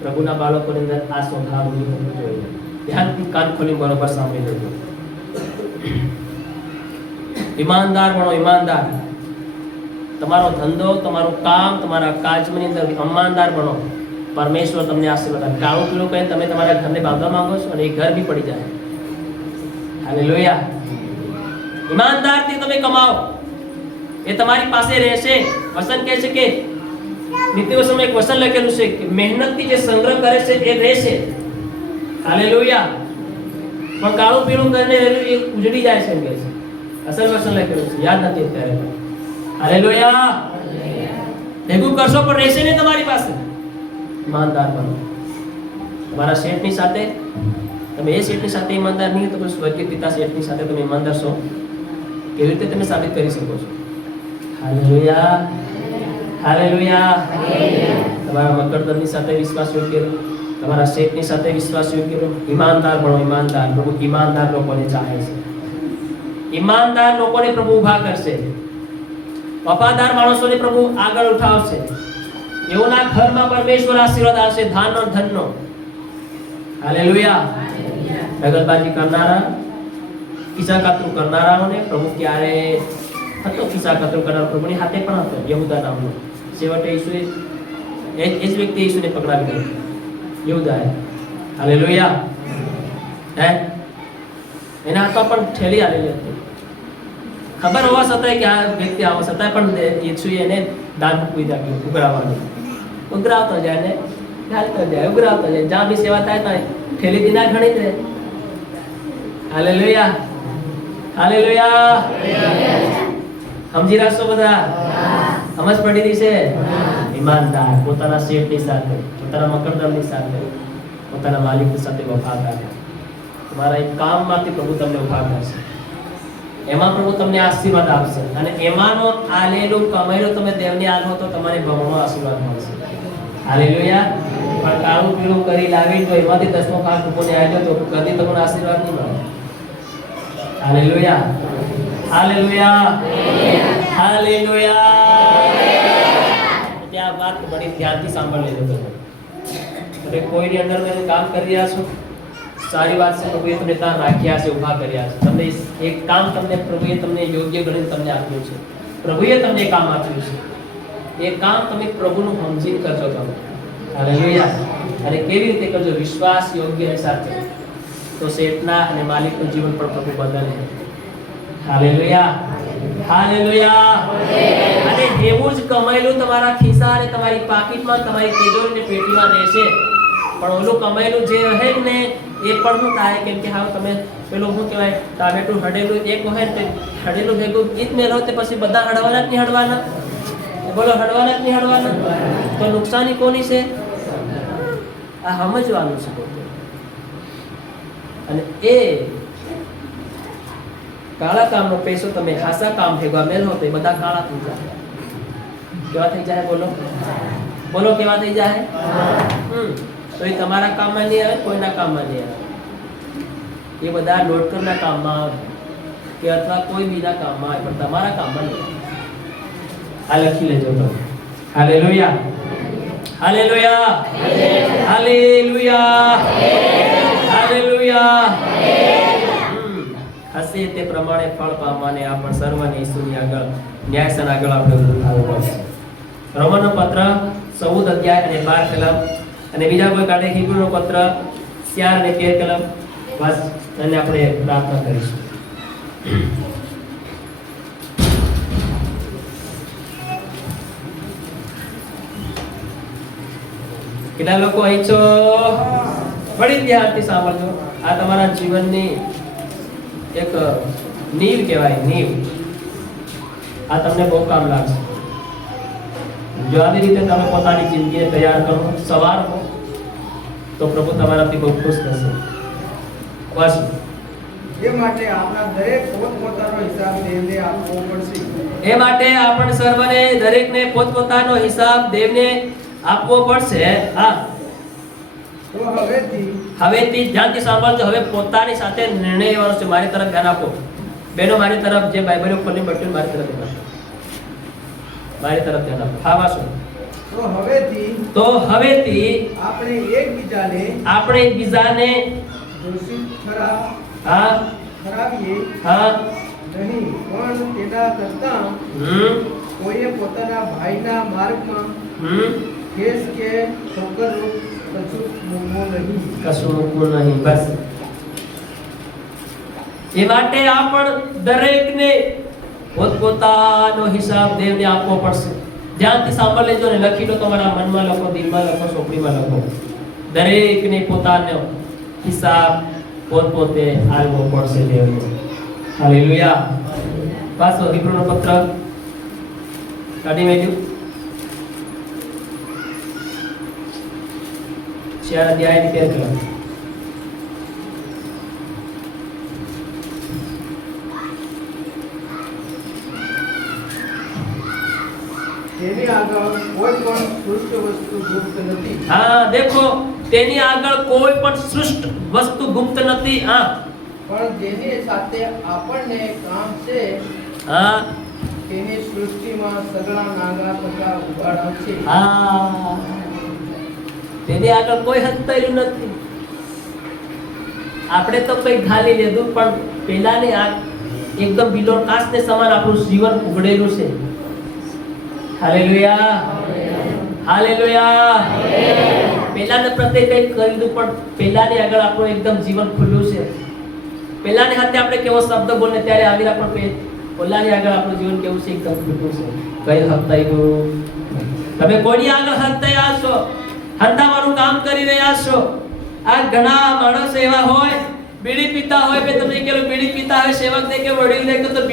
પ્રભુના બાળકોની અંદર આ સ્વભાવ હોવો જોઈએ. ધ્યાનથી કાન ખોલી બરોબર સાંભળી લેજો. ઈમાનદાર બનો, ઈમાનદાર. તમારો ધંધો, તમારું કામ, તમારા કાજની અંદર ઈમાનદાર બનો. પરમેશ્વર તમને આશીર્વાદ આપે. કાળું પીળું કહીને તમે તમારા ઘરને બાંધવા માંગો છો અને એ ઘર બી પડી જાય. હાલેલુયા. ઈમાનદારથી તમે કમાઓ, એ તમારી પાસે રહેશે. વચન કહે છે કે નીતિવચનમાં એક વચન લખેલું છે કે મહેનતથી જે સંગ્રહ કરે છે એ રહેશે. હાલેલુયા. પણ કાળું પીળું કરીને રહેલું એ ઉજડી જાય છે એમ કહે છે. અસલ વચન લખેલું છે, યાદ નથી અત્યારે. હાલેલુયા. ભેગું કરશો પણ રહેશે નહીં તમારી પાસે. ઈમાનદાર બનો. તમારા શેઠની સાથે તમે એ શેઠની સાથે ઈમાનદાર નહીં તો પછી સ્વર્ગીય પિતા શેઠની સાથે તમે ઈમાનદાર છો કેવી રીતે તમે સાબિત કરી શકો છો? હાલેલુયા. હાલેલુયા. તમારા મકરદમની સાથે વિશ્વાસ યોગ્ય રહો, તમારા શેઠની સાથે વિશ્વાસ યોગ્ય રહો. ઈમાનદાર બનો. ઈમાનદાર પ્રભુ ઈમાનદાર લોકોને ચાહે છે. ઈમાનદાર લોકોને પ્રભુ ઊભા કરશે. વફાદાર માણસોને પ્રભુ આગળ ઉઠાવશે. એઓના ઘરમાં પરમેશ્વર આશીર્વાદ આવશે, ધનનો. હાલેલુયા. દગલબાજી કરનારા, કિસ્સાકાતરું કરનારાઓને પ્રભુ ક્યારે હતો? કિસ્સાકાતરું કરનાર પ્રભુની હાથે પણ હતો યહૂદા નામનો. છેવટે ઈસુએ એ જ વ્યક્તિ ઈસુને પકડાવી લીધો, યહૂદાએ. હાલેલુયા. એના હાથમાં પણ ઠેલી આલેલી હતી. ખબર હોવા છતાંય કે આ વ્યક્તિ આવો છતાંય પણ ઈસુએ એને દાન મૂકવી દીધા, ઉઘરાવવાનું. ઉઘરાવતો જાય ને ચાલતો જાય, ઉઘરાવતો જાય. જ્યાં બી સેવા થાય ત્યાં ઠેલી દીના ઘણી દે. હાલેલુયા. હાલેલુયા. સમજી રાખશો બધા? સમજ પડી રહી છે? ઈમાનદાર, પોતાના શેઠની સાથે, પોતાના મકરદમની સાથે, પોતાના માલિકની સાથે વફાદાર. તમારા એક કામમાંથી પ્રભુ તમને ઉભા કરશે. એમાં પ્રભુ તમને આશીર્વાદ આપશે અને એમાંનો આલેલું કમાયેલું તમે દેવને આલો તો તમારે બમણો આશીર્વાદ મળશે. હાલેલુયા. પણ કાળું પીળું કરી લાવી તો એમાંથી 10મો ભાગ લોકોને આવ્યો તો કદી તમને આશીર્વાદ નહીં મળે. હાલેલુયા. હાલેલુયા. હાલેલુયા. ત્યાં વાત બડી ધ્યાનથી સાંભળ લેજો તમે કોઈની અંદર મેં કામ કરી રહ્યા છો, સારી વાત છે. પ્રભુએ તમને ત્યાં રાખ્યા છે, ઊભા કર્યા છે. તમને એક કામ તમને પ્રભુએ તમને યોગ્ય ગણીને તમને આપ્યું છે. પ્રભુએ તમને કામ આપ્યું છે. એ કામ તમે પ્રભુનું સમજીને કરજો તમે. હાલેલુયા. અને કેવી રીતે કરજો? વિશ્વાસ યોગ્ય અને સાચો. તો શેઠના અને માલિકનું જીવન પણ પ્રભુ બદલે. હાલેલુયા. હાલેલુયા. અને એવું જ કમાયેલું તમારા ખિસ્સા અને તમારી પાકીટમાં, તમારી તિજોરીની પેટીમાં રહેશે. પણ ઓલું કમાયેલું જે રહે ને એ પણ શું થાય? કેમ કે હવે તમે પેલું શું કહેવાય, ટામેટું હડેલું એક હોય ને હડેલું ભેગું ઈ જ મેળવો તે પછી બધા હડવાના જ નહીં હડવાના? બોલો, હડવાના જ નહીં હડવાના? તો નુકસાની કોની છે? આ સમજવાનું છે પોતે. અને એ કાળા કામનો પૈસો તમે હાસા કામ ભેગા મેળવો તો એ બધા કાળા થઈ જાય. કેવા થઈ જાય? બોલો બોલો, કેવા થઈ જાય? તો એ તમારા કામમાં નહીં આવે, કોઈના કામમાં નહીં આવે. એ બધા લોટકરના કામમાં આવે કે અથવા કોઈ બીજા કામમાં આવે, પણ તમારા કામમાં નહીં આવે. આ લખી લેજો તમે. હાલેલુયા. હાલેલુયા. હાલેલુયા. હાલેલુયા. હશે તે પ્રમાણે ફળ પામવાને આપણ સર્વને ઈસુની આગળ ન્યાયસન આગળ આપણે ઉઠાવવું પડશે. રોમનનો પત્ર 14 અધ્યાય અને 12 કલમ અને બીજા કોઈ કાઢે હિબ્રુનો પત્ર 4 અને 13 કલમ બસ અને આપણે પ્રાર્થના કરીશું. કેટલા લોકો અહીં છો? બડી ધ્યાનથી સાંભળજો. આ તમારા જીવનની એક નીવ કહેવાય, નીવ. આ તમને બહુ કામ લાગશે. જો આવી રીતે તમે પોતાની જિંદગીને તૈયાર કરો, સવાર હો, તો પ્રભુ તમારાથી બહુ ખુશ થશે. બસ એ માટે આપણા દરેક પોતપોતાનો હિસાબ દેવને આપવો પડશે. એ માટે આપણે સર્વને દરેકને પોતપોતાનો હિસાબ દેવને આપવો પડશે. હા, તો હવેથી ધ્યાનથી સાંભળજો. હવે પોતાની સાથે નિર્ણય લેવાનો છે. મારી તરફ ધ્યાન આપો બેનો, મારી તરફ જે બાઇબલ ઉપરની બટન મારી તરફ ધ્યાન આપો, મારી તરફ ધ્યાન આપો. હા વાસો. તો હવેથી આપણે એકબીજાને દોષિત ઠરાવીએ નહીં, પણ તેના કરતાં કોઈએ પોતાના ભાઈના માર્ગમાં કેસ કે ઠોકર કશું મૂકવું નહીં. બસ એ માટે આ પણ દરેકને પોતપોતાનો હિસાબ દેવને આપવો પડશે. ધ્યાનથી સાંભળી લેજો ને લખી લો, તમારા મનમાં લખો, દિલમાં લખો, ચોપડીમાં લખો. દરેકને પોતાનો હિસાબ પોતપોતે આપવો પડશે દેવને. હાલેલુયા. પાછો હિબ્રુનો પત્ર કાઢી મેલ્યું 4 અધ્યાયની 13 કલમ. તેની આગળ કોઈ પણ સૃષ્ટ વસ્તુ ગુપ્ત નથી. હા, દેખો, તેની આગળ કોઈ પણ સૃષ્ટ વસ્તુ ગુપ્ત નથી. હા, પણ જેની સાથે આપણને કામ છે હા, તેની સૃષ્ટિમાં સગળા નાગા પ્રકાર ઉગાડ્યા છે. હા, તેની આગળ કોઈ હંતાયું નથી. આપણે તો કઈ ખાલી લીધું, પણ પેલાની આ એકદમ બિલો કાચને સમાન આપણું જીવન ઉઘડેલું છે. Hallelujah, hallelujah. પેલાને પ્રત્યે કંઈ કર્યું, પણ પેલાની આગળ આપણું એકદમ જીવન ખુલ્લું છે. પેલાની હાથે આપણે કેવો શબ્દ બોલે ત્યારે આવીરા, પણ પેલાની આગળ આપણું જીવન કેવું છે, એકદમ ખુલ્લું છે. કઈ હંતાયું. તમે કોઈની આગળ હંતાયા છો, હંતાવાનું કામ કરી રહ્યા છો. આ ઘણા માણસો એવા હોય, બીડી પીતા હોય, કે તમે કે બીડી પીતા હોય, સેવક ને કે વડીલ ને કે તો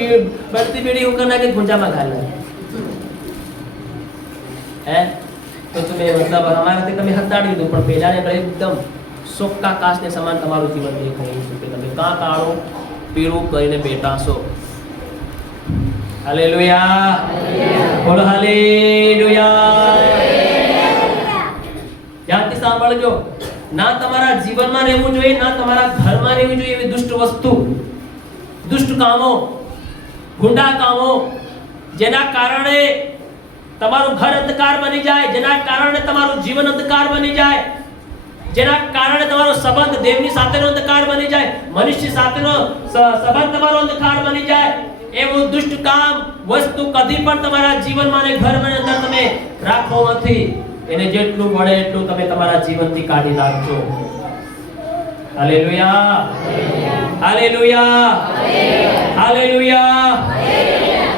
બળતી બીડી હું કરના કે ગુંજામાં ઘાલે હે. તો તમે મતલબ અમારાથી તમે હંતાડી દીધું, પણ પહેલાને એકદમ સોક્કા કાચને સમાન તમારું જીવન દેખાય છે કે તમે કાં કાળો પીળું કરીને બેઠા છો. હાલેલુયા, બોલો હાલેલુયા. ધ્યાનથી સાંભળજો. ના તમારા જીવનમાં રહેવું જોઈએ, ના તમારા ઘરમાં રહેવું જોઈએ એવી દુષ્ટ વસ્તુ, દુષ્ટ કામો, ગુંડા કામો, જેના કારણે તમારું ઘર અંધકાર બની જાય, જેના કારણે તમારું જીવન અંધકાર બની જાય, જેના કારણે તમારો સંબંધ દેવની સાથેનો અંધકાર બની જાય, મનુષ્ય સાથેનો સંબંધ તમારો અંધકાર બની જાય. એવું દુષ્ટ કામ વસ્તુ કદી પણ તમારા જીવનમાં અને ઘરની અંદર તમે રાખો નથી. એને જેટલું મળે એટલું તમે તમારા જીવનથી કાઢી નાખજો. Hallelujah, hallelujah, hallelujah,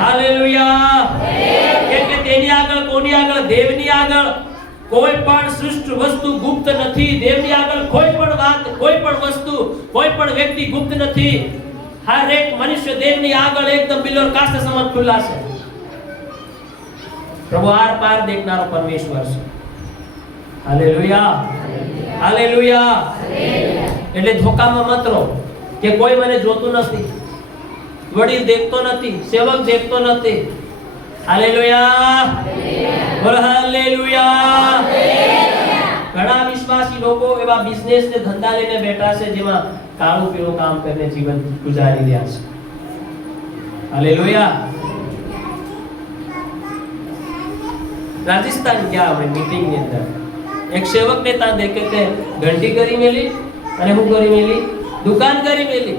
hallelujah. કેમ કે તેની આગળ, કોની આગળ? દેવની આગળ કોઈ પણ સૃષ્ટ વસ્તુ ગુપ્ત નથી. દેવની આગળ કોઈ પણ વાત, કોઈ પણ વસ્તુ, કોઈ પણ વ્યક્તિ ગુપ્ત નથી. હર એક મનુષ્ય દેવની આગળ એકદમ બિલોર કાસ્ટ સમાન ખુલ્લા છે. પ્રભુ આર પાર દેખનારો પરમેશ્વર છે. Hallelujah, hallelujah. એટલે ધોકામાં મત રહો કે કોઈ મને જોતું નથી, વડીલ દેખતો નથી, સેવક દેખતો નથી. હાલેલુયા, બોલ હાલેલુયા. ઘણા વિશ્વાસી લોકો એવા બિઝનેસ ને ધંધા લઈને બેઠા છે, જેમાં કાળું પીળું કામ કરીને જીવન ગુજારી રહ્યા છે. હાલેલુયા. રાજસ્થાન ગયા આપણે મીટિંગ ની અંદર, એક સેવક ને ત્યાં દેખે કે ઘંટી કરી મેલી અને હું કરી મેલી, દુકાન કરી મેલી,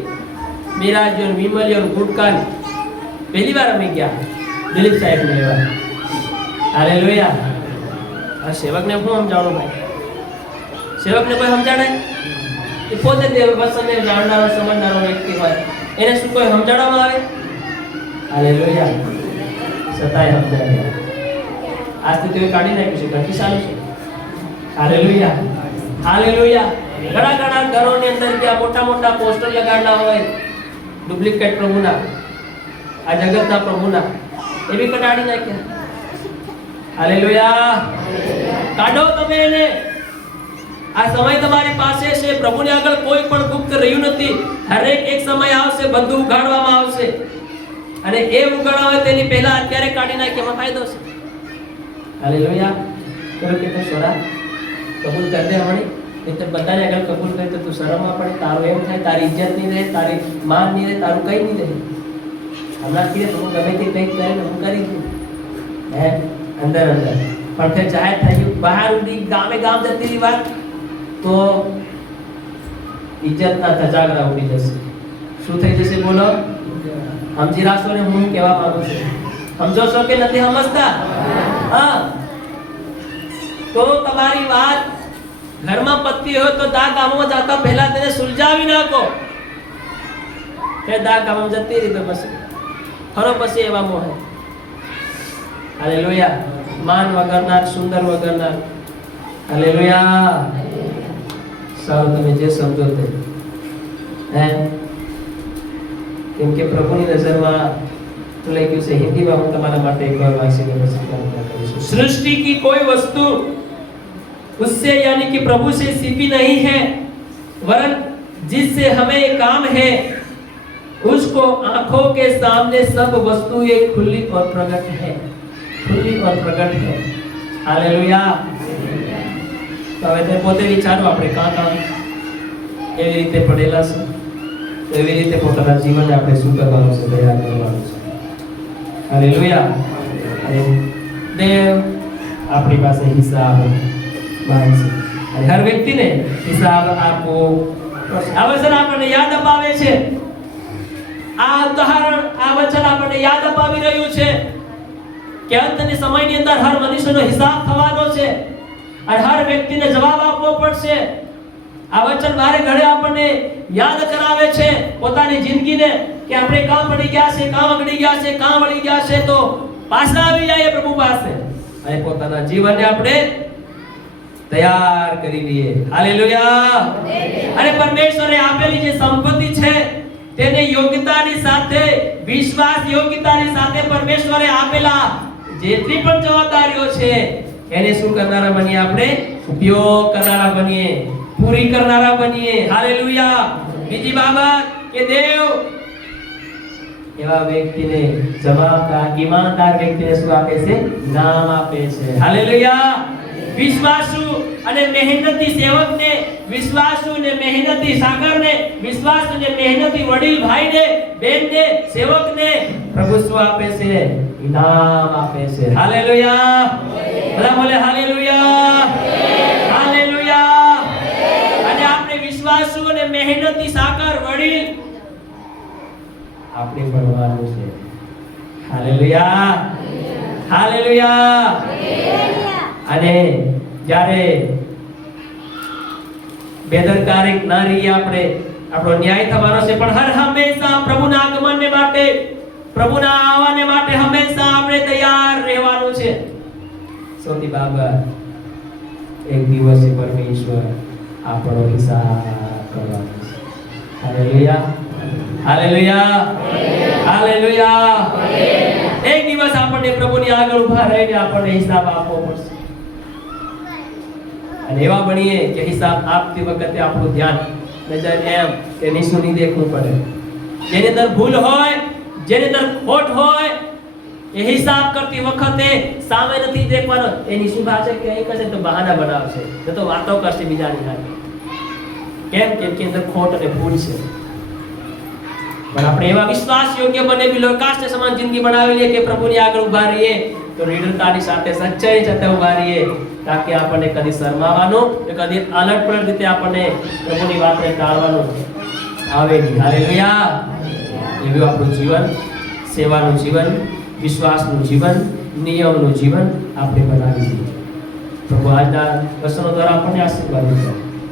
મિરાજ और विमल और गुटकान. पहली बार અમે ગયા દિલીપ સાહેબ ને લેવા. હાલેલુયા. આ સેવક ને હું સમજાવવાનું ભાઈ? સેવક ને કોઈ સમજાડે? એ પોતે દેવ વસને જાણનારો સમજનારો વ્યક્તિ હોય, એને શું કોઈ સમજાડવામાં આવે? હાલેલુયા. સતાય સમજાડે. આજથી તો કાઢી નાખ્યું છે, ઘંટી ચાલુ છે. Hallelujah, hallelujah. ઘણા ઘણા ઘરોની અંદર ત્યાં મોટા મોટા પોસ્ટર લગાડના હોય ડુપ્લિકેટ પ્રભુના, આ જગતના પ્રભુના, એ બી કટાડી નાખ્યા. હાલેલુયા. કાઢો તમે એને. આ સમય તમારી પાસે છે. પ્રભુની આગળ કોઈ પણ ગુપ્ત રહ્યું નથી. હરેક એક સમય આવશે, બધું ઉઘાડવામાં આવશે, અને એ ઉઘાડવા હોય તેની પહેલા અત્યારે કાઢી નાખીએ, એમાં ફાયદો છે. હાલેલુયા. ચલો કે તો સોરા કબૂલ કર દે હમણી, નહીં તો બધાને આગળ કબૂલ કરી તો તું શરમમાં પડે, તારું એમ થાય, તારી ઇજ્જત નહીં રહે, તારી માન નહીં રહે, તારું કંઈ નહીં રહે. હમણાં કીધે તો હું ગમે તે કંઈક કરીને હું કરી દઉં હે અંદર અંદર, પણ ફેર જાહેર થઈ ગયું, બહાર ઉડી ગામે ગામ જતી રહી વાત, તો ઇજ્જતના ધજાગરા ઉડી જશે. શું થઈ જશે બોલો? સમજી રાખશો ને હું કહેવા માંગુ છું? સમજો છો કે નથી સમજતા? હા. તો તમારી વાત ઘરમાં પત્તી હોય તો દા ગામમાં જાતા પહેલા તેને સુલઝાવી નાખો. કે દા કામ જતી રહી તો પછી ફરો પછી એવા મોહ. હાલેલુયા. માન વગરના, સુંદર વગરના. હાલેલુયા. સારું, તમે જે સમજો તે. કેમ કે પ્રભુની નજરમાં લખ્યું છે, હિન્દીમાં હું તમારા માટે એક વાર વાંચીને પછી પ્રાર્થના કરીશું. सृष्टि की कोई वस्तु उससे यानी कि प्रभु से छिपी नहीं है, वरन जिससे हमें काम है उसको आंखों के सामने सब वस्तुएं खुली और प्रकट है. खुली और प्रकट है. हालेलुया. તો હવે તે પોતે વિચારો આપણે કાં એવી રીતે પડેલા છે, એવી રીતે પોતાના જીવનને આપણે શું કરવાનું છે, તૈયાર કરવાનું છે. હાલેલુયા. અને દેવ આપણી પાસે હિસાબ માંગે છે અને હર વ્યક્તિને હિસાબ આપવો પડશે. આ વચન આપણને યાદ અપાવે છે. આ ઉદાહરણ, આ વચન આપણને યાદ અપાવી રહ્યું છે કે અંતની સમયની અંદર હર મનુષ્યનો હિસાબ થવાનો છે અને હર વ્યક્તિને જવાબ આપવો પડશે. આ વચન મારે ઘરે આપણને યાદ કરાવે છે પોતાની જિંદગીને કે આપણે કામ પડી ગયા છે, કામ અગડી ગયા છે, કામ વળી ગયા છે તો પાછા આવી જાય પ્રભુ પાસે અને પોતાના જીવનને આપણે તૈયાર કરી દઈએ. હાલેલુયા. અને પરમેશ્વરે આપેલી જે સંપત્તિ છે તેને યોગ્યતાની સાથે, વિશ્વાસ યોગ્યતાની સાથે પરમેશ્વરે આપેલા જેટલી પણ જવાબદારીઓ છે એને શું કરનારા બનીએ? આપણે ઉપયોગ કરનારા બનીએ, પૂરી કરનારા બનીએ. હાલેલુયા. બીજી બાબત કે દેવ એવા વ્યક્તિને, જવાબદાર ઈમાનદાર વ્યક્તિને શું આપે છે? નામ આપે છે. હાલેલુયા. વિશ્વાસુ અને મહેનતી સેવકને, વિશ્વાસુ અને મહેનતી સાગરને, વિશ્વાસુ અને મહેનતી વડીલ ભાઈને, બેનને, સેવકને પ્રભુ શું આપે છે? ઇનામ આપે છે. હાલેલુયા. બધા બોલે હાલેલુયા. હાલેલુયા. અને આપણે વિશ્વાસુ અને મહેનતી સાગર વડીલ આપણે બનવાનું છે. હાલેલુયા. હાલેલુયા. અને જ્યારે બેદરકારી ના રહીએ આપણે, આપણો ન્યાય થવાનો છે, પણ હર હંમેશા પ્રભુના આગમનને માટે, પ્રભુના આવવાને માટે હંમેશા આપણે તૈયાર રહેવાનું છે. સૌથી બાબત, એક દિવસે પરમેશ્વર આપણો હિસાબ કરવાનો છે. હાલેલુયા. હાલેલુયા. હાલેલુયા. એક દિવસ આપણને પ્રભુની આગળ ઊભા રહીને આપણને હિસાબ આપવો પડશે. અને એવા બનીએ કે હિસાબ આપતી વખતે આપણું ધ્યાન નજર એમ કે નીચું નહીં દેખવું પડે. જેની અંદર ભૂલ હોય, જેની અંદર ખોટ હોય, એ હિસાબ કરતી વખતે સામે નથી દેખવાનો. એની શું છે કે એક હશે તો બહાના બનાવશે, તો વાતો કરશે બીજાની સાથે. કેમ? કેમ કે અંદર ખોટ અને ભૂલ છે. પણ આપણે એવા વિશ્વાસ યોગ્ય બને, લોકાસ્ટ સમાન જિંદગી બનાવી લઈએ કે પ્રભુની આગળ ઊભા રહીએ તો નિડરતાની સાથે, સચ્ચાઈ સાથે ઊભા રહીએ, તાકે આપણને કદી શરમાવાનું કે કદી અલટપલટ રીતે આપણને પ્રભુની વાતને ટાળવાનું આવે નહીં. હાલેલુયા. એવું આપણું જીવન, સેવાનું જીવન, વિશ્વાસનું જીવન, નિયમનું જીવન આપણે બનાવી દઈએ. પ્રભુ આજના વચનો દ્વારા આપણને આશીર્વાદ આપે.